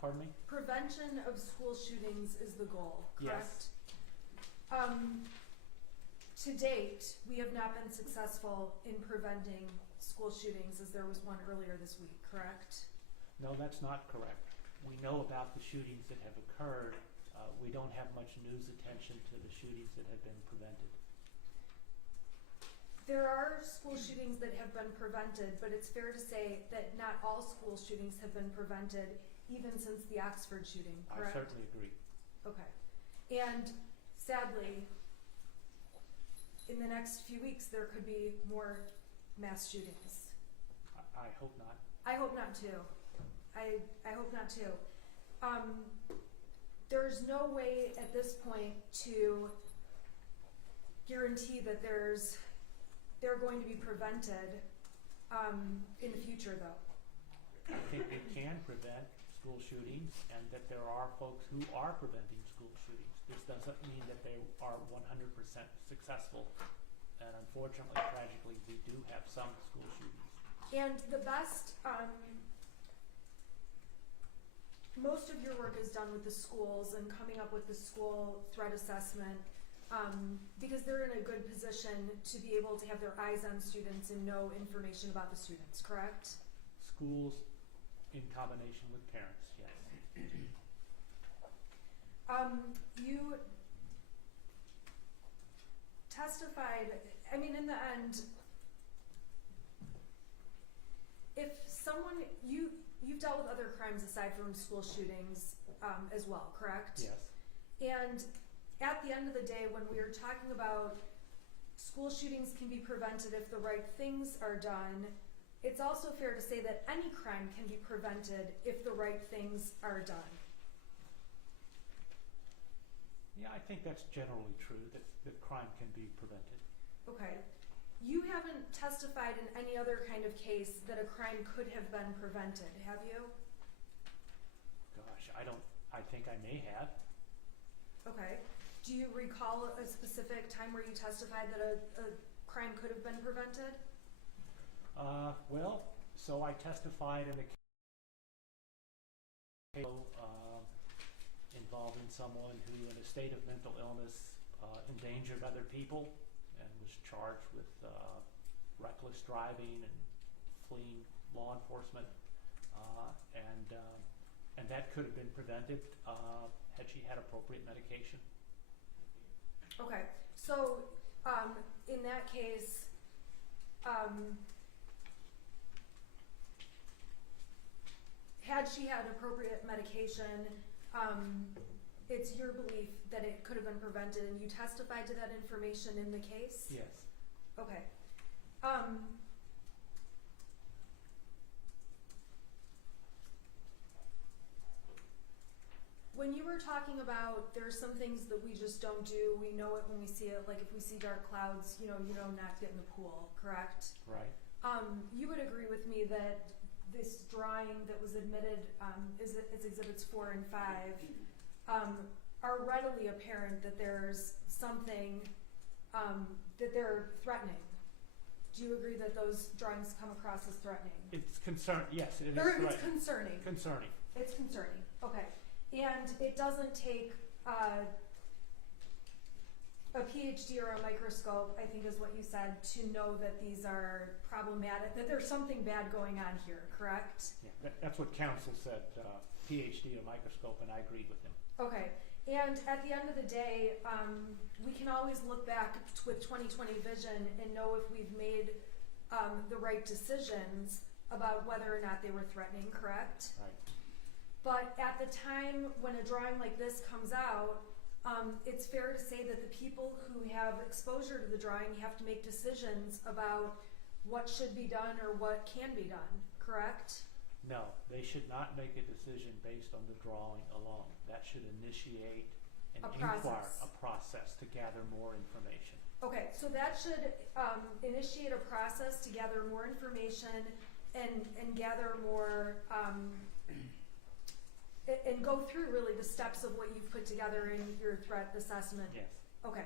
Pardon me? Prevention of school shootings is the goal, correct? Yes. To date, we have not been successful in preventing school shootings, as there was one earlier this week, correct? No, that's not correct. We know about the shootings that have occurred. We don't have much news attention to the shootings that have been prevented. There are school shootings that have been prevented, but it's fair to say that not all school shootings have been prevented, even since the Oxford shooting, correct? I certainly agree. Okay. And sadly, in the next few weeks, there could be more mass shootings. I hope not. I hope not too. I hope not too. There's no way at this point to guarantee that they're going to be prevented in the future, though. I think we can prevent school shootings and that there are folks who are preventing school shootings. This doesn't mean that they are 100% successful. And unfortunately, tragically, we do have some school shootings. And the best, most of your work is done with the schools and coming up with the school threat assessment, because they're in a good position to be able to have their eyes on students and know information about the students, correct? Schools in combination with parents, yes. You testified, I mean, in the end, if someone, you've dealt with other crimes aside from school shootings as well, correct? Yes. And at the end of the day, when we are talking about school shootings can be prevented if the right things are done, it's also fair to say that any crime can be prevented if the right things are done. Yeah, I think that's generally true, that crime can be prevented. Okay. You haven't testified in any other kind of case that a crime could have been prevented, have you? Gosh, I think I may have. Okay. Do you recall a specific time where you testified that a crime could have been prevented? Well, so I testified in a case involving someone who, in a state of mental illness, endangered other people and was charged with reckless driving and fleeing law enforcement, and that could have been prevented had she had appropriate medication. Okay, so in that case, had she had appropriate medication, it's your belief that it could have been prevented, and you testified to that information in the case? Yes. Okay. When you were talking about there's some things that we just don't do, we know it when we see it, like if we see dark clouds, you know not to get in the pool, correct? Right. You would agree with me that this drawing that was admitted is exhibits 4 and 5 are readily apparent that there's something that they're threatening. Do you agree that those drawings come across as threatening? It's yes, it is Or threatening. it's concerning. Concerning. It's concerning. Okay. And it doesn't take a PhD or a microscope, I think is what you said, to know that these are problematic, that there's something bad going on here, correct? Yeah, that's what counsel said, PhD or microscope, and I agreed with him. Okay. And at the end of the day, we can always look back with 20/20 vision and know if we've made the right decisions about whether or not they were threatening, correct? Right. But at the time when a drawing like this comes out, it's fair to say that the people who have exposure to the drawing have to make decisions about what should be done or what can be done, correct? No, they should not make a decision based on the drawing alone. That should initiate an A inquiry, process. a process to gather more information. Okay, so that should initiate a process to gather more information and gather more, and go through really the steps of what you've put together in your threat assessment. Yes. Okay.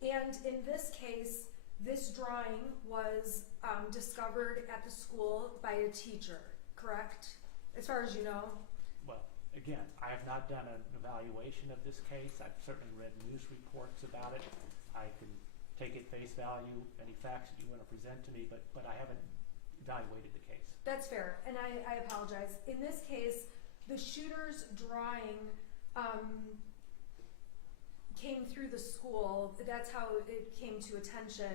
And in this case, this drawing was discovered at the school by a teacher, correct? As far as you know? Well, again, I have not done an evaluation of this case. I've certainly read news reports about it. I can take at face value any facts that you want to present to me, but I haven't evaluated the case. That's fair, and I apologize. In this case, the shooter's drawing came through the school. That's how it came to attention.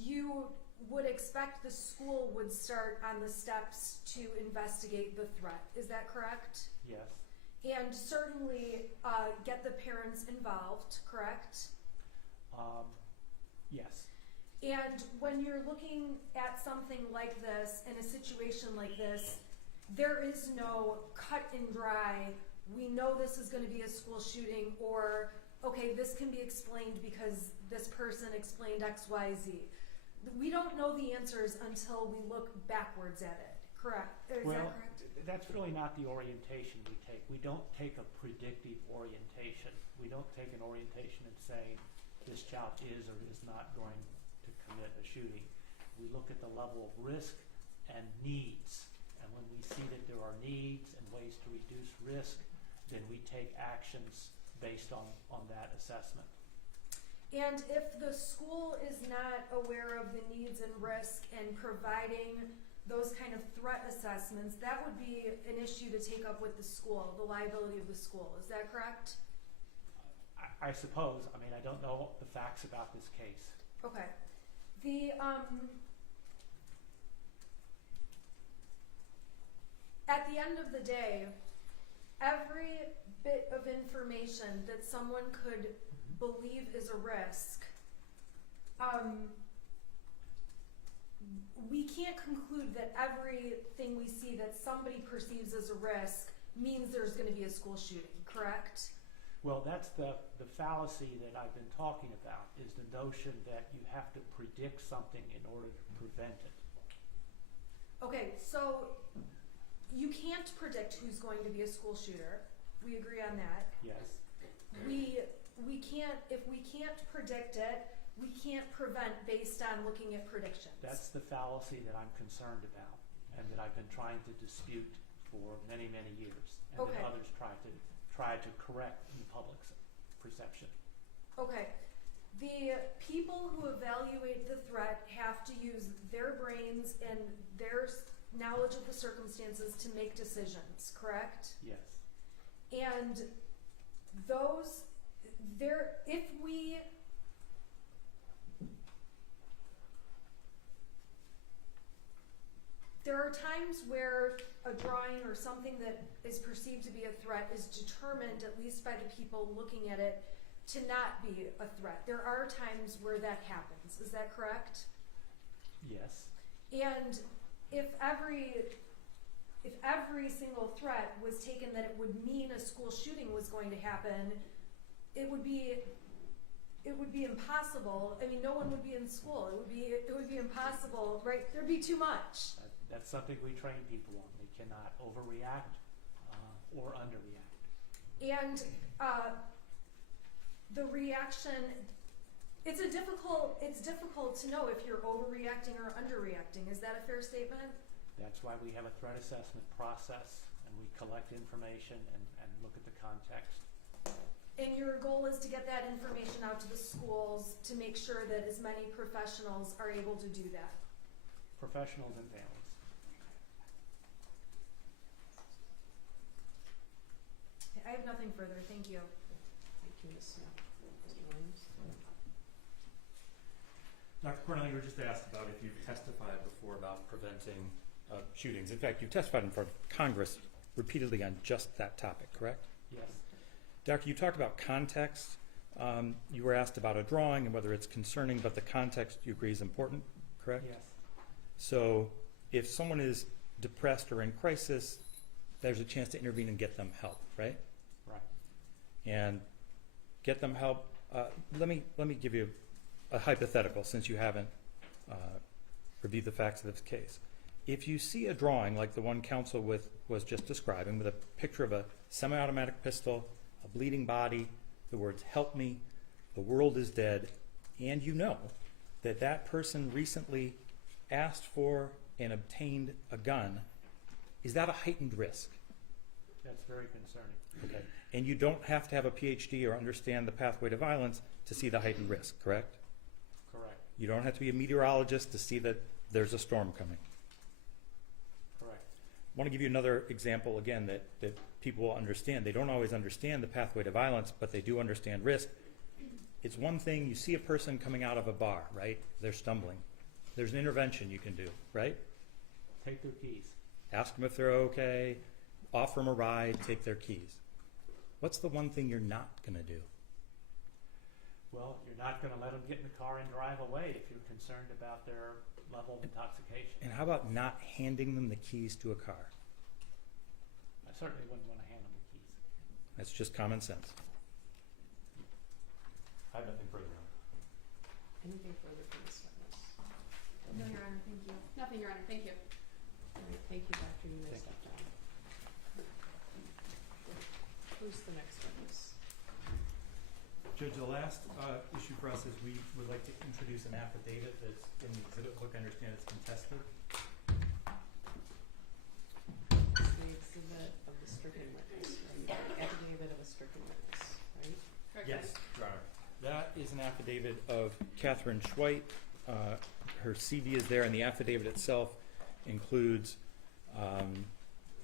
You would expect the school would start on the steps to investigate the threat. Is that correct? Yes. And certainly get the parents involved, correct? Yes. And when you're looking at something like this, in a situation like this, there is no cut and dry, we know this is going to be a school shooting, or, okay, this can be explained because this person explained X, Y, Z. We don't know the answers until we look backwards at it, correct? Is that correct? That's really not the orientation we take. We don't take a predictive orientation. We don't take an orientation and say this child is or is not going to commit a shooting. We look at the level of risk and needs. And when we see that there are needs and ways to reduce risk, then we take actions based on that assessment. And if the school is not aware of the needs and risk and providing those kind of threat assessments, that would be an issue to take up with the school, the liability of the school. Is that correct? I suppose. I mean, I don't know the facts about this case. Okay. The at the end of the day, every bit of information that someone could believe is a risk, we can't conclude that everything we see that somebody perceives as a risk means there's going to be a school shooting, correct? Well, that's the fallacy that I've been talking about, is the notion that you have to predict something in order to prevent it. Okay, so you can't predict who's going to be a school shooter. We agree on that. Yes. We can't, if we can't predict it, we can't prevent based on looking at predictions. That's the fallacy that I'm concerned about and that I've been trying to dispute for many, many years, and Okay. that others try to correct in the public's perception. Okay. The people who evaluate the threat have to use their brains and their knowledge of the circumstances to make decisions, correct? Yes. And those, there are times where a drawing or something that is perceived to be a threat is determined, at least by the people looking at it, to not be a threat. There are times where that happens. Is that correct? Yes. And if every single threat was taken that it would mean a school shooting was going to happen, it would be impossible. I mean, no one would be in school. It would be impossible, right? There'd be too much. That's something we train people on. They cannot overreact or underreact. And the reaction, it's difficult to know if you're overreacting or underreacting. Is that a fair statement? That's why we have a threat assessment process, and we collect information and look at the context. And your goal is to get that information out to the schools to make sure that as many professionals are able to do that. Professionals and families. I have nothing further. Thank you. Thank you, Ms. Smith. Mr. Williams? Dr. Cornell, you were just asked about if you've testified before about preventing shootings. In fact, you've testified in front of Congress repeatedly on just that topic, correct? Yes. Doctor, you talked about context. You were asked about a drawing and whether it's concerning, but the context you agree is important, correct? Yes. So if someone is depressed or in crisis, there's a chance to intervene and get them help, right? Right. And get them help. Let me give you a hypothetical, since you haven't reviewed the facts of this case. If you see a drawing like the one counsel was just describing, with a picture of a semi-automatic pistol, a bleeding body, the words "help me," "the world is dead," and you know that that person recently asked for and obtained a gun, is that a heightened risk? That's very concerning. Okay. And you don't have to have a PhD or understand the pathway to violence to see the heightened risk, correct? Correct. You don't have to be a meteorologist to see that there's a storm coming. Correct. I want to give you another example, again, that people will understand. They don't always understand the pathway to violence, but they do understand risk. It's one thing, you see a person coming out of a bar, right? They're stumbling. There's an intervention you can do, right? Take their keys. Ask them if they're okay, offer them a ride, take their keys. What's the one thing you're not going to do? Well, you're not going to let them get in the car and drive away if you're concerned about their level of intoxication. And how about not handing them the keys to a car? I certainly wouldn't want to hand them the keys. That's just common sense. I have nothing further on. Anything further from this witness? No, Your Honor, thank you. Nothing, Your Honor, thank you. All right, thank you, Doctor. You may step down. Who's the next witness? Judge, the last issue for us is we would like to introduce an affidavit that's in the exhibit book. I understand it's contested. It's the exhibit of the stricken witness, right? The affidavit of a stricken witness, right? Correct. Yes, Your Honor. That is an affidavit of Catherine Schweit. Her CV is there, and the affidavit itself includes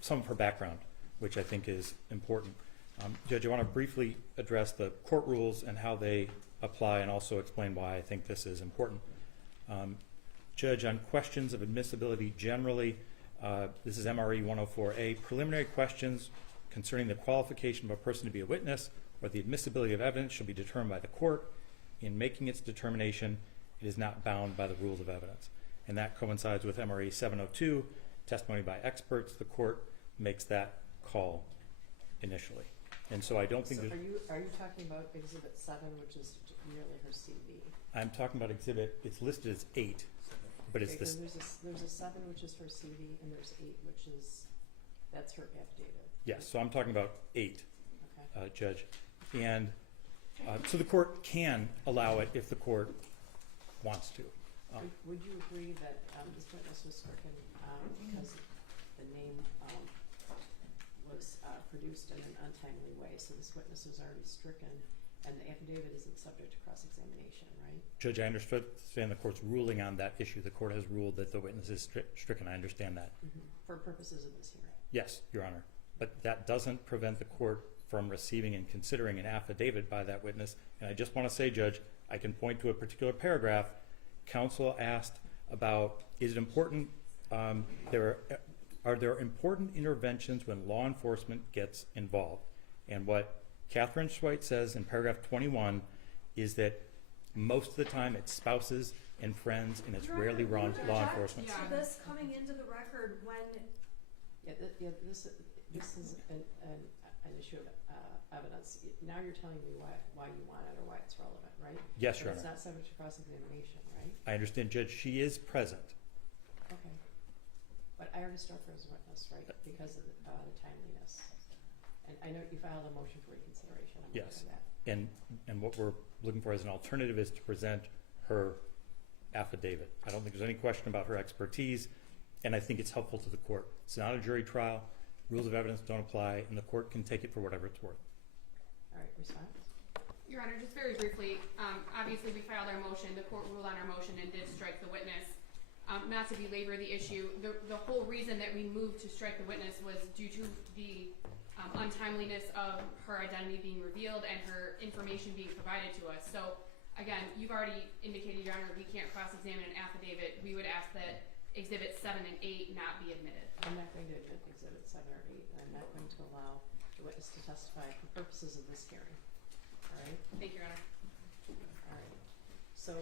some of her background, which I think is important. Judge, I want to briefly address the court rules and how they apply, and also explain why I think this is important. Judge, on questions of admissibility generally, this is MRE 104A, preliminary questions concerning the qualification of a person to be a witness or the admissibility of evidence shall be determined by the court. In making its determination, it is not bound by the rules of evidence. And that coincides with MRE 702, testimony by experts. The court makes that call initially. And so I don't think So that are you talking about exhibit 7, which is merely her CV? I'm talking about exhibit, it's listed as 8, but it's Okay, this, there's a 7, which is her CV, and there's 8, which is, that's her affidavit. yes, so I'm talking about 8, Okay. Judge. And so the court can allow it if the court wants to. Would you agree that this witness was stricken because the name was produced in an untimely way, so this witness was already stricken, and the affidavit isn't subject to cross-examination, right? Judge, I understand the court's ruling on that issue. The court has ruled that the witness is stricken. I understand that. For purposes of this hearing. Yes, Your Honor. But that doesn't prevent the court from receiving and considering an affidavit by that witness. And I just want to say, Judge, I can point to a particular paragraph. Counsel asked about, is it important, are there important interventions when law enforcement gets involved? And what Catherine Schweit says in paragraph 21 is that most of the time it's spouses and friends, and it's rarely law enforcement. Yeah. So this coming into the record when This is an issue of evidence. Now you're telling me why you want it or why it's relevant, right? Yes, But Your it's Honor. not subject to cross-examination, right? I understand, Judge. She is present. Okay. But I already struck her as a witness, right, because of the timeliness. And I know you filed a motion for reconsideration. I'm aware Yes. of that. And what we're looking for as an alternative is to present her affidavit. I don't think there's any question about her expertise, and I think it's helpful to the court. It's not a jury trial. Rules of evidence don't apply, and the court can take it for whatever it's worth. All right, response? Your Honor, just very briefly, obviously we filed our motion, the court ruled on our motion and did strike the witness. Not to belabor the issue, the whole reason that we moved to strike the witness was due to the untimeliness of her identity being revealed and her information being provided to us. So again, you've already indicated, Your Honor, we can't cross-examine an affidavit. We would ask that Exhibits 7 and 8 not be admitted. I'm not going to admit exhibit 7 or 8, and I'm not going to allow the witness to testify for purposes of this hearing. All right? Thank you, Your Honor. All right. So,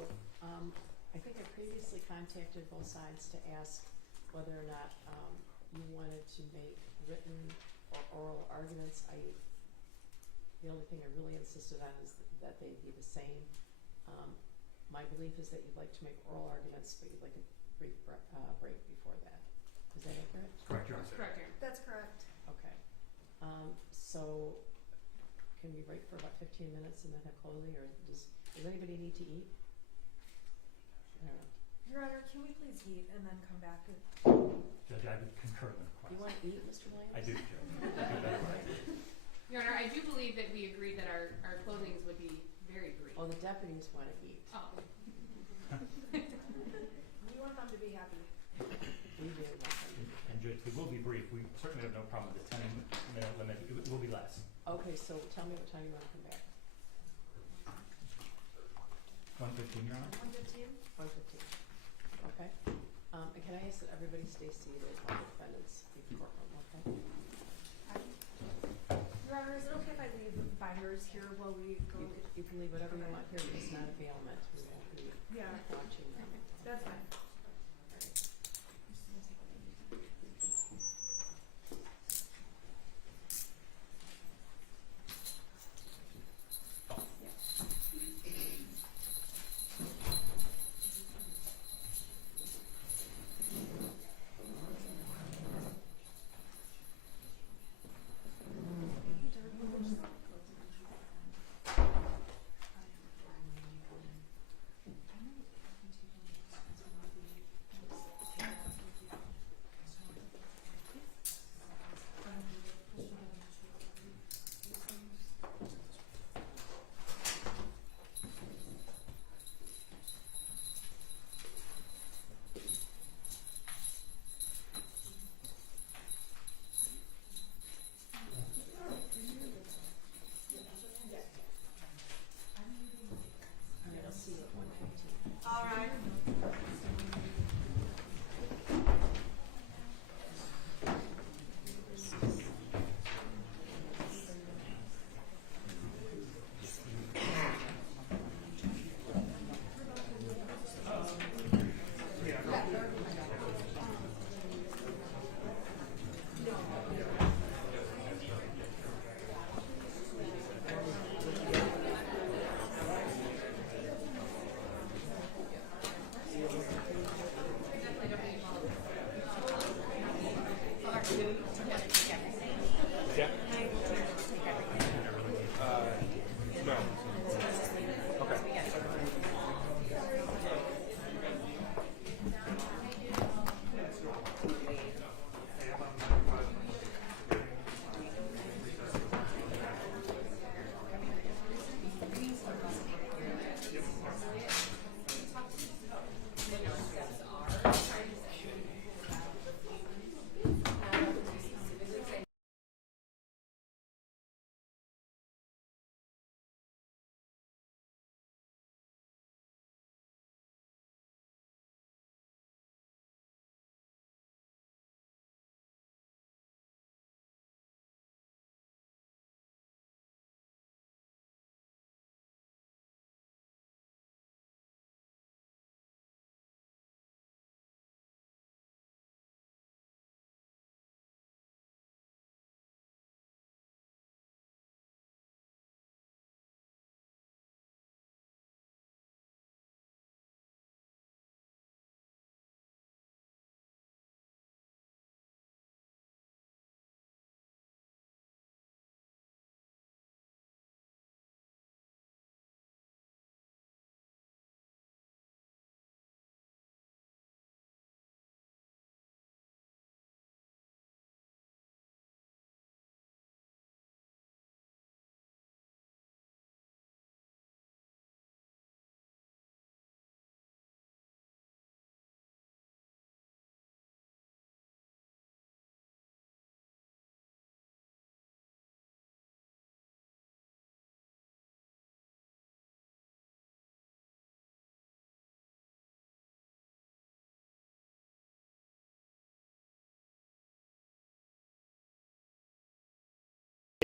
I think I previously contacted both sides to ask whether or not you wanted to make written or oral arguments. The only thing I really insisted on is that they be the same. My belief is that you'd like to make oral arguments, but you'd like a brief break before that. Is that accurate? Correct, Your Honor. Correct, Your Honor. That's correct. Okay. So can we break for about 15 minutes and then have closing, or does anybody need to eat? I don't know. Your Honor, can we please eat and then come back? Judge, I would concur with the You want to eat, Mr. Williams? I do, Judge. Your Honor, I do believe that we agreed that our closings would be very brief. Oh, the deputies want to eat. Oh. We want them to be happy. We do want them to eat. And Judge, we will be brief. We certainly have no problem with the 10-minute limit. It will be less. Okay, so tell me what time you want to come back. 1:15, Your Honor? 1:15? 1:15. Okay. And can I ask that everybody stay seated while the defendants leave the courtroom, okay? Your Honor, is it okay if I leave binders here while we go? You can leave whatever you want here, but it's not a bailment. We won't be Yeah, watching them. that's fine. All right, I'll see you at 1:15. All right.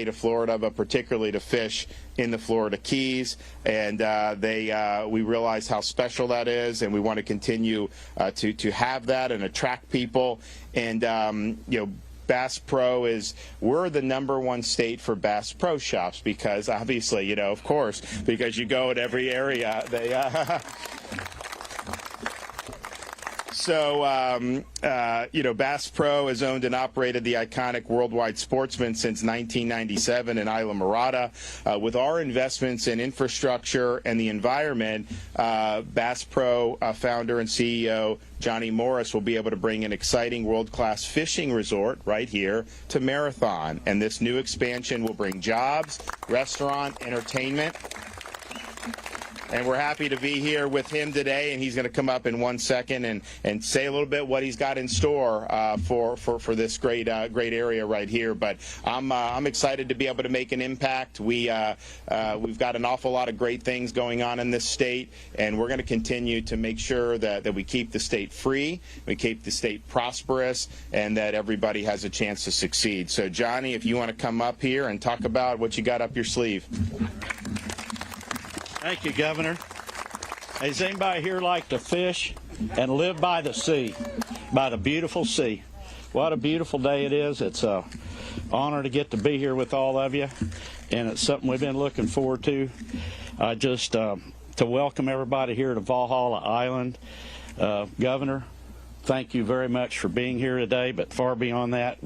of Florida, but particularly to fish in the Florida Keys, and we realize how special that is, and we want to continue to have that and attract people. And Bass Pro we're the #1 state for Bass Pro shops because obviously, of course, because you go in every area, they So, Bass Pro has owned and operated the iconic Worldwide Sportsman since 1997 in Isla Mirada. With our investments in infrastructure and the environment, Bass Pro founder and CEO Johnny Morris will be able to bring an exciting world-class fishing resort right here to Marathon. And this new expansion will bring jobs, restaurant, entertainment. And we're happy to be here with him today, and he's going to come up in 1 second and say a little bit what he's got in store for this great area right here. But I'm excited to be able to make an impact. We've got an awful lot of great things going on in this state, and we're going to continue to make sure that we keep the state free, we keep the state prosperous, and that everybody has a chance to succeed. So, Johnny, if you want to come up here and talk about what you got up your sleeve. Thank you, Governor. Does anybody here like to fish and live by the sea, by the beautiful sea? What a beautiful day it is. It's an honor to get to be here with all of you, and it's something we've been looking forward to. Just to welcome everybody here to Valhalla Island. Governor, thank you very much for being here today, but far beyond that,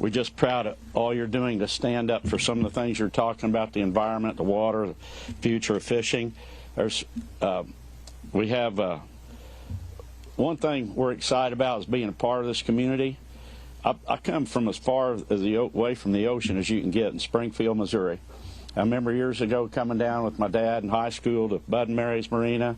we're just proud of all you're doing to stand up for some of the things you're talking about, the environment, the water, the future of fishing. We have one thing we're excited about is being a part of this community. I come from as far away from the ocean as you can get in Springfield, Missouri. I remember years ago coming down with my dad in high school to Bud and Mary's Marina,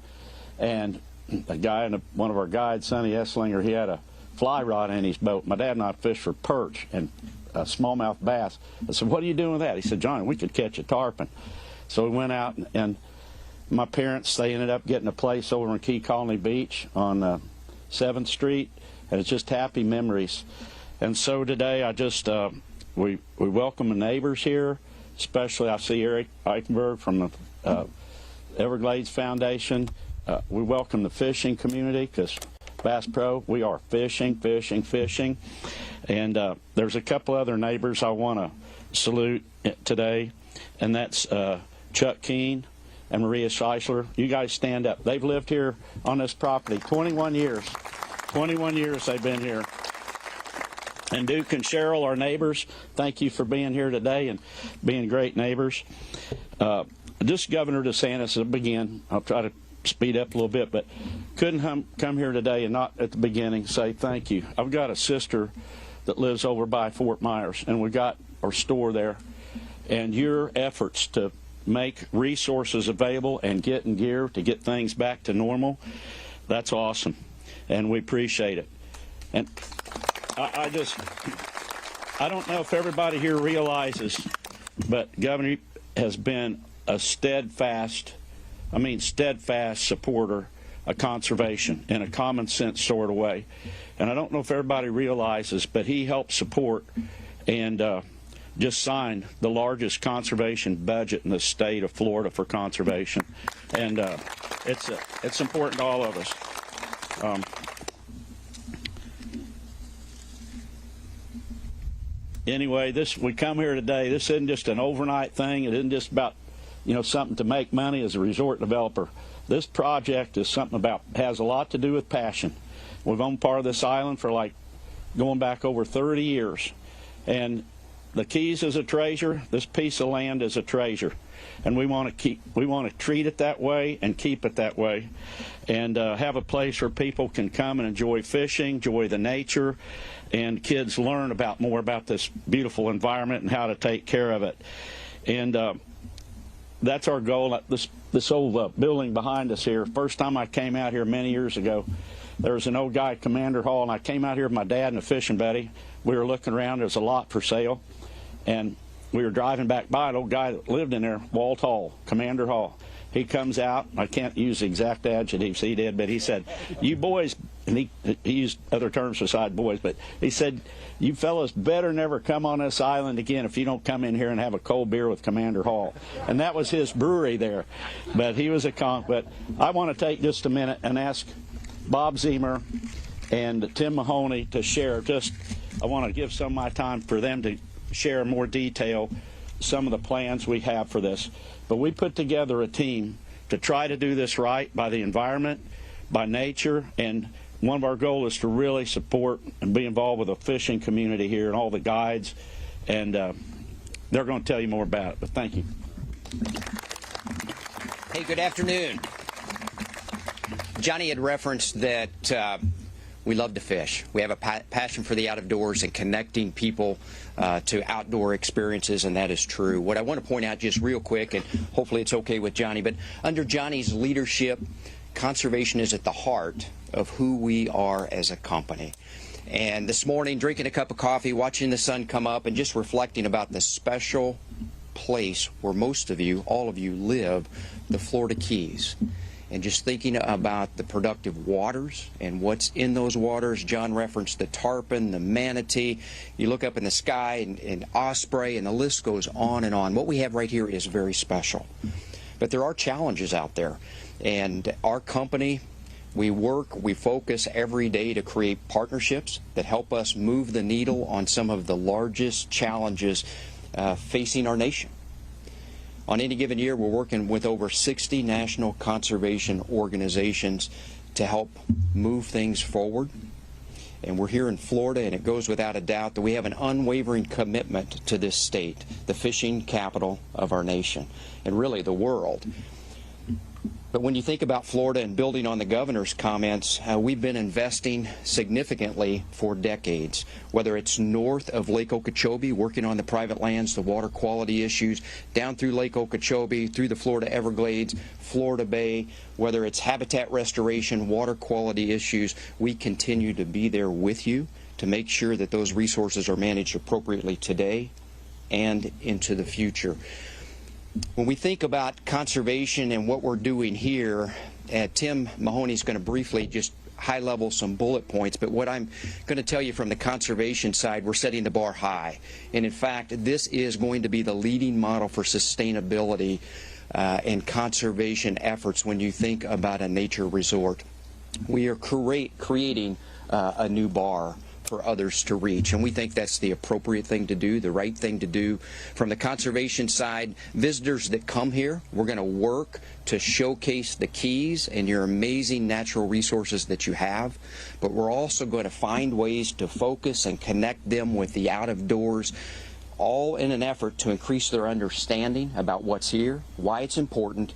and a guy, one of our guides, Sonny Esslinger, he had a fly rod in his boat. My dad and I fished for perch and smallmouth bass. I said, "What are you doing with that?" He said, "Johnny, we could catch a tarpon." So we went out, and my parents, they ended up getting a place over in Key Colony Beach on 7th Street, and it's just happy memories. And so today I just we welcome the neighbors here, especially I see Eric Eichenberg from the Everglades Foundation. We welcome the fishing community because Bass Pro, we are fishing, fishing, fishing. And there's a couple other neighbors I want to salute today, and that's Chuck Keene and Maria Scheisler. You guys stand up. They've lived here on this property 21 years. 21 years they've been here. And Duke and Cheryl, our neighbors, thank you for being here today and being great neighbors. Just Governor DeSantis, again, I'll try to speed up a little bit, but couldn't come here today and not at the beginning say thank you. I've got a sister that lives over by Fort Myers, and we got our store there, and your efforts to make resources available and get in gear to get things back to normal, that's awesome, and we appreciate it. And I don't know if everybody here realizes, but Governor has been a steadfast supporter of conservation in a common sense sort of way. And I don't know if everybody realizes, but he helped support and just signed the largest conservation budget in the state of Florida for conservation. And it's important to all of us. Anyway, we come here today. This isn't just an overnight thing. It isn't just about something to make money as a resort developer. This project is something has a lot to do with passion. We've owned part of this island for going back over 30 years. And the Keys is a treasure. This piece of land is a treasure. And we want to treat it that way and keep it that way. And have a place where people can come and enjoy fishing, enjoy the nature, and kids learn more about this beautiful environment and how to take care of it. And that's our goal. This old building behind us here, first time I came out here many years ago, there was an old guy at Commander Hall, and I came out here with my dad and a fishing buddy. We were looking around. There was a lot for sale, and we were driving back by an old guy that lived in there, Walt Hall, Commander Hall. He comes out. I can't use the exact adjectives he did, but he said, "You boys and he used other terms beside boys, but he said, "You fellas better never come on this island again if you don't come in here and have a cold beer with Commander Hall." And that was his brewery there. But he was a But I want to take just a minute and ask Bob Zemer and Tim Mahoney to share. I want to give some of my time for them to share in more detail some of the plans we have for this. But we put together a team to try to do this right by the environment, by nature, and one of our goals is to really support and be involved with the fishing community here and all the guides, and they're going to tell you more about it, but thank you. Hey, good afternoon. Johnny had referenced that we love to fish. We have a passion for the out of doors and connecting people to outdoor experiences, and that is true. What I want to point out just real quick, and hopefully it's okay with Johnny, but under Johnny's leadership, conservation is at the heart of who we are as a company. And this morning, drinking a cup of coffee, watching the sun come up, and just reflecting about the special place where most of you, all of you, live, the Florida Keys. And just thinking about the productive waters and what's in those waters. John referenced the tarpon, the manatee. You look up in the sky and osprey, and the list goes on and on. What we have right here is very special. But there are challenges out there. And our company, we focus every day to create partnerships that help us move the needle on some of the largest challenges facing our nation. On any given year, we're working with over 60 national conservation organizations to help move things forward. And we're here in Florida, and it goes without a doubt that we have an unwavering commitment to this state, the fishing capital of our nation, and really the world. But when you think about Florida and building on the governor's comments, we've been investing significantly for decades, whether it's north of Lake Okeechobee, working on the private lands, the water quality issues, down through Lake Okeechobee, through the Florida Everglades, Florida Bay, whether it's habitat restoration, water quality issues, we continue to be there with you to make sure that those resources are managed appropriately today and into the future. When we think about conservation and what we're doing here, Tim Mahoney is going to briefly just high-level some bullet points, but what I'm going to tell you from the conservation side, we're setting the bar high. And in fact, this is going to be the leading model for sustainability and conservation efforts when you think about a nature resort. We are creating a new bar for others to reach, and we think that's the appropriate thing to do, the right thing to do. From the conservation side, visitors that come here, we're going to work to showcase the Keys and your amazing natural resources that you have, but we're also going to find ways to focus and connect them with the out of doors, all in an effort to increase their understanding about what's here, why it's important,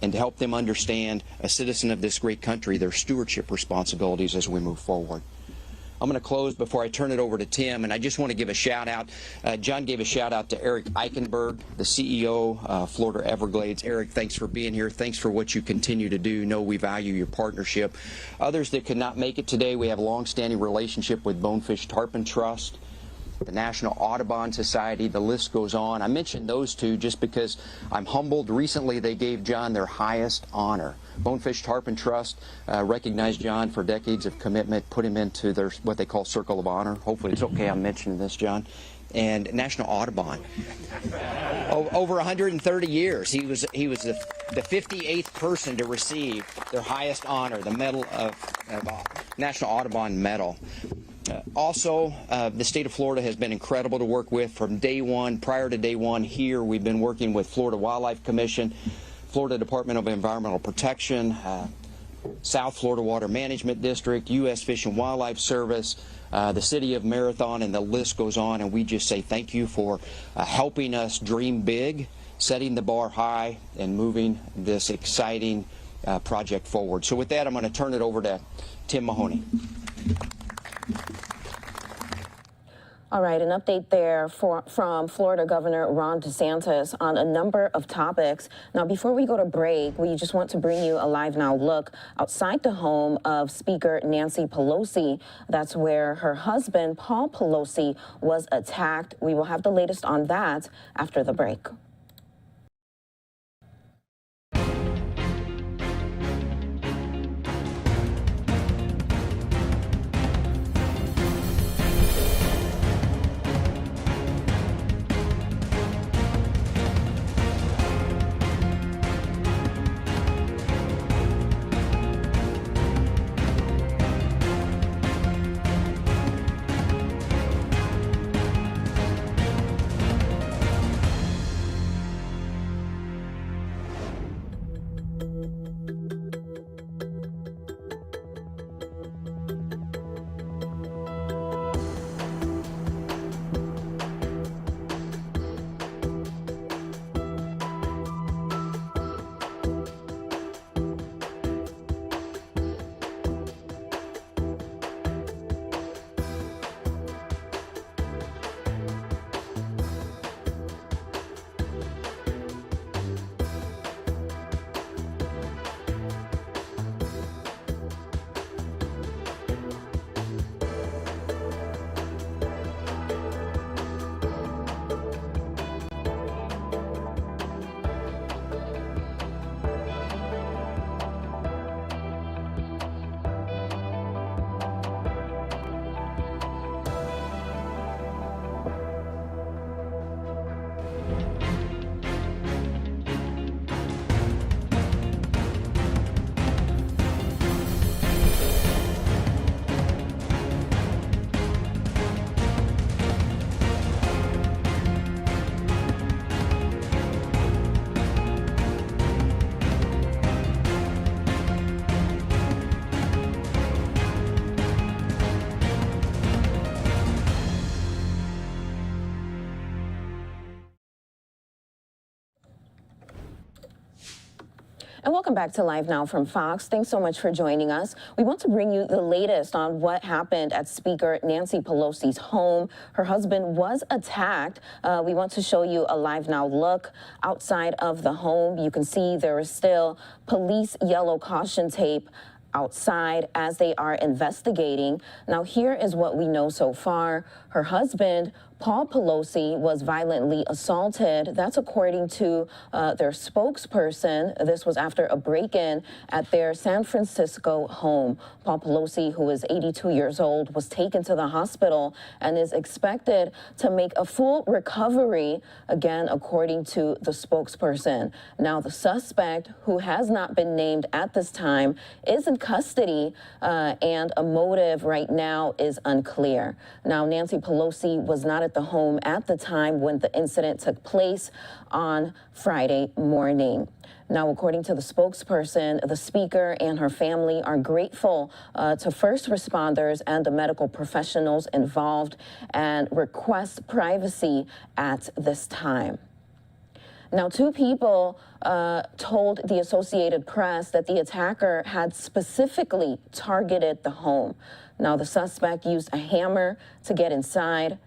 and to help them understand, a citizen of this great country, their stewardship responsibilities as we move forward. I'm going to close before I turn it over to Tim, and I just want to give a shout out. John gave a shout out to Eric Eichenberg, the CEO, Florida Everglades. Eric, thanks for being here. Thanks for what you continue to do. Know we value your partnership. Others that could not make it today, we have a long-standing relationship with Bonefish Tarpon Trust, the National Audubon Society, the list goes on. I mentioned those two just because I'm humbled. Recently, they gave John their highest honor. Bonefish Tarpon Trust recognized John for decades of commitment, put him into their what they call Circle of Honor. Hopefully it's okay I'm mentioning this, John. And National Audubon. Over 130 years, he was the 58th person to receive their highest honor, the Medal of National Audubon Medal. Also, the state of Florida has been incredible to work with from day one. Prior to day one here, we've been working with Florida Wildlife Commission, Florida Department of Environmental Protection, South Florida Water Management District, U.S. Fish and Wildlife Service, the City of Marathon, and the list goes on. And we just say thank you for helping us dream big, setting the bar high, and moving this exciting project forward. So with that, I'm going to turn it over to Tim Mahoney. All right, an update there from Florida Governor Ron DeSantis on a number of topics. Now, before we go to break, we just want to bring you a live now look outside the home of Speaker Nancy Pelosi. That's where her husband, Paul Pelosi, was attacked. We will have the latest on that after the break. And welcome back to Live Now from Fox. Thanks so much for joining us. We want to bring you the latest on what happened at Speaker Nancy Pelosi's home. Her husband was attacked. We want to show you a Live Now look outside of the home. You can see there is still police yellow caution tape outside as they are investigating. Now, here is what we know so far. Her husband, Paul Pelosi, was violently assaulted. That's according to their spokesperson. This was after a break-in at their San Francisco home. Paul Pelosi, who is 82 years old, was taken to the hospital and is expected to make a full recovery, again, according to the spokesperson. Now, the suspect, who has not been named at this time, is in custody, and a motive right now is unclear. Now, Nancy Pelosi was not at the home at the time when the incident took place on Friday morning. Now, according to the spokesperson, the speaker and her family are grateful to first responders and the medical professionals involved and request privacy at this time. Now, two people told the Associated Press that the attacker had specifically targeted the home. Now, the suspect used a hammer to get inside,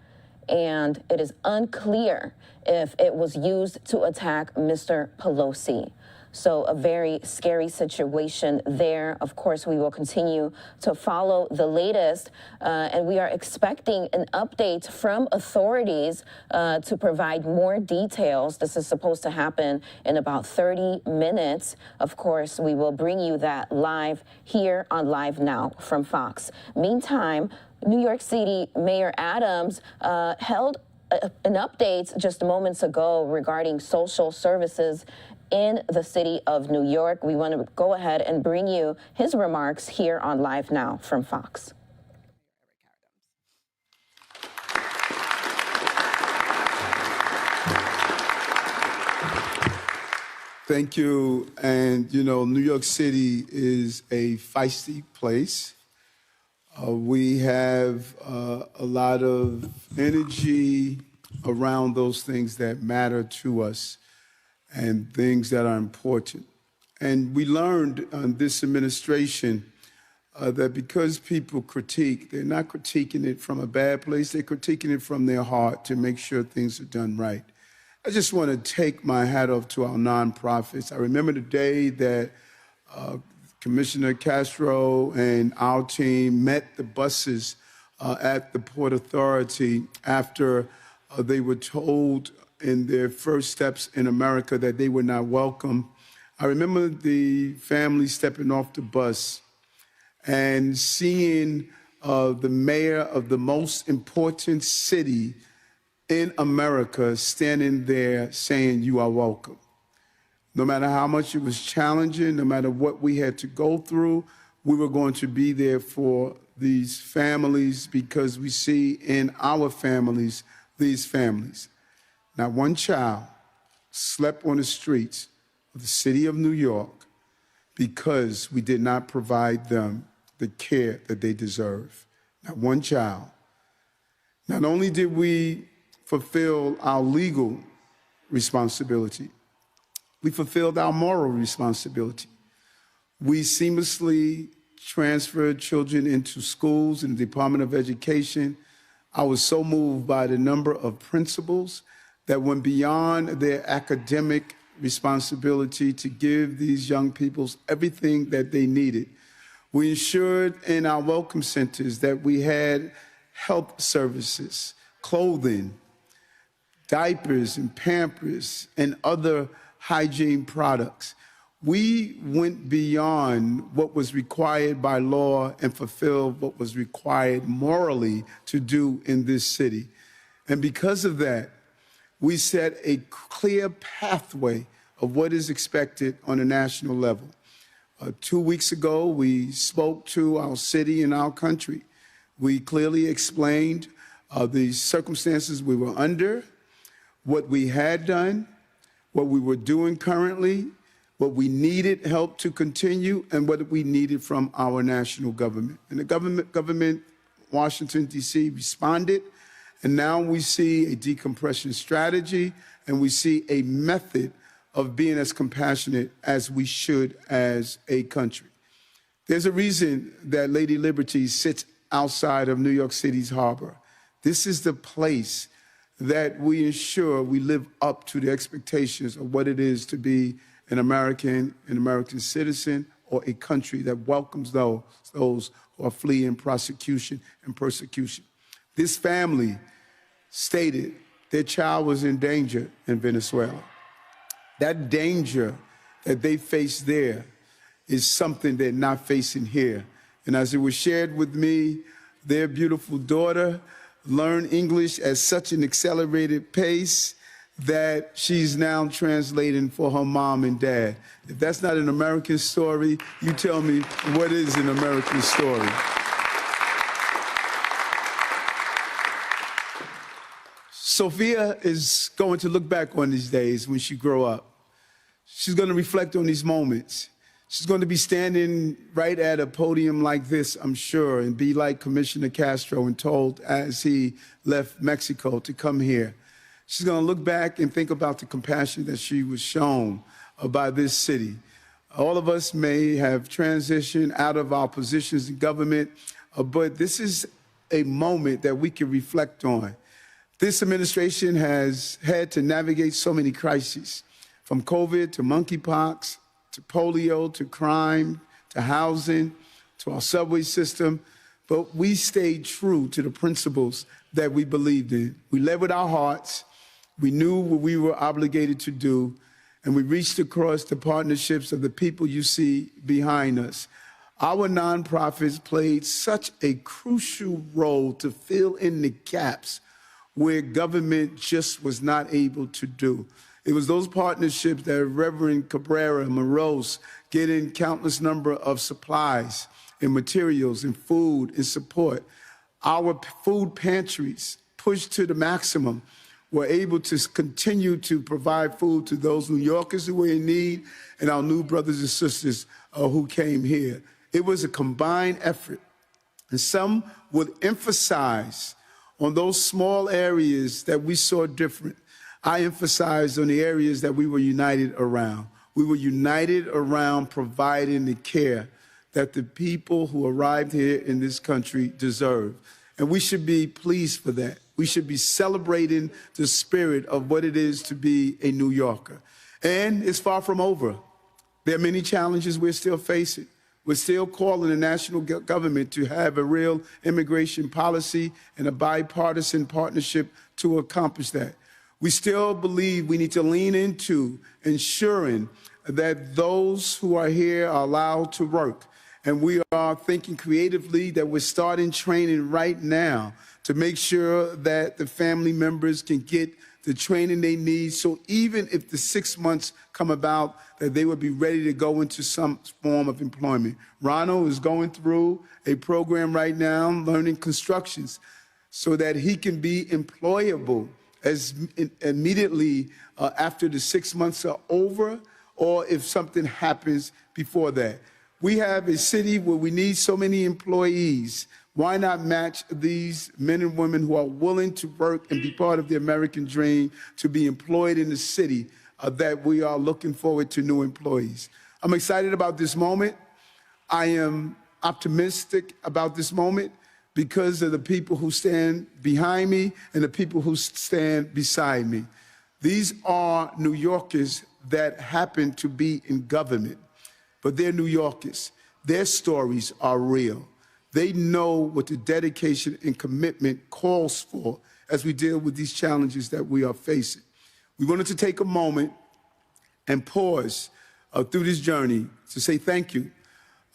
and it is unclear if it was used to attack Mr. Pelosi. So a very scary situation there. Of course, we will continue to follow the latest, and we are expecting an update from authorities to provide more details. This is supposed to happen in about 30 minutes. Of course, we will bring you that live here on Live Now from Fox. Meantime, New York City Mayor Adams held an update just moments ago regarding social services in the city of New York. We want to go ahead and bring you his remarks here on Live Now from Fox. Thank you. And, you know, New York City is a feisty place. We have a lot of energy around those things that matter to us and things that are important. And we learned on this administration that because people critique, they're not critiquing it from a bad place, they're critiquing it from their heart to make sure things are done right. I just want to take my hat off to our nonprofits. I remember the day that Commissioner Castro and our team met the buses at the Port Authority after they were told in their first steps in America that they were not welcome. I remember the family stepping off the bus and seeing the mayor of the most important city in America standing there saying, "You are welcome." No matter how much it was challenging, no matter what we had to go through, we were going to be there for these families because we see in our families, these families. Not one child slept on the streets of the city of New York because we did not provide them the care that they deserve. Not one child. Not only did we fulfill our legal responsibility, we fulfilled our moral responsibility. We seamlessly transferred children into schools in the Department of Education. I was so moved by the number of principals that went beyond their academic responsibility to give these young people everything that they needed. We ensured in our welcome centers that we had health services, clothing, diapers and Pampers, and other hygiene products. We went beyond what was required by law and fulfilled what was required morally to do in this city. And because of that, we set a clear pathway of what is expected on a national level. 2 weeks ago, we spoke to our city and our country. We clearly explained the circumstances we were under, what we had done, what we were doing currently, what we needed help to continue, and what we needed from our national government. And the government, Washington, D.C., responded, and now we see a decompression strategy, and we see a method of being as compassionate as we should as a country. There's a reason that Lady Liberty sits outside of New York City's harbor. This is the place that we ensure we live up to the expectations of what it is to be an American citizen, or a country that welcomes those who are fleeing prosecution and persecution. This family stated their child was in danger in Venezuela. That danger that they face there is something they're not facing here. And as it was shared with me, their beautiful daughter learned English at such an accelerated pace that she's now translating for her mom and dad. If that's not an American story, you tell me what is an American story. Sophia is going to look back on these days when she grows up. She's going to reflect on these moments. She's going to be standing right at a podium like this, I'm sure, and be like Commissioner Castro and told as he left Mexico to come here. She's going to look back and think about the compassion that she was shown by this city. All of us may have transitioned out of our positions in government, but this is a moment that we can reflect on. This administration has had to navigate so many crises, from COVID to monkeypox, to polio, to crime, to housing, to our subway system, but we stayed true to the principles that we believed in. We led with our hearts. We knew what we were obligated to do, and we reached across the partnerships of the people you see behind us. Our nonprofits played such a crucial role to fill in the gaps where government just was not able to do. It was those partnerships that Reverend Cabrera and Morose getting countless number of supplies and materials and food and support. Our food pantries pushed to the maximum were able to continue to provide food to those New Yorkers who were in need and our new brothers and sisters who came here. It was a combined effort. And some would emphasize on those small areas that we saw different. I emphasized on the areas that we were united around. We were united around providing the care that the people who arrived here in this country deserve. And we should be pleased for that. We should be celebrating the spirit of what it is to be a New Yorker. And it's far from over. There are many challenges we're still facing. We're still calling the national government to have a real immigration policy and a bipartisan partnership to accomplish that. We still believe we need to lean into ensuring that those who are here are allowed to work. And we are thinking creatively that we're starting training right now to make sure that the family members can get the training they need. So even if the 6 months come about, that they would be ready to go into some form of employment. Ronald is going through a program right now, learning constructions, so that he can be employable as immediately after the 6 months are over, or if something happens before that. We have a city where we need so many employees. Why not match these men and women who are willing to work and be part of the American dream to be employed in the city that we are looking forward to new employees? I'm excited about this moment. I am optimistic about this moment because of the people who stand behind me and the people who stand beside me. These are New Yorkers that happen to be in government, but they're New Yorkers. Their stories are real. They know what the dedication and commitment calls for as we deal with these challenges that we are facing. We wanted to take a moment and pause through this journey to say thank you.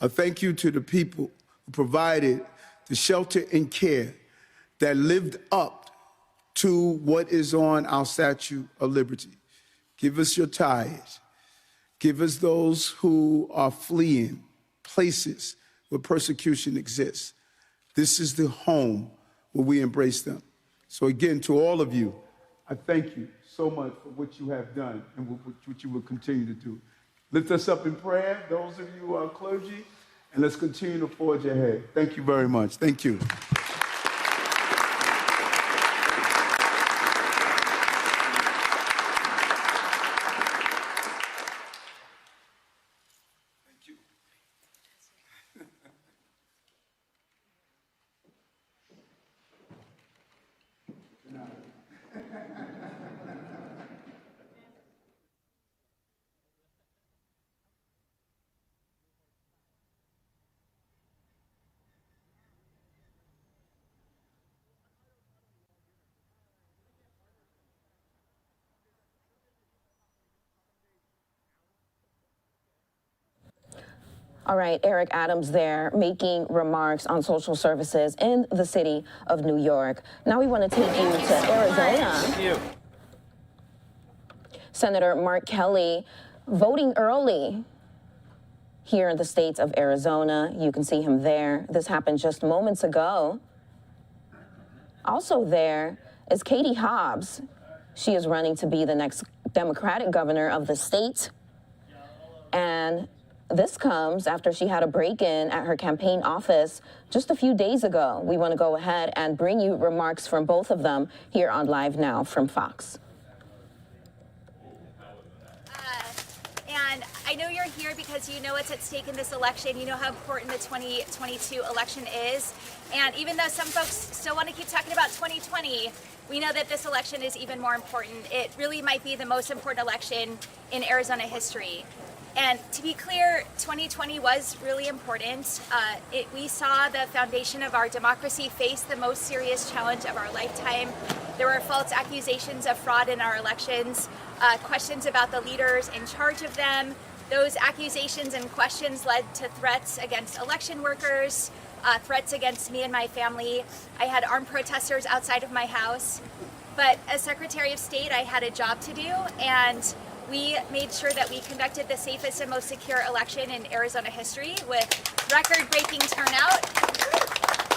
Thank you to the people who provided the shelter and care that lived up to what is on our Statue of Liberty. Give us your tithes. Give us those who are fleeing places where persecution exists. This is the home where we embrace them. So again, to all of you, I thank you so much for what you have done and what you will continue to do. Lift us up in prayer, those of you who are clergy, and let's continue to forge ahead. Thank you very much. Thank you. All right, Eric Adams there making remarks on social services in the city of New York. Now we want to take you to Arizona. Thank you. Senator Mark Kelly voting early here in the states of Arizona. You can see him there. This happened just moments ago. Also there is Katie Hobbs. She is running to be the next Democratic governor of the state. And this comes after she had a break-in at her campaign office just a few days ago. We want to go ahead and bring you remarks from both of them here on Live Now from Fox. And I know you're here because you know what's at stake in this election. You know how important the 2022 election is. And even though some folks still want to keep talking about 2020, we know that this election is even more important. It really might be the most important election in Arizona history. And to be clear, 2020 was really important. We saw the foundation of our democracy face the most serious challenge of our lifetime. There were false accusations of fraud in our elections, questions about the leaders in charge of them. Those accusations and questions led to threats against election workers, threats against me and my family. I had armed protesters outside of my house. But as Secretary of State, I had a job to do, and we made sure that we conducted the safest and most secure election in Arizona history with record-breaking turnout.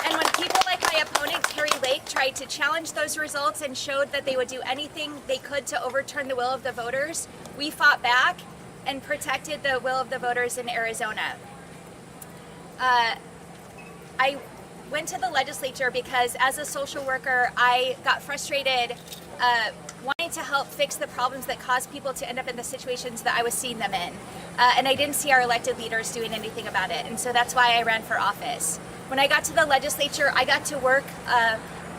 And when people like my opponent, Carrie Lake, tried to challenge those results and showed that they would do anything they could to overturn the will of the voters, we fought back and protected the will of the voters in Arizona. I went to the legislature because as a social worker, I got frustrated wanting to help fix the problems that caused people to end up in the situations that I was seeing them in. And I didn't see our elected leaders doing anything about it. And so that's why I ran for office. When I got to the legislature, I got to work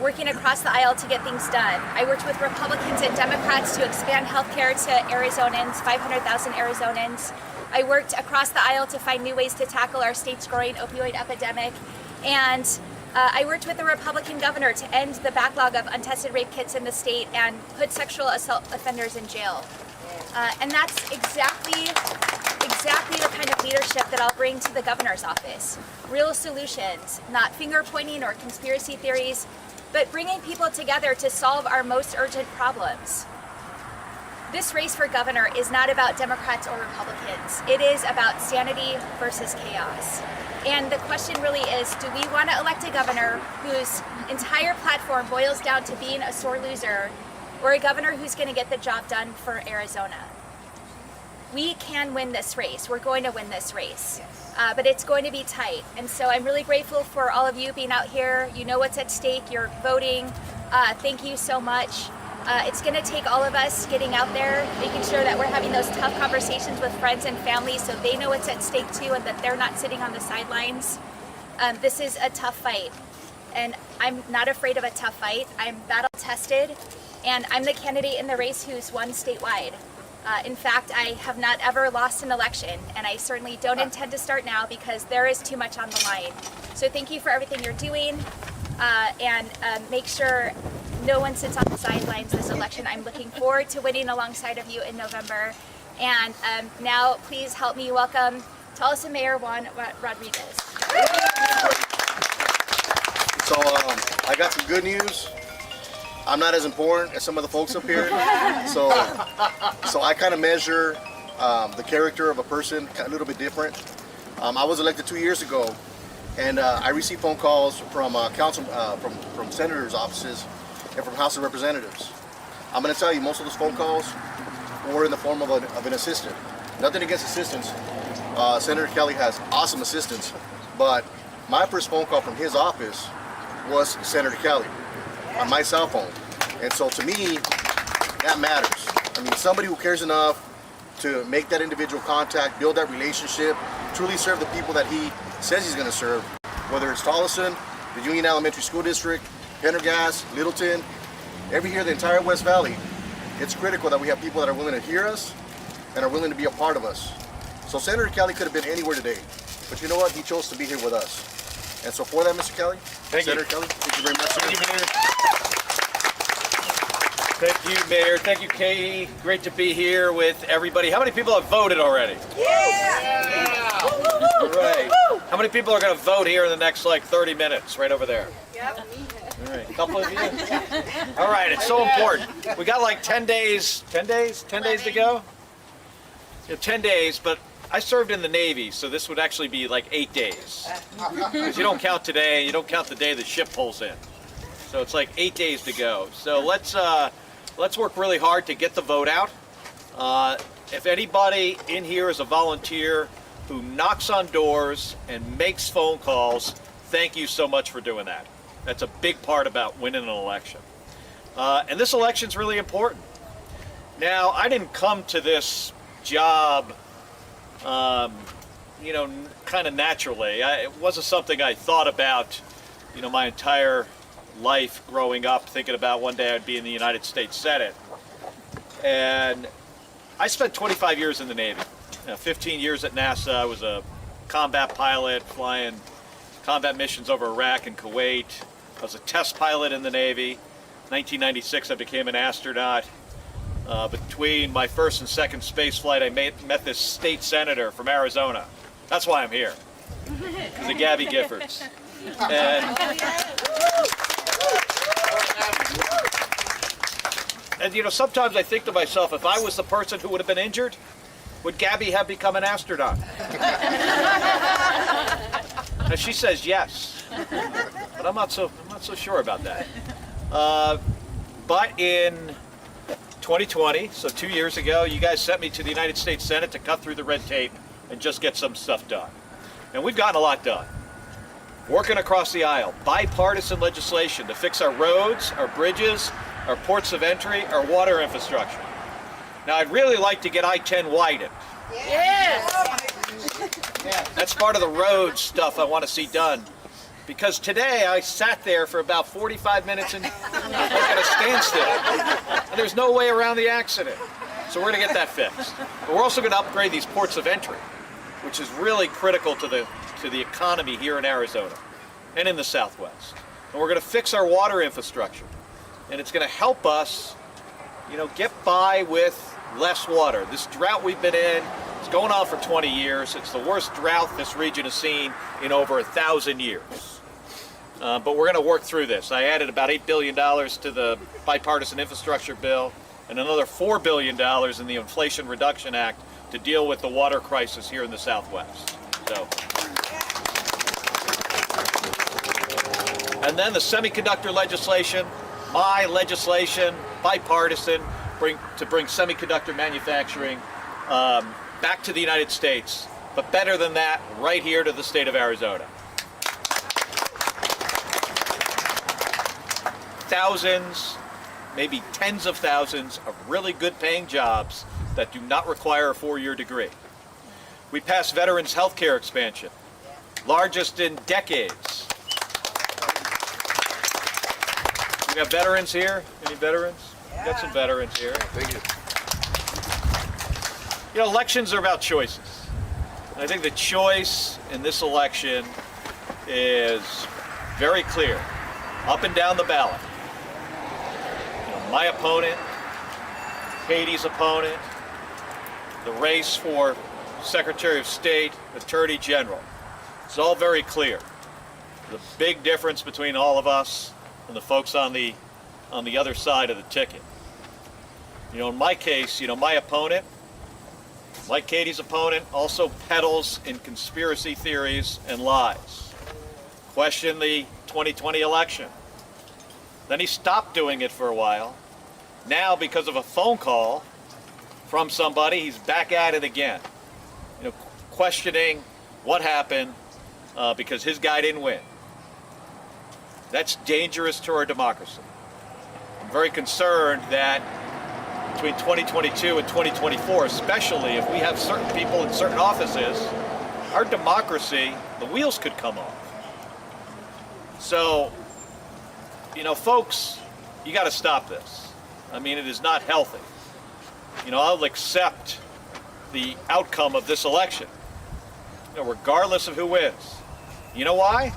working across the aisle to get things done. I worked with Republicans and Democrats to expand health care to Arizonans, 500,000 Arizonans. I worked across the aisle to find new ways to tackle our state's growing opioid epidemic. And I worked with the Republican governor to end the backlog of untested rape kits in the state and put sexual assault offenders in jail. And that's exactly the kind of leadership that I'll bring to the governor's office. Real solutions, not finger-pointing or conspiracy theories, but bringing people together to solve our most urgent problems. This race for governor is not about Democrats or Republicans. It is about sanity versus chaos. And the question really is, do we want to elect a governor whose entire platform boils down to being a sore loser, or a governor who's going to get the job done for Arizona? We can win this race. We're going to win this race. But it's going to be tight. And so I'm really grateful for all of you being out here. You know what's at stake. You're voting. Thank you so much. It's going to take all of us getting out there, making sure that we're having those tough conversations with friends and family so they know what's at stake too and that they're not sitting on the sidelines. This is a tough fight, and I'm not afraid of a tough fight. I'm battle tested, and I'm the candidate in the race who's won statewide. In fact, I have not ever lost an election, and I certainly don't intend to start now because there is too much on the line. So thank you for everything you're doing, and make sure no one sits on the sidelines this election. I'm looking forward to winning alongside of you in November. And now please help me welcome Tulsa Mayor Juan Rodriguez. So I got some good news. I'm not as important as some of the folks up here. So I kind of measure the character of a person a little bit different. I was elected 2 years ago, and I received phone calls from from senators' offices and from House of Representatives. I'm going to tell you, most of those phone calls were in the form of an assistant. Nothing against assistants. Senator Kelly has awesome assistants, but my first phone call from his office was Senator Kelly on my cell phone. And so to me, that matters. I mean, somebody who cares enough to make that individual contact, build that relationship, truly serve the people that he says he's going to serve, whether it's Tolleson, the Union Elementary School District, Pendergast, Littleton, every here, the entire West Valley. It's critical that we have people that are willing to hear us and are willing to be a part of us. So Senator Kelly could have been anywhere today, but you know what? He chose to be here with us. And so for that, Mr. Kelly, Senator Kelly, thank you very much. Thank you, Mayor. Thank you, Mayor. Thank you, Katie. Great to be here with everybody. How many people have voted already? Yeah! All right. many people are going to vote here in the next like 30 minutes? Right over there. Yep. All right, a couple of you. All right, it's so important. We got like 10 days. 10 days? 10 days to go? Yeah, 10 days, but I served in the Navy, so this would actually be like 8 days. Because you don't count today, you don't count the day the ship pulls in. So it's like 8 days to go. So let's work really hard to get the vote out. If anybody in here is a volunteer who knocks on doors and makes phone calls, thank you so much for doing that. That's a big part about winning an election. And this election's really important. Now, I didn't come to this job, kind of naturally. It wasn't something I thought about, my entire life growing up, thinking about one day I'd be in the United States Senate. And I spent 25 years in the Navy. 15 years at NASA. I was a combat pilot flying combat missions over Iraq and Kuwait. I was a test pilot in the Navy. 1996, I became an astronaut. Between my first and second space flight, I met this state senator from Arizona. That's why I'm here, because of Gabby Giffords. And sometimes I think to myself, if I was the person who would have been injured, would Gabby have become an astronaut? And she says yes, but I'm not so sure about that. But in 2020, so 2 years ago, you guys sent me to the United States Senate to cut through the red tape and just get some stuff done. And we've gotten a lot done. Working across the aisle, bipartisan legislation to fix our roads, our bridges, our ports of entry, our water infrastructure. Now, I'd really like to get I-10 widened. Yes! That's part of the road stuff I want to see done. Because today I sat there for about 45 minutes and like at a standstill. And there's no way around the accident. So we're going to get that fixed. But we're also going to upgrade these ports of entry, which is really critical to the economy here in Arizona and in the Southwest. And we're going to fix our water infrastructure. And it's going to help us, get by with less water. This drought we've been in is going on for 20 years. It's the worst drought this region has seen in over 1,000 years. But we're going to work through this. I added about $8 billion to the bipartisan infrastructure bill and another $4 billion in the Inflation Reduction Act to deal with the water crisis here in the Southwest. And then the semiconductor legislation, my legislation, bipartisan, to bring semiconductor manufacturing back to the United States, but better than that, right here to the state of Arizona. Thousands, maybe tens of thousands of really good paying jobs that do not require a 4-year degree. We passed veterans health care expansion, largest in decades. We have veterans here? Any veterans? Yeah. Got some veterans here. Thank you. Elections are about choices. And I think the choice in this election is very clear, up and down the ballot. My opponent, Katie's opponent, the race for Secretary of State, Attorney General. It's all very clear. The big difference between all of us and the folks on the other side of the ticket. In my case, my opponent, like Katie's opponent, also peddles in conspiracy theories and lies. Question the 2020 election. Then he stopped doing it for a while. Now, because of a phone call from somebody, he's back at it again. Questioning what happened because his guy didn't win. That's dangerous to our democracy. I'm very concerned that between 2022 and 2024, especially if we have certain people in certain offices, our democracy, the wheels could come off. So, folks, you got to stop this. I mean, it is not healthy. I'll accept the outcome of this election, regardless of who wins. You know why?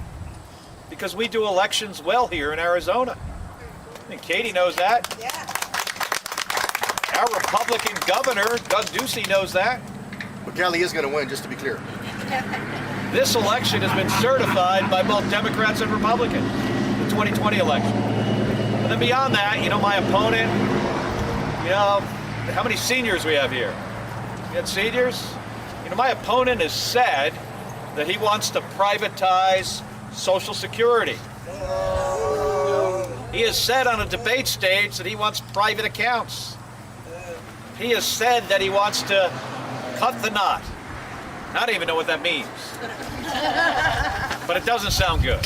Because we do elections well here in Arizona. I think Katie knows that. Yeah. Our Republican governor, Doug Ducey, knows that. But Kelly is going to win, just to be clear. This election has been certified by both Democrats and Republicans, the 2020 election. And then beyond that, you know, my opponent, you know, how many seniors we have here? You got seniors? You know, my opponent has said that he wants to privatize Social Security. He has said on a debate stage that he wants private accounts. He has said that he wants to cut the knot. I don't even know what that means. But it doesn't sound good.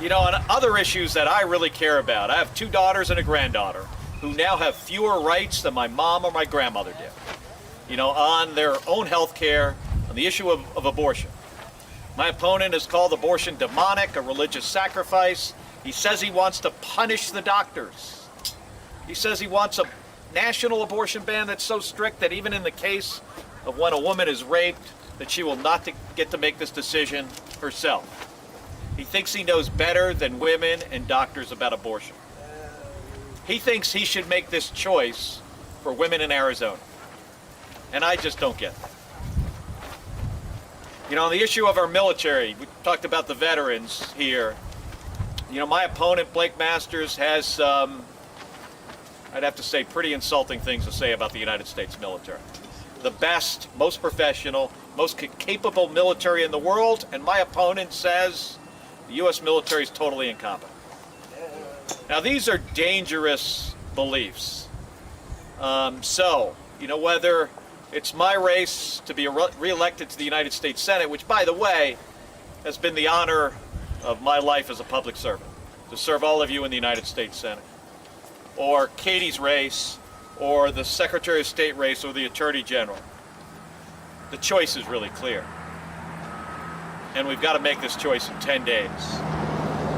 You know, on other issues that I really care about, I have 2 daughters and a granddaughter who now have fewer rights than my mom or my grandmother did. You know, on their own health care, on the issue of abortion. My opponent has called abortion demonic, a religious sacrifice. He says he wants to punish the doctors. He says he wants a national abortion ban that's so strict that even in the case of when a woman is raped, that she will not get to make this decision herself. He thinks he knows better than women and doctors about abortion. He thinks he should make this choice for women in Arizona. And I just don't get that. You know, on the issue of our military, we talked about the veterans here. You know, my opponent, Blake Masters, has, I'd have to say, pretty insulting things to say about the United States military. The best, most professional, most capable military in the world, and my opponent says the U.S. military is totally incompetent. Now, these are dangerous beliefs. So, you know, whether it's my race to be re-elected to the United States Senate, which, by the way, has been the honor of my life as a public servant, to serve all of you in the United States Senate, or Katie's race, or the Secretary of State race, or the Attorney General. The choice is really clear. And we've got to make this choice in 10 days.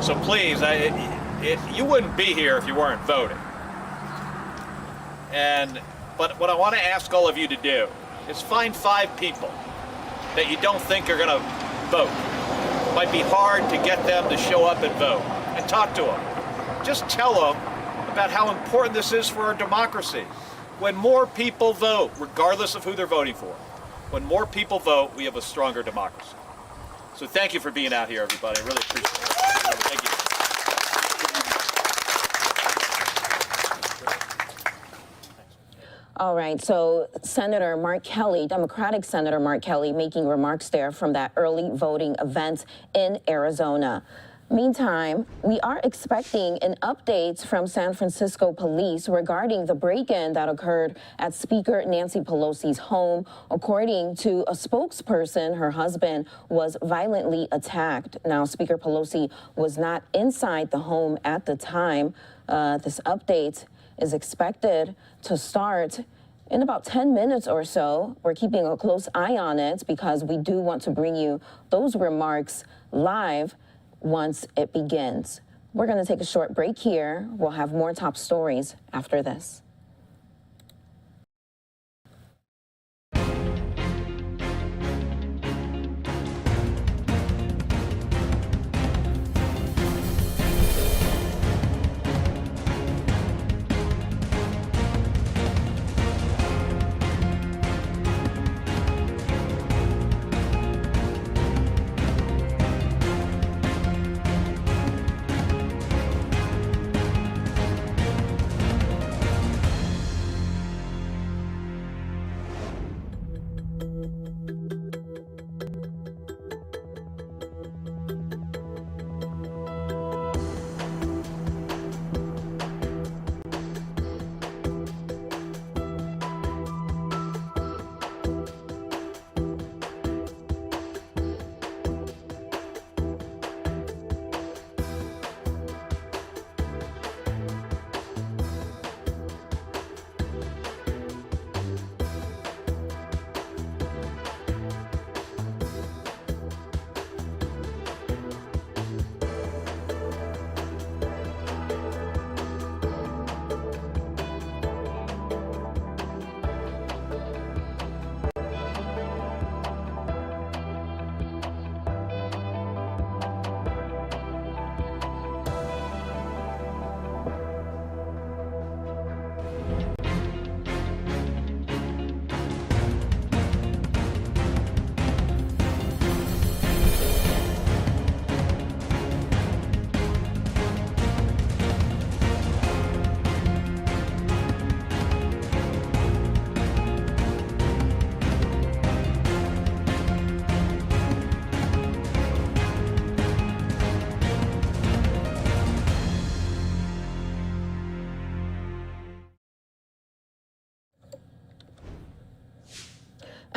So please, you wouldn't be here if you weren't voting. But what I want to ask all of you to do is find 5 people that you don't think are going to vote. It might be hard to get them to show up and vote, and talk to them. Just tell them about how important this is for our democracy. When more people vote, regardless of who they're voting for, when more people vote, we have a stronger democracy. So thank you for being out here, everybody. I really appreciate it. Thank you. All right, so Senator Mark Kelly, Democratic Senator Mark Kelly, making remarks there from that early voting event in Arizona. Meantime, we are expecting an update from San Francisco police regarding the break-in that occurred at Speaker Nancy Pelosi's home. According to a spokesperson, her husband was violently attacked. Now, Speaker Pelosi was not inside the home at the time. This update is expected to start in about 10 minutes or so. We're keeping a close eye on it because we do want to bring you those remarks live once it begins. We're going to take a short break here. We'll have more top stories after this.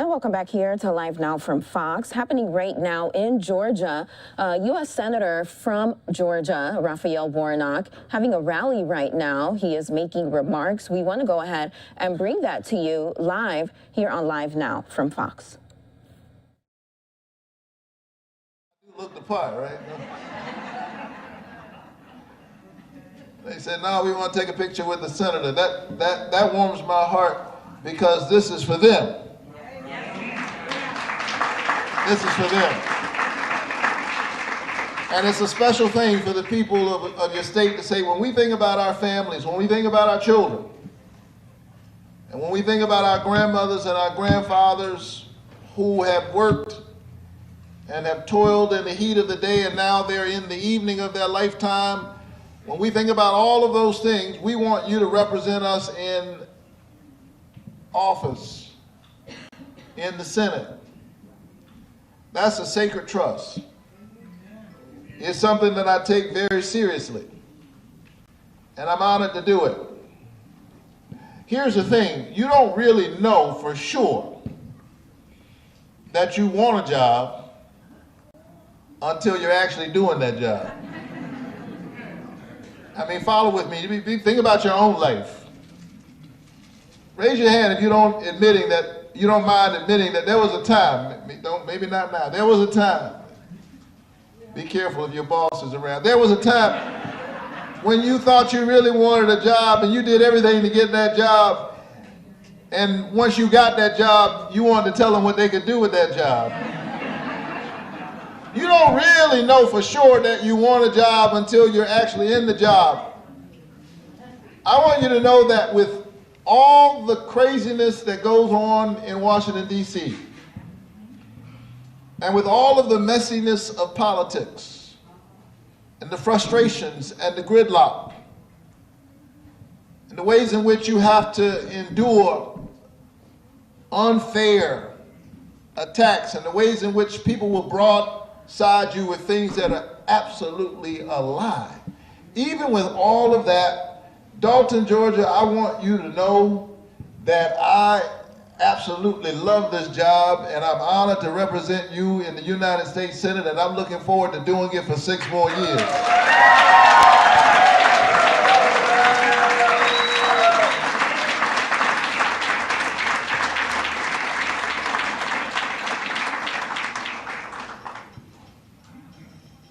And welcome back here to Live Now from Fox. Happening right now in Georgia. U.S. Senator from Georgia, Raphael Warnock, having a rally right now. He is making remarks. We want to go ahead and bring that to you live here on Live Now from Fox. You look the part, right? They said, no, we want to take a picture with the senator. That warms my heart because this is for them. This is for them. And it's a special thing for the people of your state to say, when we think about our families, when we think about our children, and when we think about our grandmothers and our grandfathers who have worked and have toiled in the heat of the day and now they're in the evening of their lifetime, when we think about all of those things, we want you to represent us in office, in the Senate. That's a sacred trust. It's something that I take very seriously, and I'm honored to do it. Here's the thing, you don't really know for sure that you want a job until you're actually doing that job. I mean, follow with me. Think about your own life. Raise your hand if you don't mind admitting that there was a time, maybe not now, there was a time. Be careful if your boss is around. There was a time when you thought you really wanted a job and you did everything to get that job. And once you got that job, you wanted to tell them what they could do with that job. You don't really know for sure that you want a job until you're actually in the job. I want you to know that with all the craziness that goes on in Washington, D.C., and with all of the messiness of politics, and the frustrations and the gridlock, and the ways in which you have to endure unfair attacks, and the ways in which people will broadside you with things that are absolutely a lie. Even with all of that, Dalton, Georgia, I want you to know that I absolutely love this job, and I'm honored to represent you in the United States Senate, and I'm looking forward to doing it for 6 more years.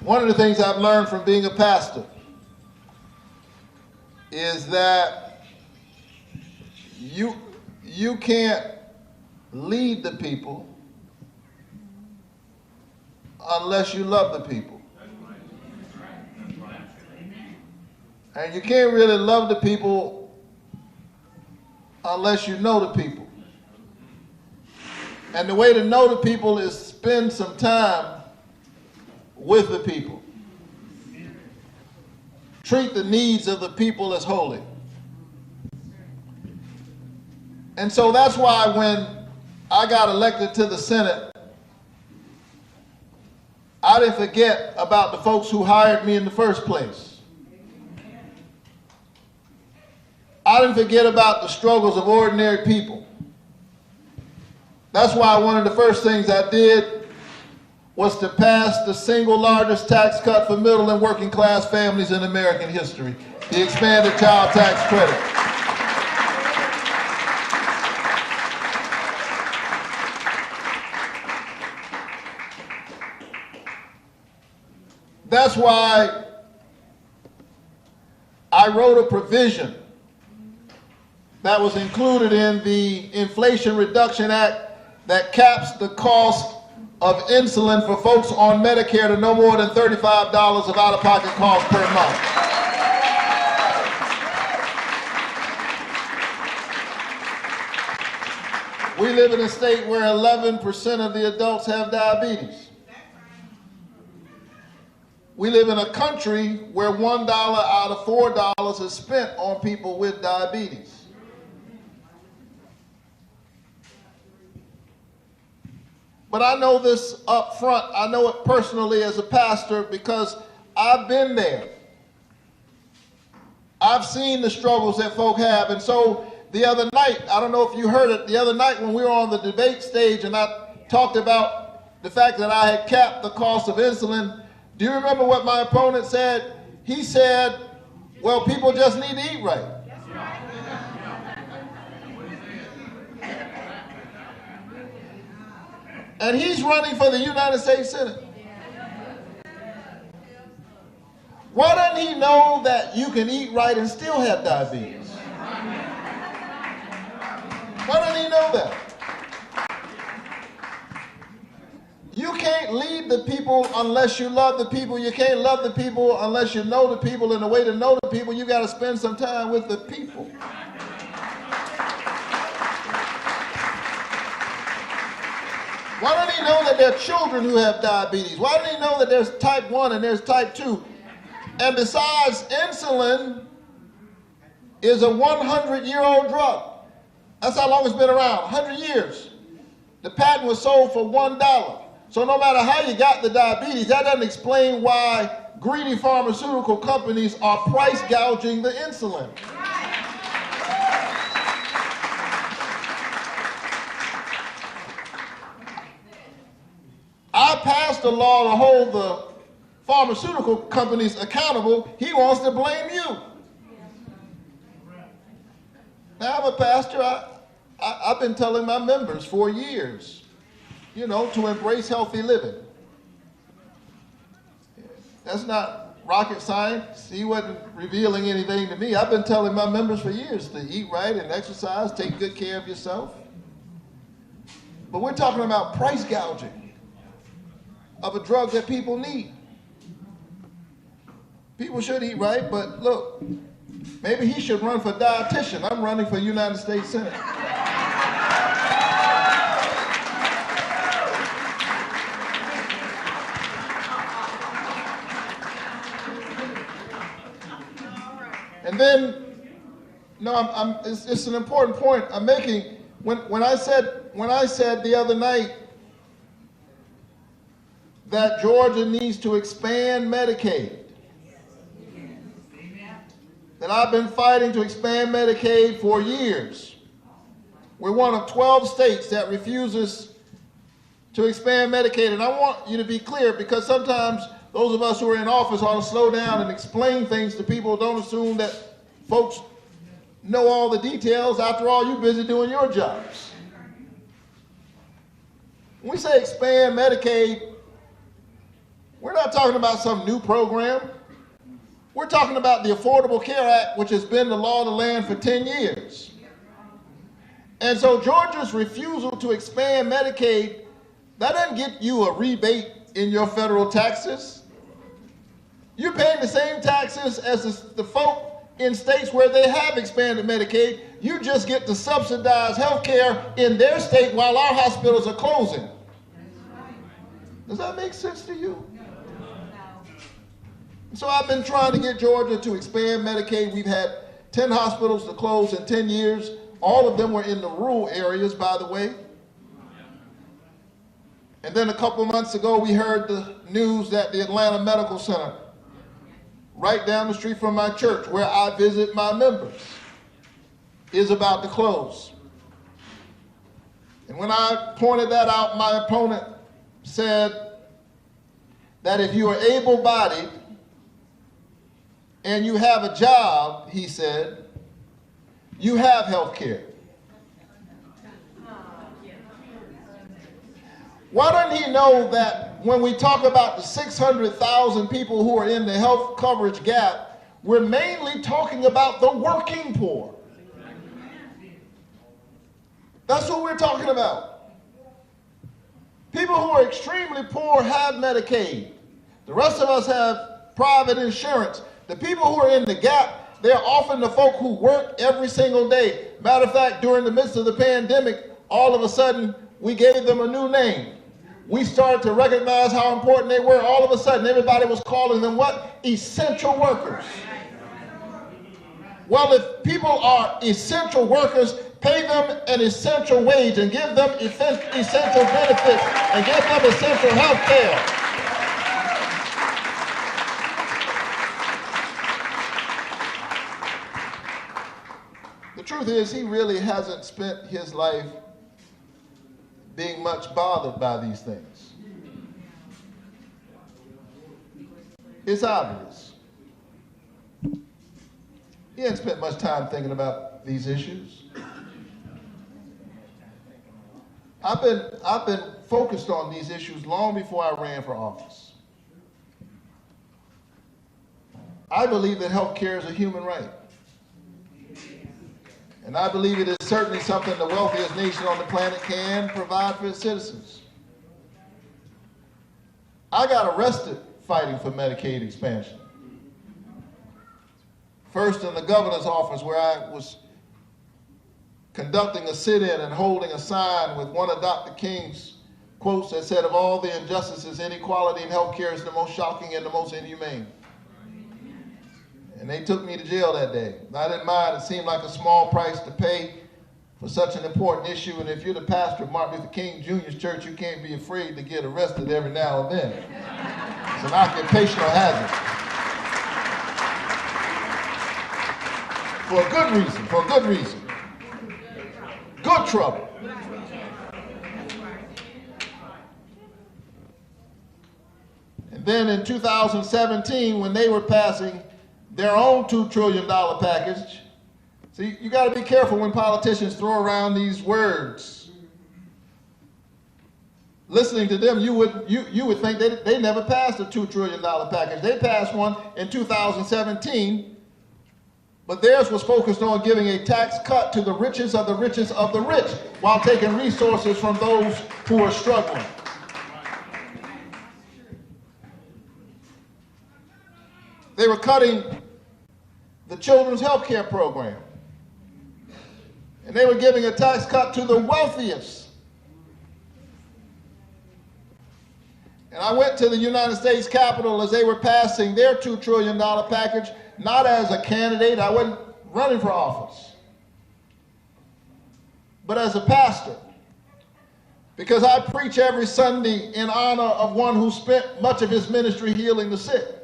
One of the things I've learned from being a pastor is that you can't lead the people unless you love the people. And you can't really love the people unless you know the people. And the way to know the people is spend some time with the people. Treat the needs of the people as holy. And so that's why when I got elected to the Senate, I didn't forget about the folks who hired me in the first place. I didn't forget about the struggles of ordinary people. That's why one of the first things I did was to pass the single largest tax cut for middle and working class families in American history, the expanded child tax credit. That's why I wrote a provision that was included in the Inflation Reduction Act that caps the cost of insulin for folks on Medicare to no more than $35 of out-of-pocket costs per month. We live in a state where 11% of the adults have diabetes. We live in a country where $1 out of $4 is spent on people with diabetes. But I know this up front. I know it personally as a pastor because I've been there. I've seen the struggles that folk have. And so the other night, I don't know if you heard it, the other night when we were on the debate stage and I talked about the fact that I had capped the cost of insulin. Do you remember what my opponent said? He said, well, people just need to eat right. And he's running for the United States Senate. Why doesn't he know that you can eat right and still have diabetes? Why doesn't he know that? You can't lead the people unless you love the people. You can't love the people unless you know the people. And the way to know the people, you got to spend some time with the people. Why don't he know that there are children who have diabetes? Why don't he know that there's type 1 and there's type 2? And besides, insulin is a 100-year-old drug. That's how long it's been around, 100 years. The patent was sold for $1. So no matter how you got the diabetes, that doesn't explain why greedy pharmaceutical companies are price gouging the insulin. I passed a law to hold the pharmaceutical companies accountable. He wants to blame you. Now, I'm a pastor. I've been telling my members for years, you know, to embrace healthy living. That's not rocket science. He wasn't revealing anything to me. I've been telling my members for years to eat right and exercise, take good care of yourself. But we're talking about price gouging of a drug that people need. People should eat right, but look, maybe he should run for dietitian. I'm running for United States Senate. And then, no, it's an important point I'm making. When I said the other night that Georgia needs to expand Medicaid, that I've been fighting to expand Medicaid for years. We're one of 12 states that refuses to expand Medicaid. And I want you to be clear, because sometimes those of us who are in office ought to slow down and explain things to people. Don't assume that folks know all the details. After all, you're busy doing your jobs. When we say expand Medicaid, we're not talking about some new program. We're talking about the Affordable Care Act, which has been the law of the land for 10 years. And so Georgia's refusal to expand Medicaid, that doesn't get you a rebate in your federal taxes. You're paying the same taxes as the folk in states where they have expanded Medicaid. You just get to subsidize health care in their state while our hospitals are closing. Does that make sense to you? So I've been trying to get Georgia to expand Medicaid. We've had 10 hospitals to close in 10 years. All of them were in the rural areas, by the way. And then a couple months ago, we heard the news that the Atlanta Medical Center, right down the street from my church, where I visit my members, is about to close. And when I pointed that out, my opponent said that if you are able-bodied and you have a job, he said, you have health care. Why doesn't he know that when we talk about the 600,000 people who are in the health coverage gap, we're mainly talking about the working poor? That's what we're talking about. People who are extremely poor have Medicaid. The rest of us have private insurance. The people who are in the gap, they're often the folk who work every single day. Matter of fact, during the midst of the pandemic, all of a sudden, we gave them a new name. We started to recognize how important they were. All of a sudden, everybody was calling them what? Essential workers. Well, if people are essential workers, pay them an essential wage and give them essential benefits and give them essential health care. The truth truth is, he really hasn't spent his life being much bothered by these things. It's obvious. He hasn't spent much time thinking about these issues. I've been focused on these issues long before I ran for office. I believe that health care is a human right. And I believe it is certainly something the wealthiest nation on the planet can provide for its citizens. I got arrested fighting for Medicaid expansion. First in the governor's office, where I was conducting a sit-in and holding a sign with one of Dr. King's quotes that said, "Of all the injustices, inequality in health care is the most shocking and the most inhumane." And they took me to jail that day. I didn't mind. It seemed like a small price to pay for such an important issue. And if you're the pastor of Martin Luther King Jr.'s church, you can't be afraid to get arrested every now and then. It's an occupational hazard. For a good reason, for a good reason. Good trouble. And then in 2017, when they were passing their own $2 trillion package. See, you got to be careful when politicians throw around these words. Listening to them, you would think they never passed a $2 trillion package. They passed one in 2017, but theirs was focused on giving a tax cut to the richest of the richest of the rich, while taking resources from those who are struggling. They were cutting the children's health care program. And they were giving a tax cut to the wealthiest. And I went to the United States Capitol as they were passing their $2 trillion package, not as a candidate. I wasn't running for office, but as a pastor. Because I preach every Sunday in honor of one who spent much of his ministry healing the sick.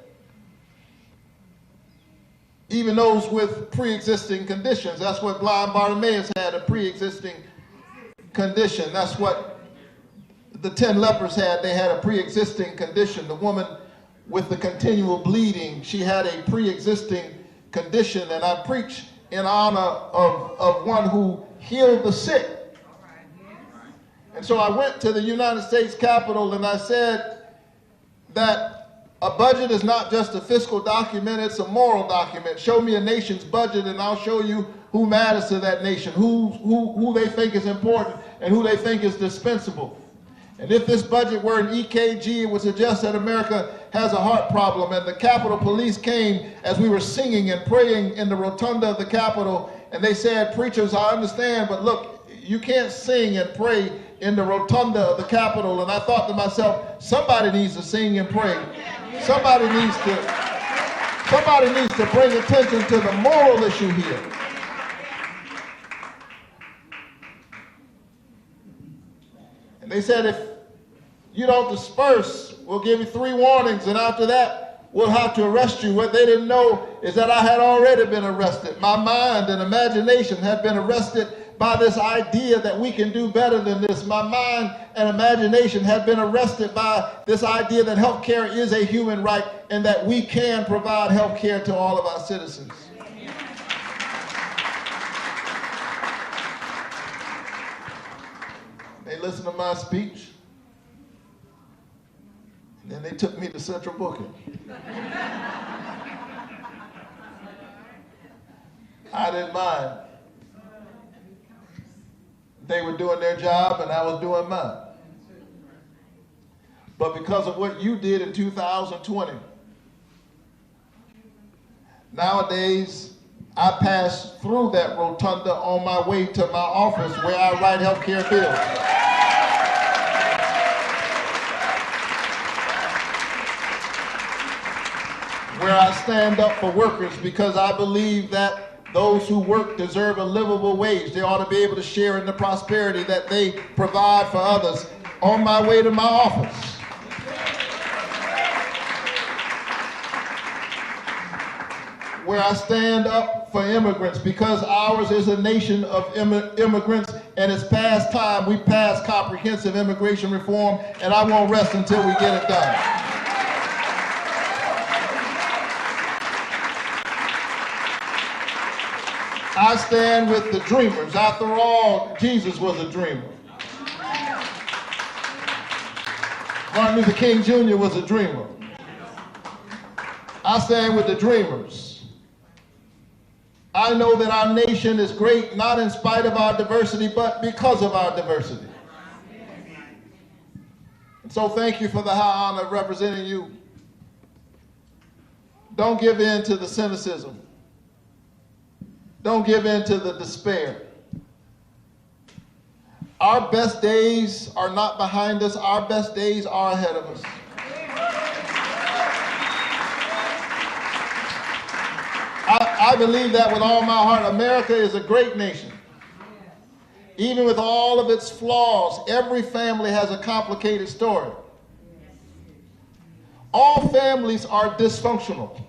Even those with pre-existing conditions. That's what blind Bartimaeus had, a pre-existing condition. That's what the 10 lepers had. They had a pre-existing condition. The woman with the continual bleeding, she had a pre-existing condition. And I preach in honor of one who healed the sick. And so I went to the United States Capitol and I said that a budget is not just a fiscal document, it's a moral document. Show me a nation's budget and I'll show you who matters to that nation, who they think is important and who they think is dispensable. And if this budget were an EKG, it would suggest that America has a heart problem. And the Capitol Police came as we were singing and praying in the rotunda of the Capitol, and they said, "Preachers, I understand, but look, you can't sing and pray in the rotunda of the Capitol." And I thought to myself, somebody needs to sing and pray. Somebody needs to bring attention to the moral issue here. And they said, if you don't disperse, we'll give you 3 warnings, and after that, we'll have to arrest you. What they didn't know is that I had already been arrested. My mind and imagination had been arrested by this idea that we can do better than this. My mind and imagination had been arrested by this idea that health care is a human right and that we can provide health care to all of our citizens. They listened to my speech, and then they took me to central booking. I didn't mind. They were doing their job and I was doing mine. But because of what you did in 2020, nowadays I pass through that rotunda on my way to my office where I write health care bills. Where I stand up for workers because I believe that those who work deserve a livable wage. They ought to be able to share in the prosperity that they provide for others. On my way to my office, where I stand up for immigrants, because ours is a nation of immigrants, and it's past time we pass comprehensive immigration reform, and I won't rest until we get it done. I stand with the dreamers. After all, Jesus was a dreamer. Martin Luther King Jr. was a dreamer. I stand with the dreamers. I know that our nation is great, not in spite of our diversity, but because of our diversity. And so thank you for the high honor of representing you. Don't give in to the cynicism. Don't give in to the despair. Our best days are not behind us. Our best days are ahead of us. I believe that with all my heart. America is a great nation. Even with all of its flaws, every family has a complicated story. All families are dysfunctional.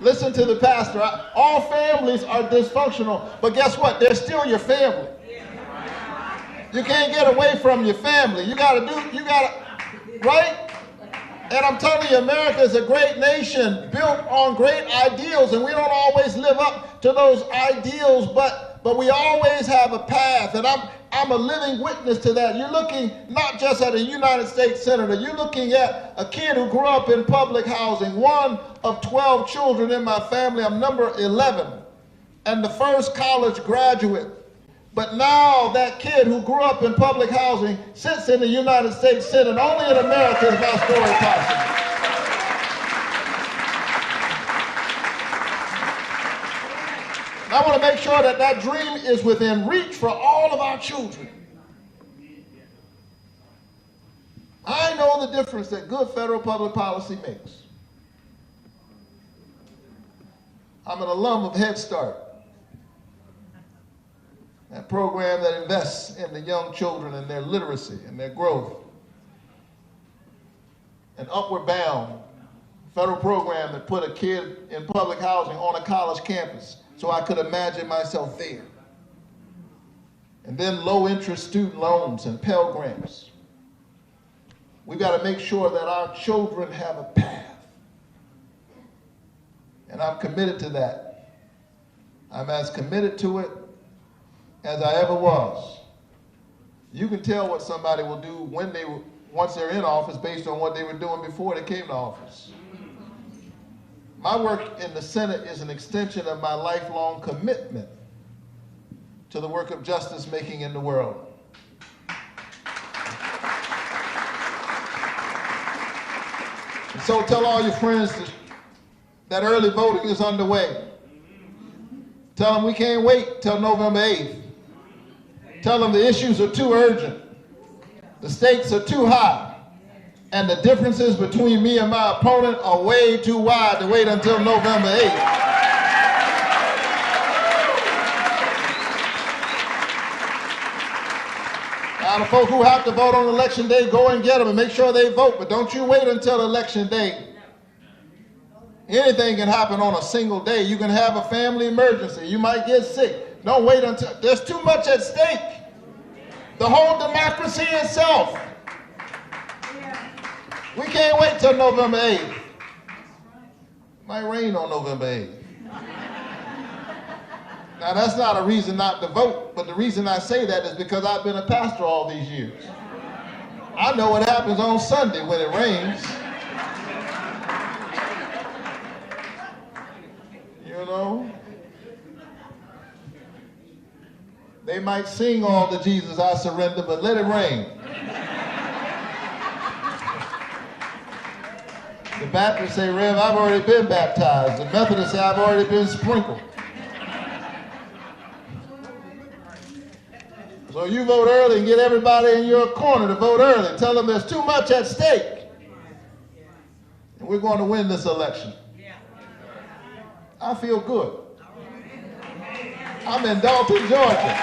Listen to the pastor. All families are dysfunctional, but guess what? They're still your family. You can't get away from your family. You gotta, right? And I'm telling you, America is a great nation built on great ideals, and we don't always live up to those ideals, but we always have a path, and I'm a living witness to that. You're looking not just at a United States Senator, you're looking at a kid who grew up in public housing, one of 12 children in my family. I'm number 11, and the first college graduate. But now that kid who grew up in public housing sits in the United States Senate. Only in America is my story possible. I want to make sure that that dream is within reach for all of our children. I know the difference that good federal public policy makes. I'm an alum of Head Start, that program that invests in the young children and their literacy and their growth. An Upward Bound federal program that put a kid in public housing on a college campus so I could imagine myself there. And then low interest student loans and Pell Grants. We've got to make sure that our children have a path. And I'm committed to that. I'm as committed to it as I ever was. You can tell what somebody will do once they're in office based on what they were doing before they came to office. My work in the Senate is an extension of my lifelong commitment to the work of justice making in the world. And so tell all your friends that early voting is underway. Tell them we can't wait till November 8th. Tell them the issues are too urgent. The stakes are too high. And the differences between me and my opponent are way too wide to wait until November 8th. Now, the folk who have to vote on election day, go and get them and make sure they vote, but don't you wait until election day. Anything can happen on a single day. You can have a family emergency. You might get sick. Don't wait until, there's too much at stake. The whole democracy itself. We can't wait till November 8th. It might rain on November 8th. Now, that's not a reason not to vote, but the reason I say that is because I've been a pastor all these years. I know what happens on Sunday when it rains. You know? They might sing all the Jesus I surrender, but let it rain. The Baptists say, Rev, I've already been baptized. The Methodists say, I've already been sprinkled. So you vote early and get everybody in your corner to vote early. Tell them there's too much at stake. And we're going to win this election. I feel good. I'm in Dalton, Georgia.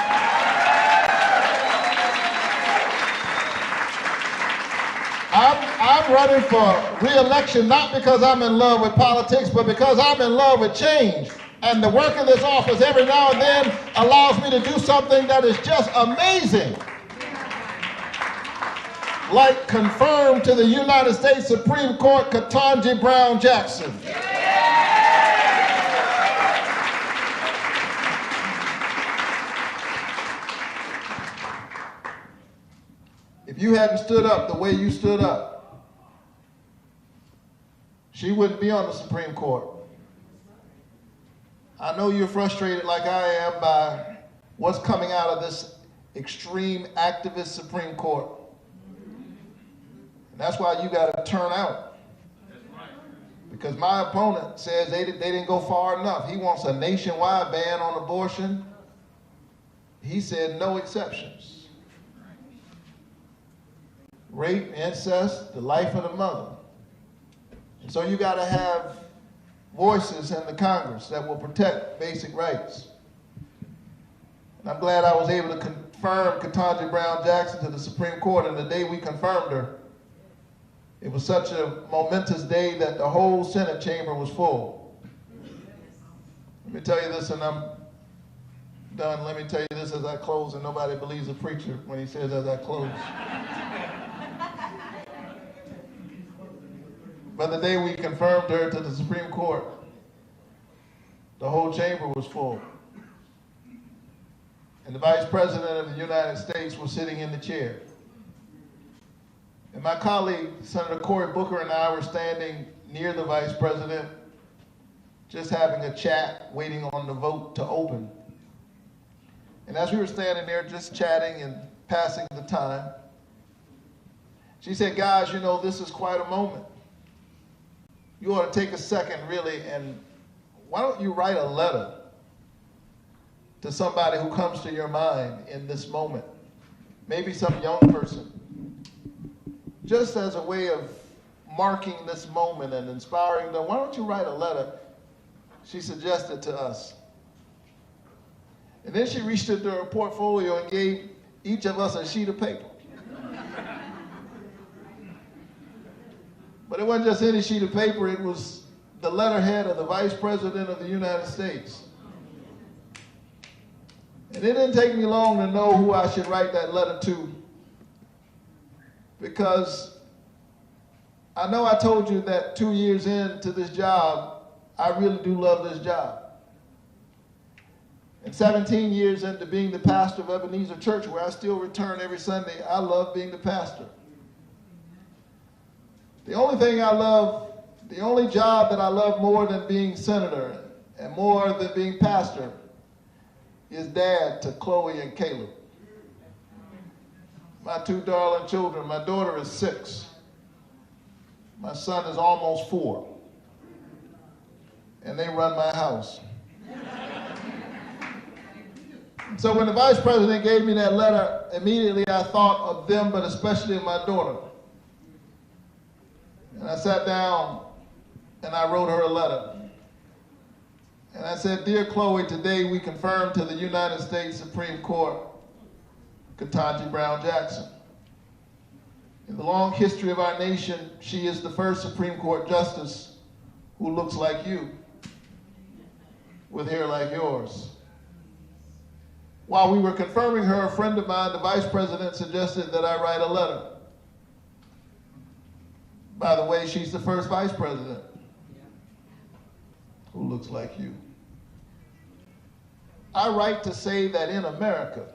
I'm running for re-election not because I'm in love with politics, but because I'm in love with change. And the work in this office every now and then allows me to do something that is just amazing. Like confirm to the United States Supreme Court Ketanji Brown Jackson. If you hadn't stood up the way you stood up, she wouldn't be on the Supreme Court. I know you're frustrated like I am by what's coming out of this extreme activist Supreme Court. And that's why you got to turn out. Because my opponent says they didn't go far enough. He wants a nationwide ban on abortion. He said no exceptions. Rape, incest, the life of the mother. And so you got to have voices in the Congress that will protect basic rights. And I'm glad I was able to confirm Ketanji Brown Jackson to the Supreme Court, and the day we confirmed her, it was such a momentous day that the whole Senate chamber was full. Let me tell you this, and I'm done. Let me tell you this as I close, and nobody believes a preacher when he says as I close. But the day we confirmed her to the Supreme Court, the whole chamber was full. And the Vice President of the United States was sitting in the chair. And my colleague, Senator Cory Booker, and I were standing near the Vice President, just having a chat, waiting on the vote to open. And as we were standing there just chatting and passing the time, she said, guys, you know, this is quite a moment. You ought to take a second, really, and why don't you write a letter to somebody who comes to your mind in this moment? Maybe some young person. Just as a way of marking this moment and inspiring them, why don't you write a letter? She suggested to us. And then she reached into her portfolio and gave each of us a sheet of paper. But it wasn't just any sheet of paper, it was the letterhead of the Vice President of the United States. And it didn't take me long to know who I should write that letter to, because I know I told you that 2 years into this job, I really do love this job. And 17 years into being the pastor of Ebenezer Church, where I still return every Sunday, I love being the pastor. The only thing I love, the only job that I love more than being senator and more than being pastor is dad to Chloe and Caleb. My two darling children. My daughter is 6. My son is almost 4. And they run my house. So when the Vice President gave me that letter, immediately I thought of them, but especially of my daughter. And I sat down and I wrote her a letter. And I said, Dear Chloe, today we confirm to the United States Supreme Court Ketanji Brown Jackson. In the long history of our nation, she is the first Supreme Court justice who looks like you, with hair like yours. While we were confirming her, a friend of mine, the Vice President, suggested that I write a letter. By the way, she's the first Vice President who looks like you. I write to say that in America,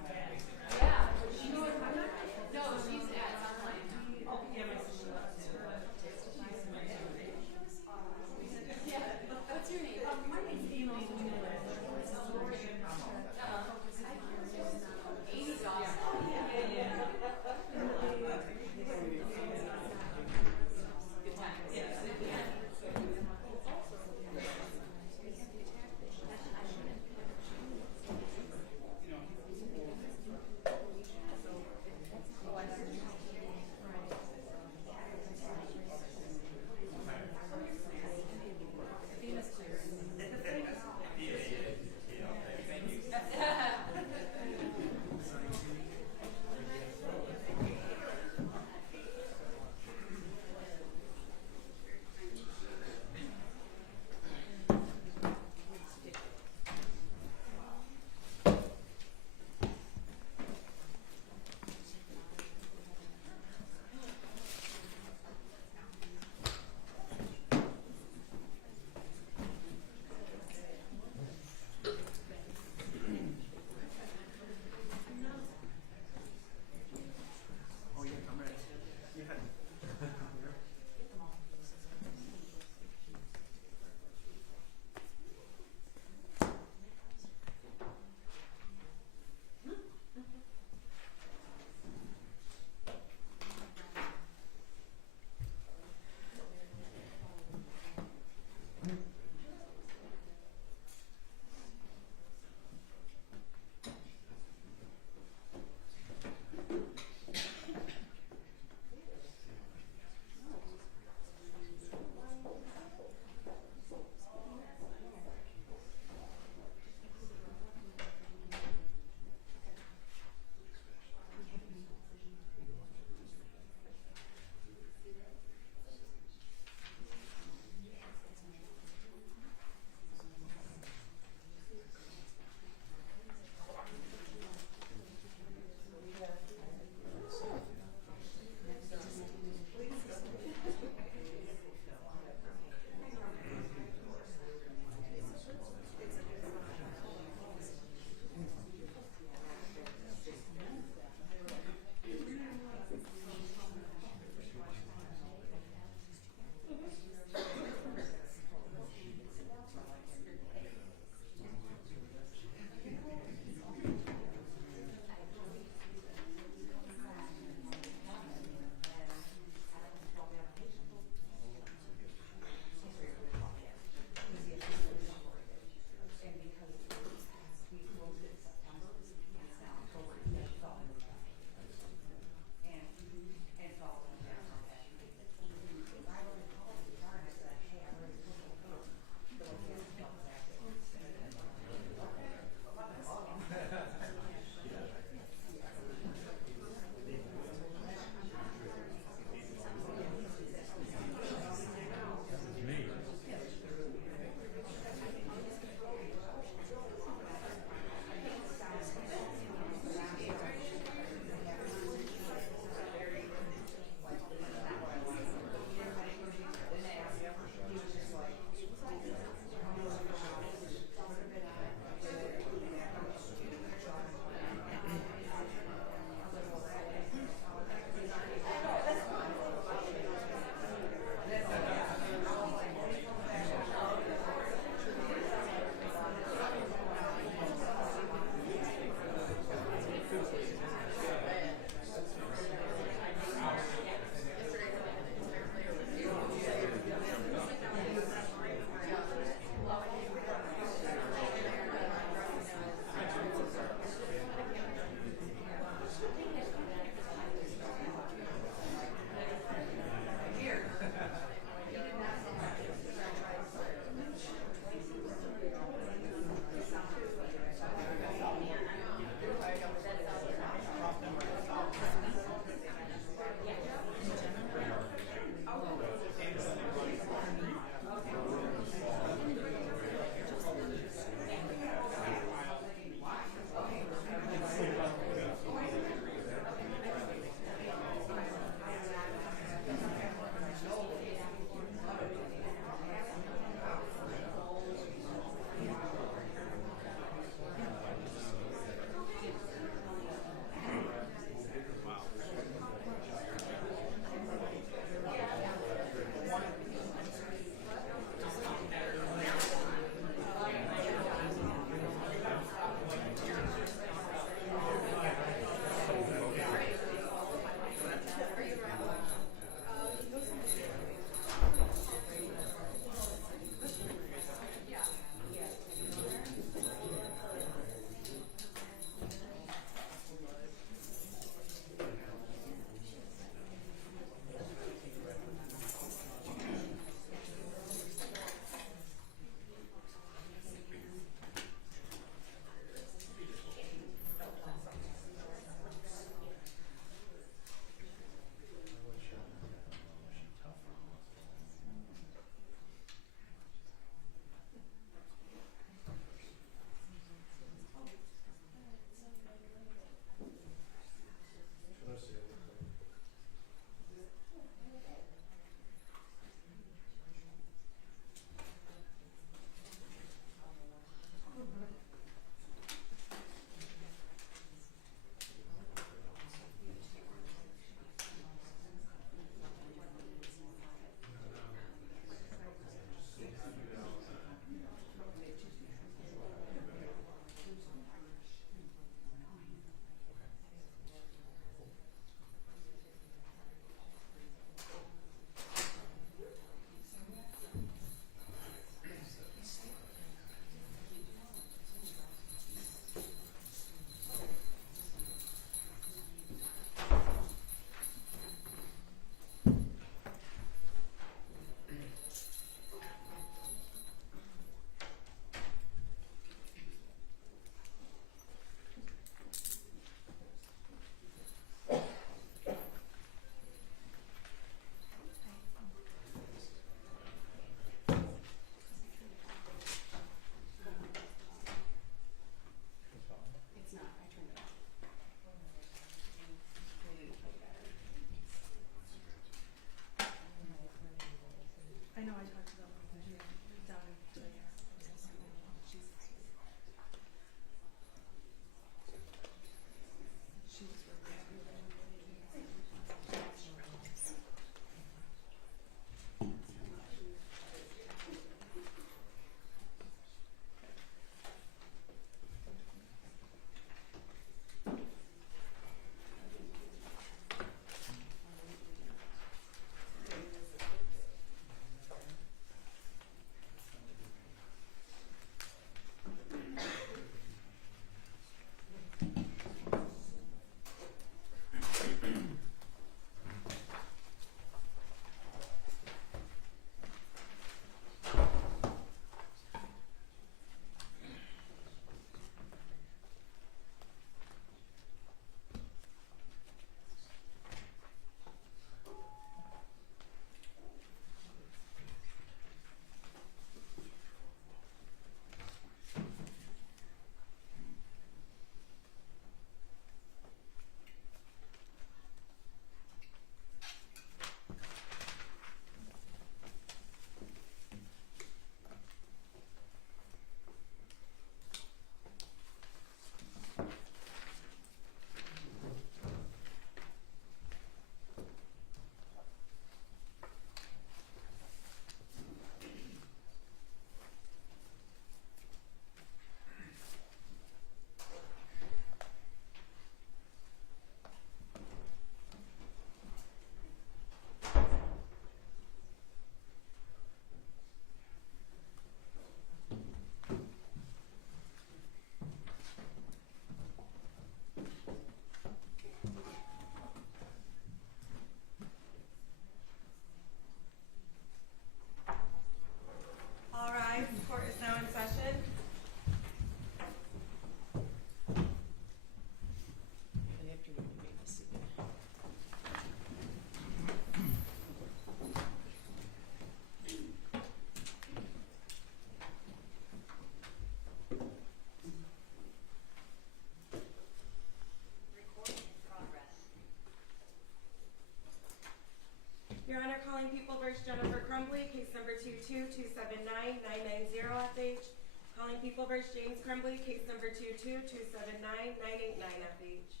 Calling People versus James Crumbley, case number 22279-989FH.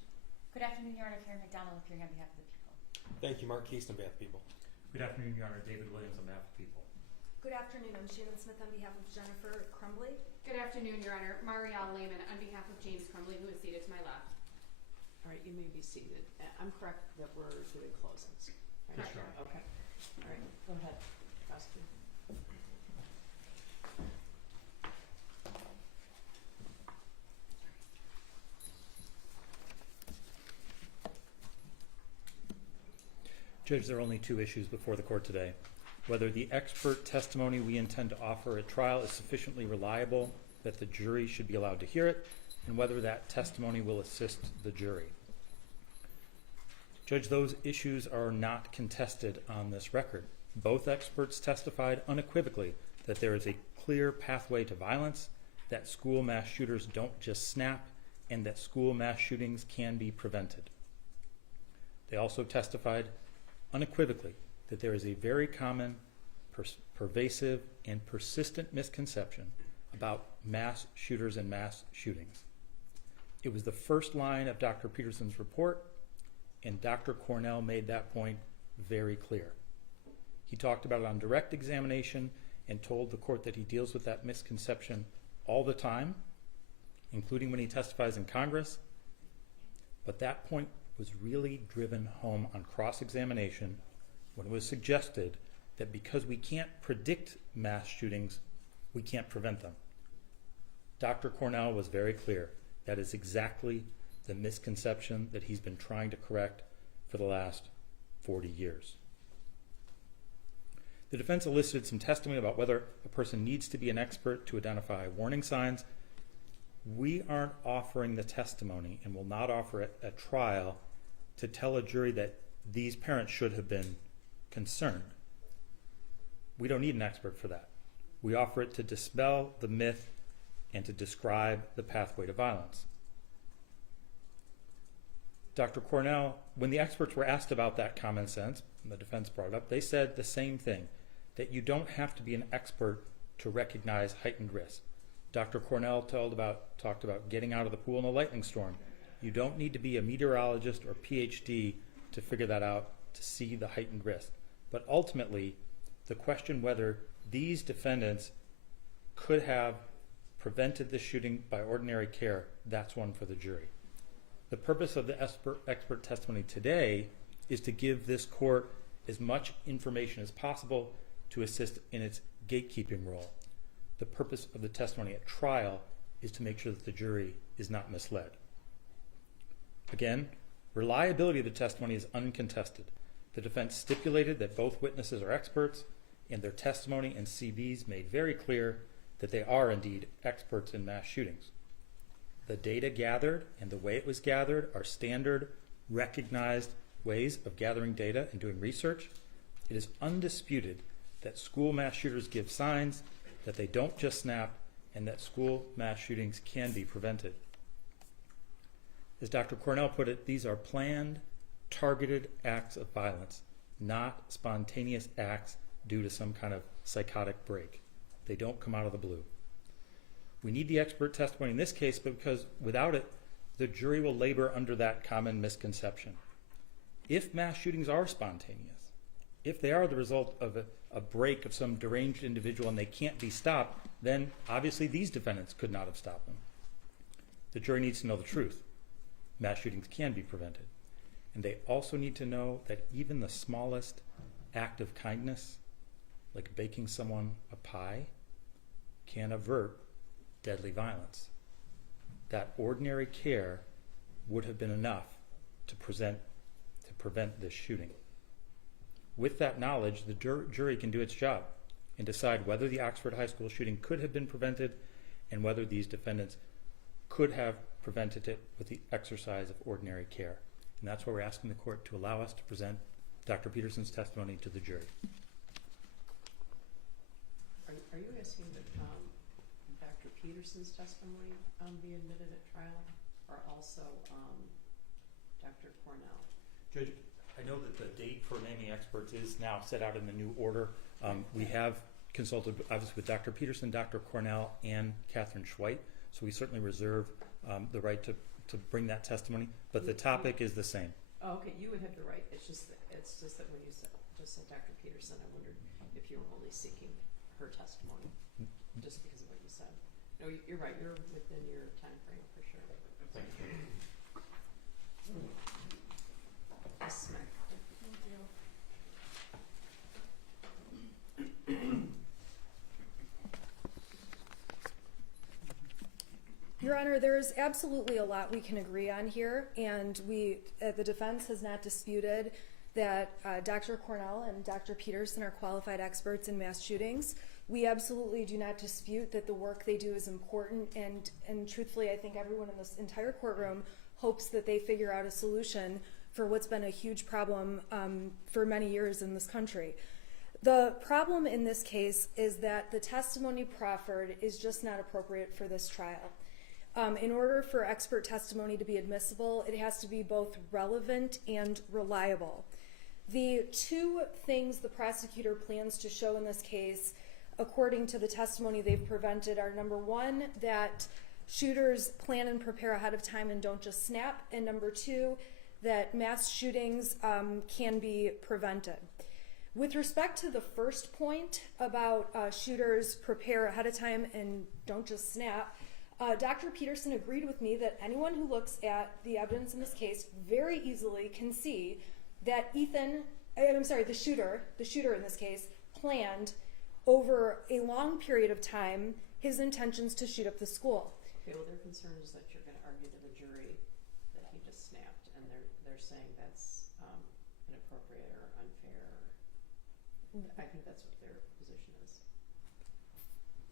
Good afternoon, Your Honor. Karen McDonald, appearing on behalf of the people. Thank you, Mark Keast, on behalf of people. Good afternoon, Your Honor. David Williams on behalf of people. Good afternoon, I'm Shannon Smith on behalf of Jennifer Crumbley. Good afternoon, Your Honor. Marielle Lehman on behalf of James Crumbley, who is seated to my left. All right, you may be seated. I'm correct that we're doing closings. Right? Correct. Okay. All right, go ahead, prosecutor. Judge, there are only two issues before the court today. Whether the expert testimony we intend to offer at trial is sufficiently reliable that the jury should be allowed to hear it, and whether that testimony will assist the jury. Judge, those issues are not contested on this record. Both experts testified unequivocally that there is a clear pathway to violence, that school mass shooters don't just snap, and that school mass shootings can be prevented. They also testified unequivocally that there is a very common, pervasive, and persistent misconception about mass shooters and mass shootings. It was the first line of Dr. Peterson's report, and Dr. Cornell made that point very clear. He talked about it on direct examination and told the court that he deals with that misconception all the time, including when he testifies in Congress. But that point was really driven home on cross-examination when it was suggested that because we can't predict mass shootings, we can't prevent them. Dr. Cornell was very clear. That is exactly the misconception that he's been trying to correct for the last 40 years. The defense elicited some testimony about whether a person needs to be an expert to identify warning signs. We aren't offering the testimony and will not offer it at trial to tell a jury that these parents should have been concerned. We don't need an expert for that. We offer it to dispel the myth and to describe the pathway to violence. Dr. Cornell, when the experts were asked about that common sense, and the defense brought it up, they said the same thing, that you don't have to be an expert to recognize heightened risk. Dr. Cornell talked about getting out of the pool in a lightning storm. You don't need to be a meteorologist or PhD to figure that out, to see the heightened risk. But ultimately, the question whether these defendants could have prevented the shooting by ordinary care, that's one for the jury. The purpose of the expert testimony today is to give this court as much information as possible to assist in its gatekeeping role. The purpose of the testimony at trial is to make sure that the jury is not misled. Again, reliability of the testimony is uncontested. The defense stipulated that both witnesses are experts, and their testimony and CVs made very clear that they are indeed experts in mass shootings. The data gathered and the way it was gathered are standard, recognized ways of gathering data and doing research. It is undisputed that school mass shooters give signs, that they don't just snap, and that school mass shootings can be prevented. As Dr. Cornell put it, these are planned, targeted acts of violence, not spontaneous acts due to some kind of psychotic break. They don't come out of the blue. We need the expert testimony in this case because without it, the jury will labor under that common misconception. If mass shootings are spontaneous, if they are the result of a break of some deranged individual and they can't be stopped, then obviously these defendants could not have stopped them. The jury needs to know the truth. Mass shootings can be prevented. And they also need to know that even the smallest act of kindness, like baking someone a pie, can avert deadly violence. That ordinary care would have been enough to prevent this shooting. With that knowledge, the jury can do its job and decide whether the Oxford High School shooting could have been prevented and whether these defendants could have prevented it with the exercise of ordinary care. And that's why we're asking the court to allow us to present Dr. Peterson's testimony to the jury. Are you asking that Dr. Peterson's testimony be admitted at trial, or also Dr. Cornell? Judge, I know that the date for naming experts is now set out in the new order. We have consulted obviously with Dr. Peterson, Dr. Cornell, and Catherine Schweit. So we certainly reserve the right to bring that testimony, but the topic is the same. Oh, okay, you would have the right. It's just that when you said Dr. Peterson, I wondered if you were only seeking her testimony, just because of what you said. No, you're right. You're within your time frame for sure. Thank you. Yes, ma'am. Your Honor, there's absolutely a lot we can agree on here, and the defense has not disputed that Dr. Cornell and Dr. Peterson are qualified experts in mass shootings. We absolutely do not dispute that the work they do is important, and truthfully, I think everyone in this entire courtroom hopes that they figure out a solution for what's been a huge problem for many years in this country. The problem in this case is that the testimony proffered is just not appropriate for this trial. In order for expert testimony to be admissible, it has to be both relevant and reliable. The two things the prosecutor plans to show in this case, according to the testimony they've presented, are number one, that shooters plan and prepare ahead of time and don't just snap, and number two, that mass shootings can be prevented. With respect to the first point about shooters prepare ahead of time and don't just snap, Dr. Peterson agreed with me that anyone who looks at the evidence in this case very easily can see that the shooter in this case, planned over a long period of time his intentions to shoot up the school. Okay, well, their concern is that you're going to argue to the jury that he just snapped, and they're saying that's inappropriate or unfair. I think that's what their position is.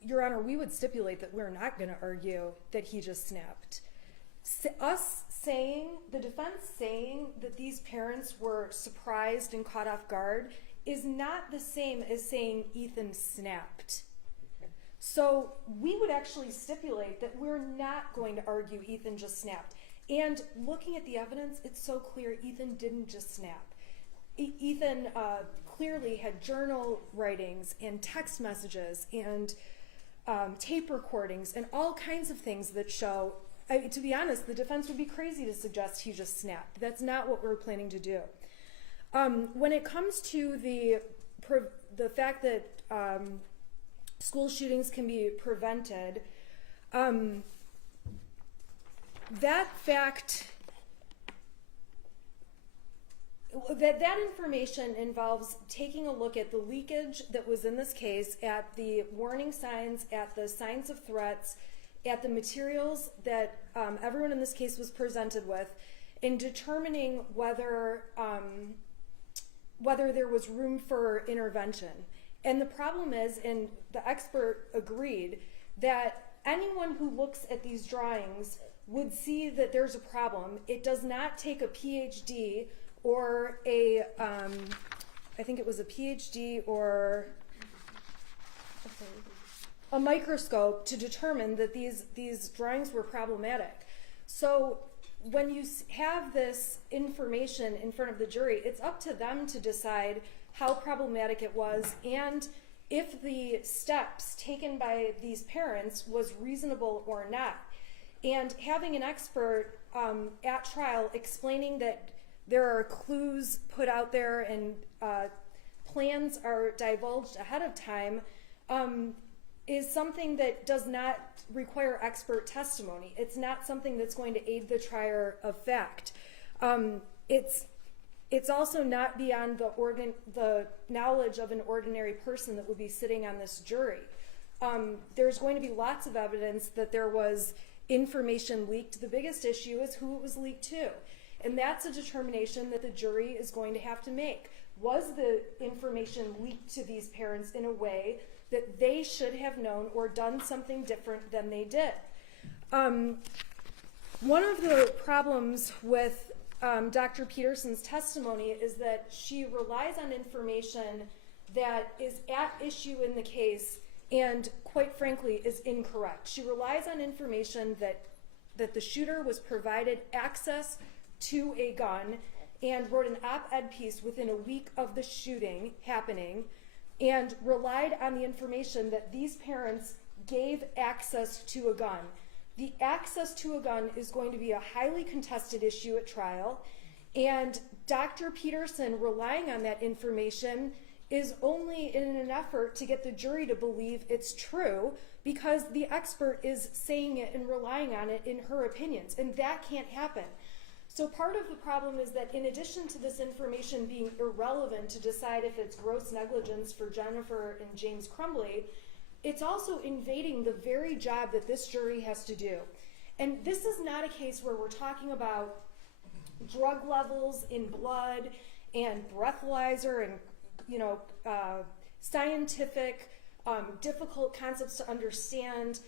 Your Honor, we would stipulate that we're not going to argue that he just snapped. The defense saying that these parents were surprised and caught off guard is not the same as saying Ethan snapped. So we would actually stipulate that we're not going to argue Ethan just snapped. And looking at the evidence, it's so clear Ethan didn't just snap. Ethan clearly had journal writings and text messages and tape recordings and all kinds of things that show, to be honest, the defense would be crazy to suggest he just snapped. That's not what we're planning to do. When it comes to the fact that school shootings can be prevented, that fact, that information involves taking a look at the leakage that was in this case, at the warning signs, at the signs of threats, at the materials that everyone in this case was presented with, in determining whether there was room for intervention. And the problem is, and the expert agreed, that anyone who looks at these drawings would see that there's a problem. It does not take a PhD or I think it was a PhD or a microscope to determine that these drawings were problematic. So when you have this information in front of the jury, it's up to them to decide how problematic it was and if the steps taken by these parents was reasonable or not. And having an expert at trial explaining that there are clues put out there and plans are divulged ahead of time is something that does not require expert testimony. It's not something that's going to aid the trier of fact. It's also not beyond the knowledge of an ordinary person that would be sitting on this jury. There's going to be lots of evidence that there was information leaked. The biggest issue is who it was leaked to. And that's a determination that the jury is going to have to make. Was the information leaked to these parents in a way that they should have known or done something different than they did? One of the problems with Dr. Peterson's testimony is that she relies on information that is at issue in the case and, quite frankly, is incorrect. She relies on information that the shooter was provided access to a gun and wrote an op-ed piece within a week of the shooting happening and relied on the information that these parents gave access to a gun. The access to a gun is going to be a highly contested issue at trial, and Dr. Peterson relying on that information is only in an effort to get the jury to believe it's true, because the expert is saying it and relying on it in her opinions, and that can't happen. So part of the problem is that in addition to this information being irrelevant to decide if it's gross negligence for Jennifer and James Crumbley, it's also invading the very job that this jury has to do. And this is not a case where we're talking about drug levels in blood and breathalyzer and scientific, difficult concepts to understand,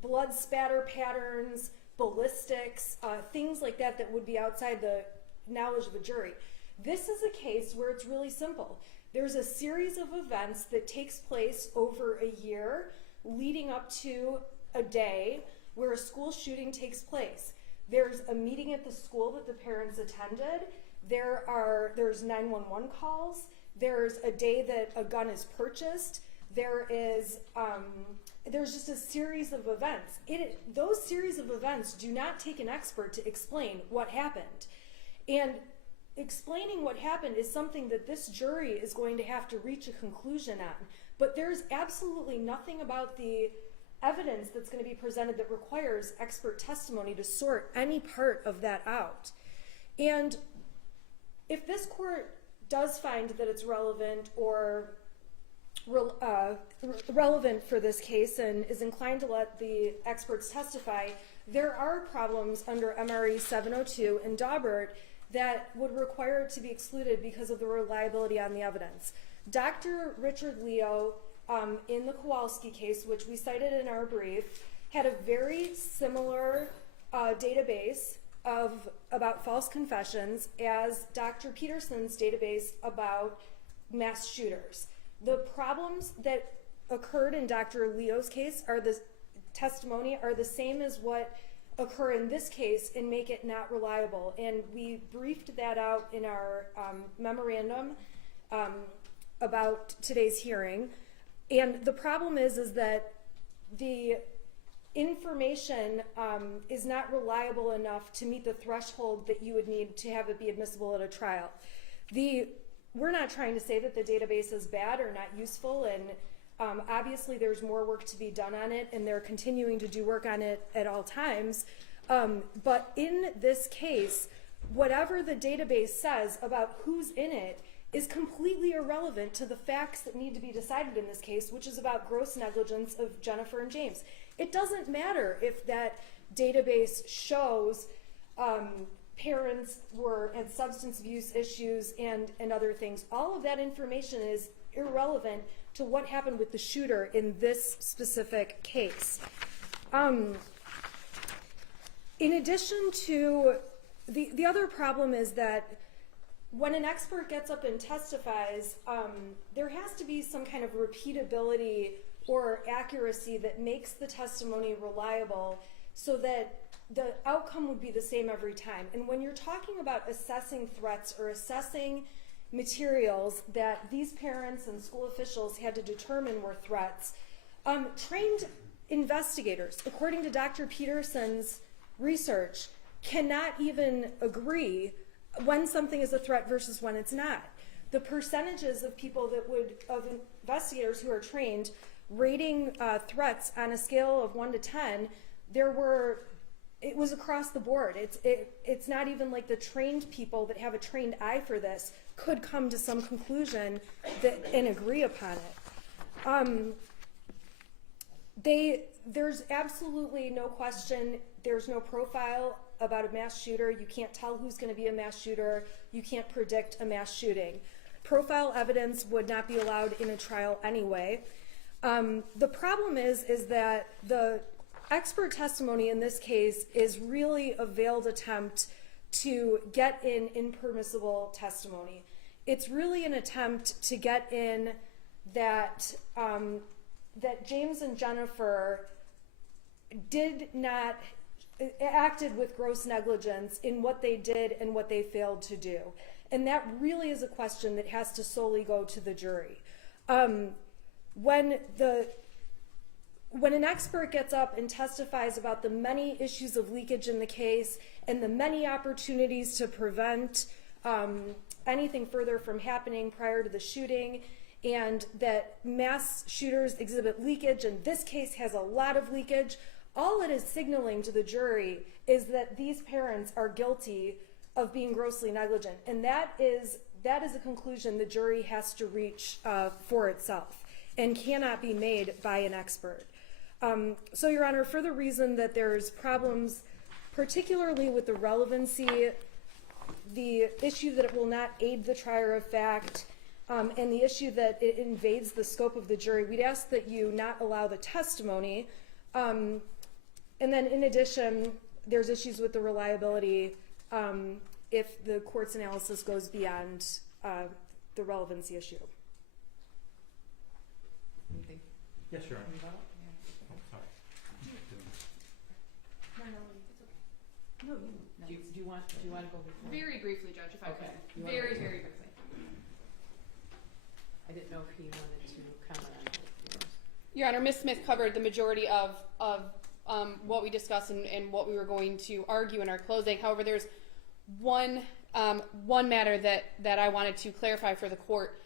blood spatter patterns, ballistics, things like that that would be outside the knowledge of a jury. This is a case where it's really simple. There's a series of events that takes place over a year leading up to a day where a school shooting takes place. There's a meeting at the school that the parents attended. There's 911 calls. There's a day that a gun is purchased. There's just a series of events. Those series of events do not take an expert to explain what happened. And explaining what happened is something that this jury is going to have to reach a conclusion on. But there's absolutely nothing about the evidence that's going to be presented that requires expert testimony to sort any part of that out. And if this court does find that it's relevant or relevant for this case and is inclined to let the experts testify, there are problems under MRE 702 and Daubert that would require it to be excluded because of the reliability on the evidence. Dr. Richard Leo, in the Kowalski case, which we cited in our brief, had a very similar database about false confessions as Dr. Peterson's database about mass shooters. The problems that occurred in Dr. Leo's case are the same as what occur in this case and make it not reliable. And we briefed that out in our memorandum about today's hearing. And the problem is that the information is not reliable enough to meet the threshold that you would need to have it be admissible at a trial. We're not trying to say that the database is bad or not useful, and obviously there's more work to be done on it, and they're continuing to do work on it at all times. But in this case, whatever the database says about who's in it is completely irrelevant to the facts that need to be decided in this case, which is about gross negligence of Jennifer and James. It doesn't matter if that database shows parents had substance abuse issues and other things. All of that information is irrelevant to what happened with the shooter in this specific case. In addition to the other problem is that when an expert gets up and testifies, there has to be some kind of repeatability or accuracy that makes the testimony reliable so that the outcome would be the same every time. And when you're talking about assessing threats or assessing materials that these parents and school officials had to determine were threats, trained investigators, according to Dr. Peterson's research, cannot even agree when something is a threat versus when it's not. The percentages of of investigators who are trained rating threats on a scale of 1 to 10, it was across the board. It's not even like the trained people that have a trained eye for this could come to some conclusion and agree upon it. There's absolutely no question. There's no profile about a mass shooter. You can't tell who's going to be a mass shooter. You can't predict a mass shooting. Profile evidence would not be allowed in a trial anyway. The problem is that the expert testimony in this case is really a veiled attempt to get in impermissible testimony. It's really an attempt to get in that James and Jennifer acted with gross negligence in what they did and what they failed to do. And that really is a question that has to solely go to the jury. When an expert gets up and testifies about the many issues of leakage in the case and the many opportunities to prevent anything further from happening prior to the shooting, and that mass shooters exhibit leakage and this case has a lot of leakage, all it is signaling to the jury is that these parents are guilty of being grossly negligent, and that is a conclusion the jury has to reach for itself and cannot be made by an expert. So, Your Honor, for the reason that there's problems, particularly with the relevancy, the issue that it will not aid the trier of fact, and the issue that it invades the scope of the jury, we'd ask that you not allow the testimony. And then, in addition, there's issues with the reliability if the court's analysis goes beyond the relevancy issue. Anything? Yes, Your Honor. No, do you want to go before? Very briefly, Judge, if I Okay. could. Very briefly. I didn't know if he wanted to comment on it. Your Honor, Ms. Smith covered the majority of what we discussed and what we were going to argue in our closing. However, there's one matter that I wanted to clarify for the court.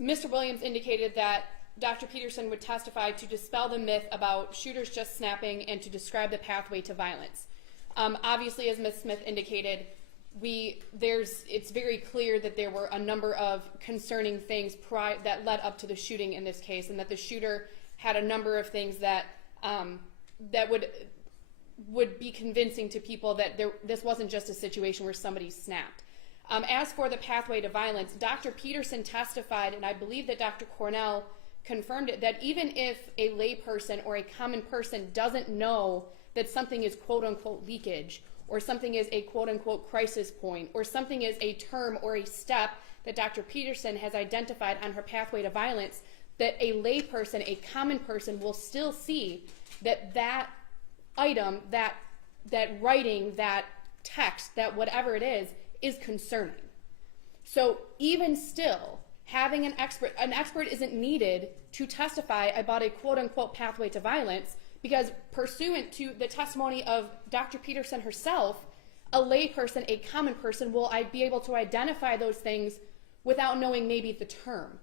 Mr. Williams indicated that Dr. Peterson would testify to dispel the myth about shooters just snapping and to describe the pathway to violence. Obviously, as Ms. Smith indicated, it's very clear that there were a number of concerning things that led up to the shooting in this case, and that the shooter had a number of things that would be convincing to people that this wasn't just a situation where somebody snapped. As for the pathway to violence, Dr. Peterson testified, and I believe that Dr. Cornell confirmed it, that even if a layperson or a common person doesn't know that something is quote-unquote leakage, or something is a quote-unquote crisis point, or something is a term or a step that Dr. Peterson has identified on her pathway to violence, that a layperson, a common person, will still see that item, that writing, that text, that whatever it is concerning. So even still, having an expert isn't needed to testify about a quote-unquote pathway to violence, because pursuant to the testimony of Dr. Peterson herself, a layperson, a common person, will be able to identify those things without knowing maybe the term.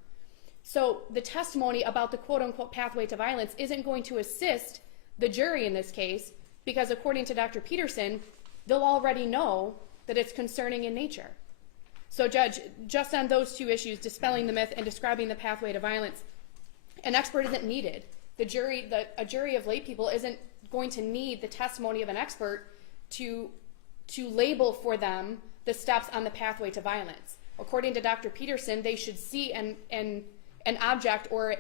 So the testimony about the quote-unquote pathway to violence isn't going to assist the jury in this case, because according to Dr. Peterson, they'll already know that it's concerning in nature. So, Judge, just on those two issues, dispelling the myth and describing the pathway to violence, an expert isn't needed. A jury of lay people isn't going to need the testimony of an expert to label for them the steps on the pathway to violence. According to Dr. Peterson, they should see an object or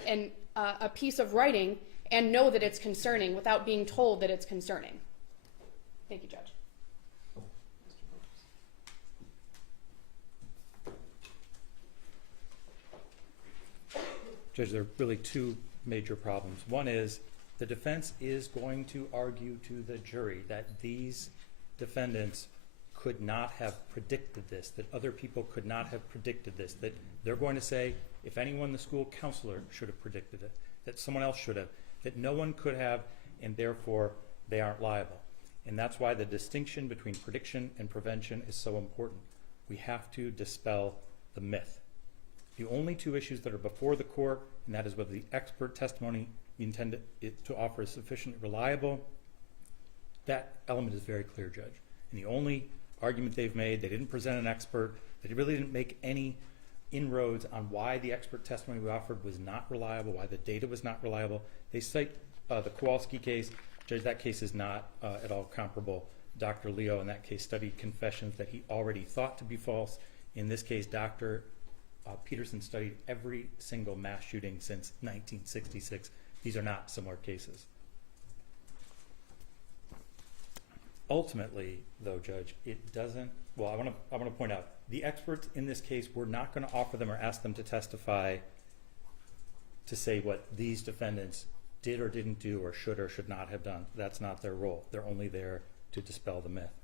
a piece of writing and know that it's concerning without being told that it's concerning. Thank you, Judge. Judge, there are really two major problems. One is the defense is going to argue to the jury that these defendants could not have predicted this, that other people could not have predicted this, that they're going to say, if anyone, the school counselor should have predicted it, that someone else should have, that no one could have, and therefore they aren't liable. And that's why the distinction between prediction and prevention is so important. We have to dispel the myth. The only two issues that are before the court, and that is whether the expert testimony we intend to offer is sufficiently reliable. That element is very clear, Judge. And the only argument they've made, they didn't present an expert, they really didn't make any inroads on why the expert testimony we offered was not reliable, why the data was not reliable. They cite the Kowalski case. Judge, that case is not at all comparable. Dr. Leo in that case studied confessions that he already thought to be false. In this case, Dr. Peterson studied every single mass shooting since 1966. These are not similar cases. Ultimately, though, Judge, it doesn't, well, I want to point out, the experts in this case, we're not going to offer them or ask them to testify to say what these defendants did or didn't do or should not have done. That's not their role. They're only there to dispel the myth.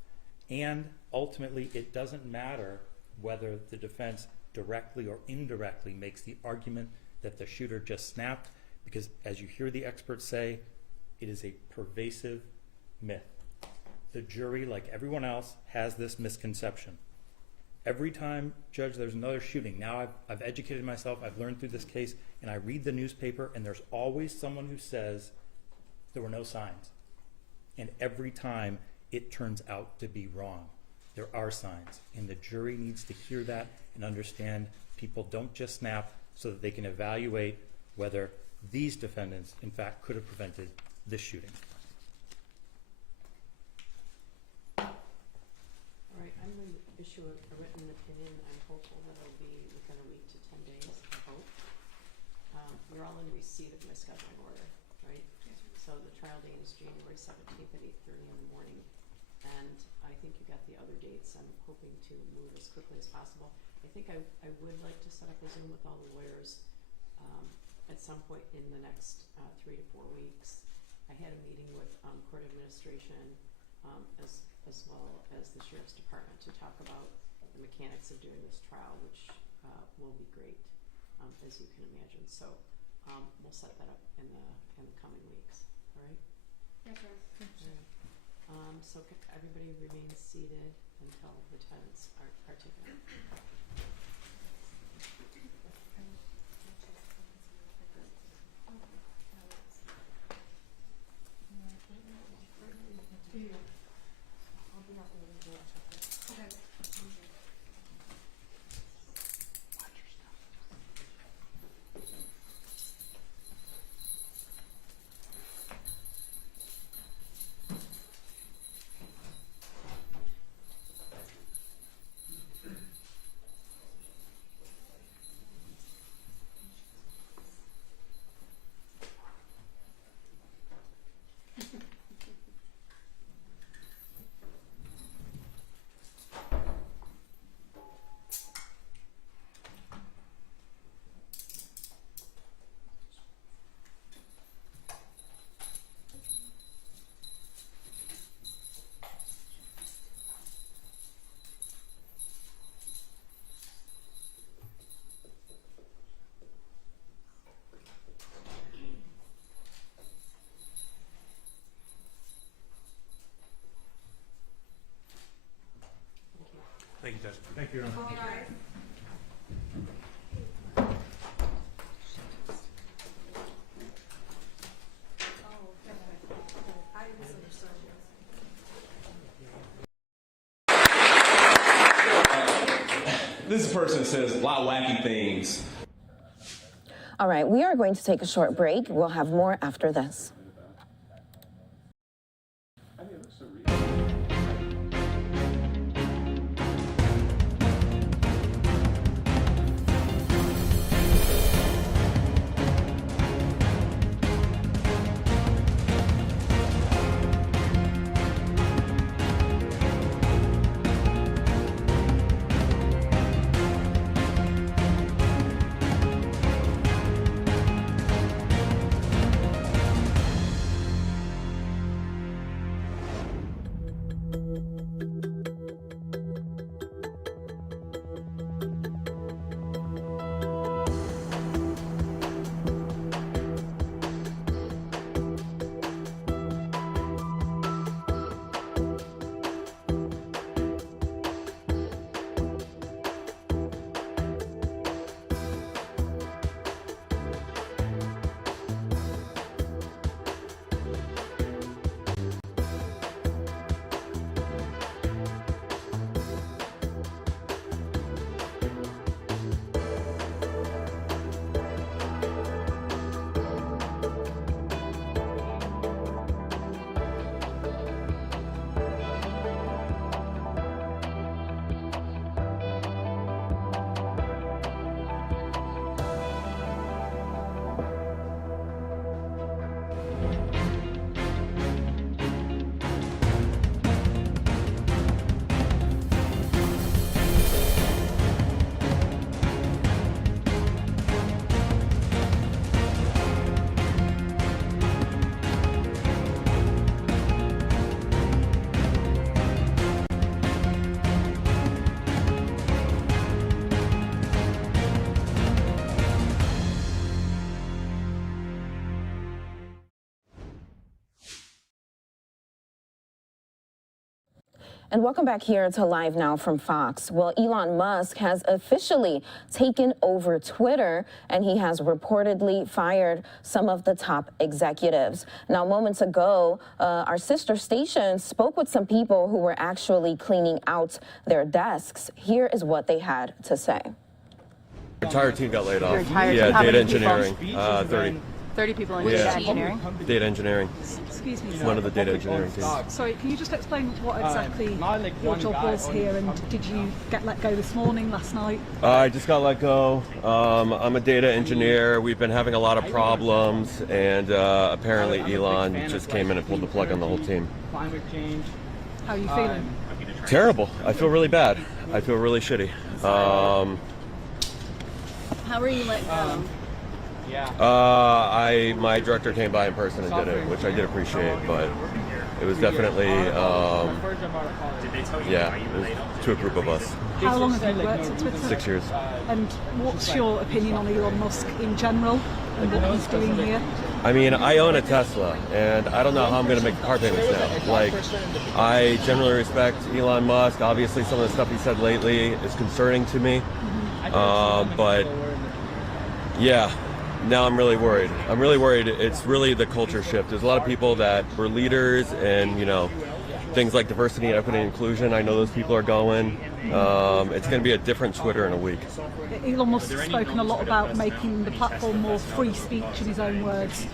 And ultimately, it doesn't matter whether the defense directly or indirectly makes the argument that the shooter just snapped, because as you hear the experts say, it is a pervasive myth. The jury, like everyone else, has this misconception. Every time, Judge, there's another shooting, now I've educated myself, I've learned through this case, and I read the newspaper, and there's always someone who says there were no signs. And every time, it turns out to be wrong. There are signs, and the jury needs to hear that and understand people don't just snap so that they can evaluate whether these defendants, in fact, could have prevented this shooting. All right, I'm going to issue a written opinion. I'm hopeful that it'll be within a week to 10 days, I hope. You're all in receipt of my scheduling order, right? So the trial date is January 17th at 8:30 in the morning. And I think you got the other dates. I'm hoping to move as quickly as possible. I think I would like to set up a Zoom with all the lawyers at some point in the next 3 to 4 weeks. I had a meeting with court administration as well as the Sheriff's Department to talk about the mechanics of doing this trial, which will be great, as you can imagine. So we'll set that up in the coming weeks. All right? Yes, sir. So everybody remains seated until the tenants are taken. Thank you, Judge. Thank you, Your Honor. This person says a lot of wacky things. All right, we are going to take a short break. We'll have more after this. And welcome back here to Live Now from Fox. Well, Elon Musk has officially taken over Twitter, and he has reportedly fired some of the top executives. Now, moments ago, our sister station spoke with some people who were actually cleaning out their desks. Here is what they had to say. The entire team got laid off. Your entire yeah, team? How data many people? engineering. 30. 30 people in Yeah. data engineering? Data engineering. Excuse me, One of the data engineering teams. Sorry, can you just explain what exactly your job was here, and did you get let go this morning, last night? I just got let go. I'm a data engineer. We've been having a lot of problems, and apparently Elon just came in and pulled the plug on the whole team. How are you feeling? Terrible. I feel really bad. I feel really shitty. How were you let go? My director came by in person and did it, which I did appreciate, but it was definitely, yeah, it was to a group of us. How long have you worked at Twitter? 6 years. And what's your opinion on Elon Musk in general and what he's doing here? I mean, I own a Tesla, and I don't know how I'm going to make the car payments now. Like, I generally respect Elon Musk. Obviously, some of the stuff he said lately is concerning to me, but yeah. Now I'm really worried. I'm really worried. It's really the culture shift. There's a lot of people that were leaders and, you know, things like diversity, equity, and inclusion. I know those people are going. It's going to be a different Twitter in a week. Elon Musk has spoken a lot about making the platform more free speech, in his own words.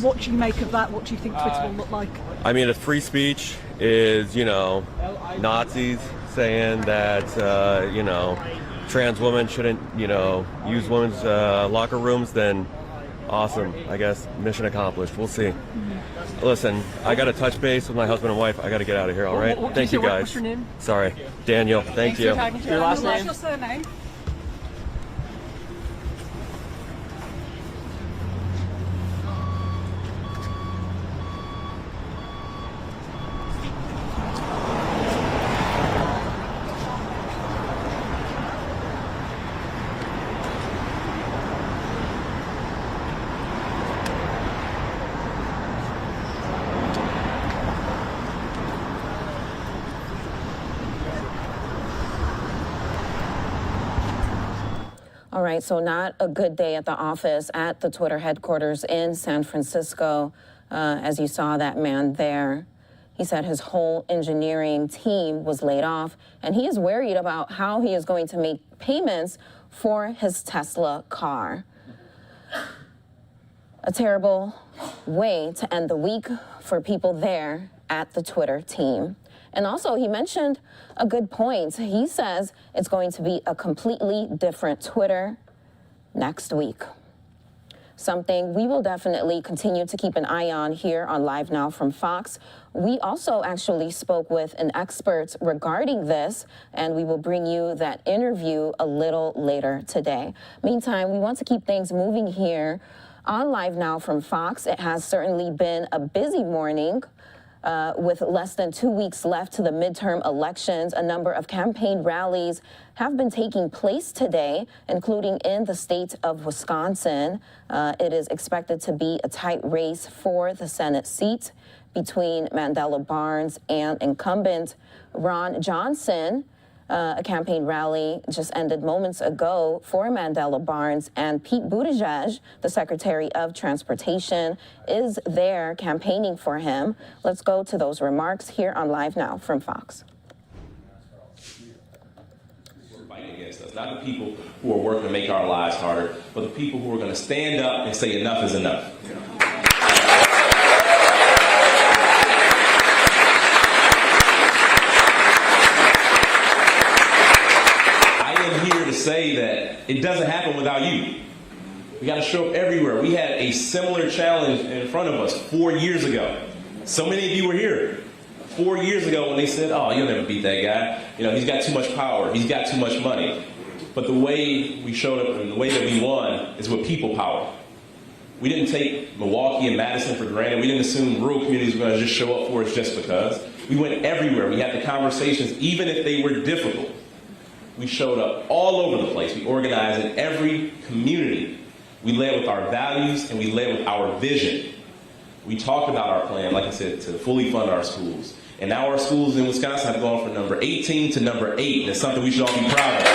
What do you make of that? What do you think Twitter will look like? I mean, if free speech is, you know, Nazis saying that, you know, trans women shouldn't, you know, use women's locker rooms, then awesome. I guess mission accomplished. We'll see. Listen, I got to touch base with my husband and wife. I got to get out of here, all right? Thank you, guys. What's your name? Sorry. Daniel. Thank you. Your last name? What's your surname? All right, so not a good day at the office at the Twitter headquarters in San Francisco. As you saw that man there, he said his whole engineering team was laid off, and he is worried about how he is going to make payments for his Tesla car. A terrible way to end the week for people there at the Twitter team. And also, he mentioned a good point. He says it's going to be a completely different Twitter next week. Something we will definitely continue to keep an eye on here on Live Now from Fox. We also actually spoke with an expert regarding this, and we will bring you that interview a little later today. Meantime, we want to keep things moving here on Live Now from Fox. It has certainly been a busy morning. With less than 2 weeks left to the midterm elections, a number of campaign rallies have been taking place today, including in the state of Wisconsin. It is expected to be a tight race for the Senate seat between Mandela Barnes and incumbent Ron Johnson. A campaign rally just ended moments ago for Mandela Barnes, and Pete Buttigieg, the Secretary of Transportation, is there campaigning for him. Let's go to those remarks here on Live Now from Fox. We're fighting against us, not the people who are working to make our lives harder, but the people who are going to stand up and say enough is enough. Say that it doesn't happen without you. We got to show up everywhere. We had a similar challenge in front of us 4 years ago. So many of you were here 4 years ago when they said, oh, you'll never beat that guy. You know, he's got too much power. He's got too much money. But the way we showed up and the way that we won is with people power. We didn't take Milwaukee and Madison for granted. We didn't assume rural communities were going to just show up for us just because. We went everywhere. We had the conversations, even if they were difficult. We showed up all over the place. We organized in every community. We led with our values and we led with our vision. We talked about our plan, like I said, to fully fund our schools. And now our schools in Wisconsin have gone from number 18 to number 8, and it's something we should all be proud of.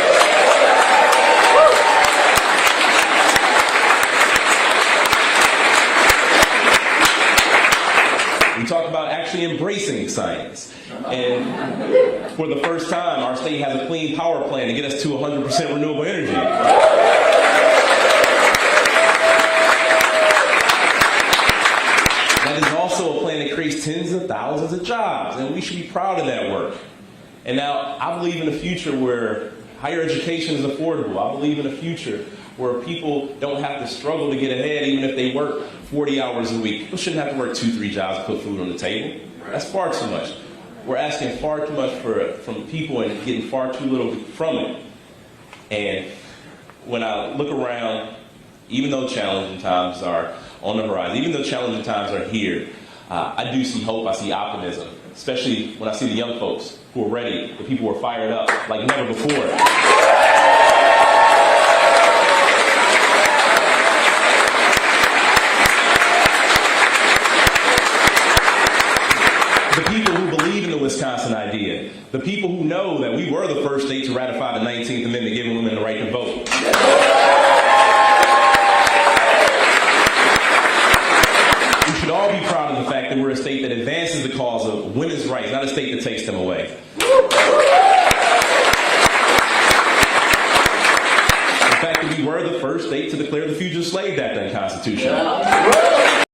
We talked about actually embracing science. And for the first time, our state has a clean power plan to get us to 100% renewable energy. That is also a plan that creates tens of thousands of jobs, and we should be proud of that work. And now, I believe in a future where higher education is affordable. I believe in a future where people don't have to struggle to get ahead even if they work 40 hours a week. People shouldn't have to work 2-3 jobs to put food on the table. That's far too much. We're asking far too much from people and getting far too little from it. And when I look around, even though challenging times are on the horizon, even though challenging times are here, I do see hope, I see optimism, especially when I see the young folks who are ready, the people who are fired up like never before. The people who believe in the Wisconsin idea, the people who know that we were the first state to ratify the 19th Amendment giving women the right to vote. We should all be proud of the fact that we're a state that advances the cause of women's rights, not a state that takes them away. The fact that we were the first state to declare the Fugitive Slave Act unconstitutional.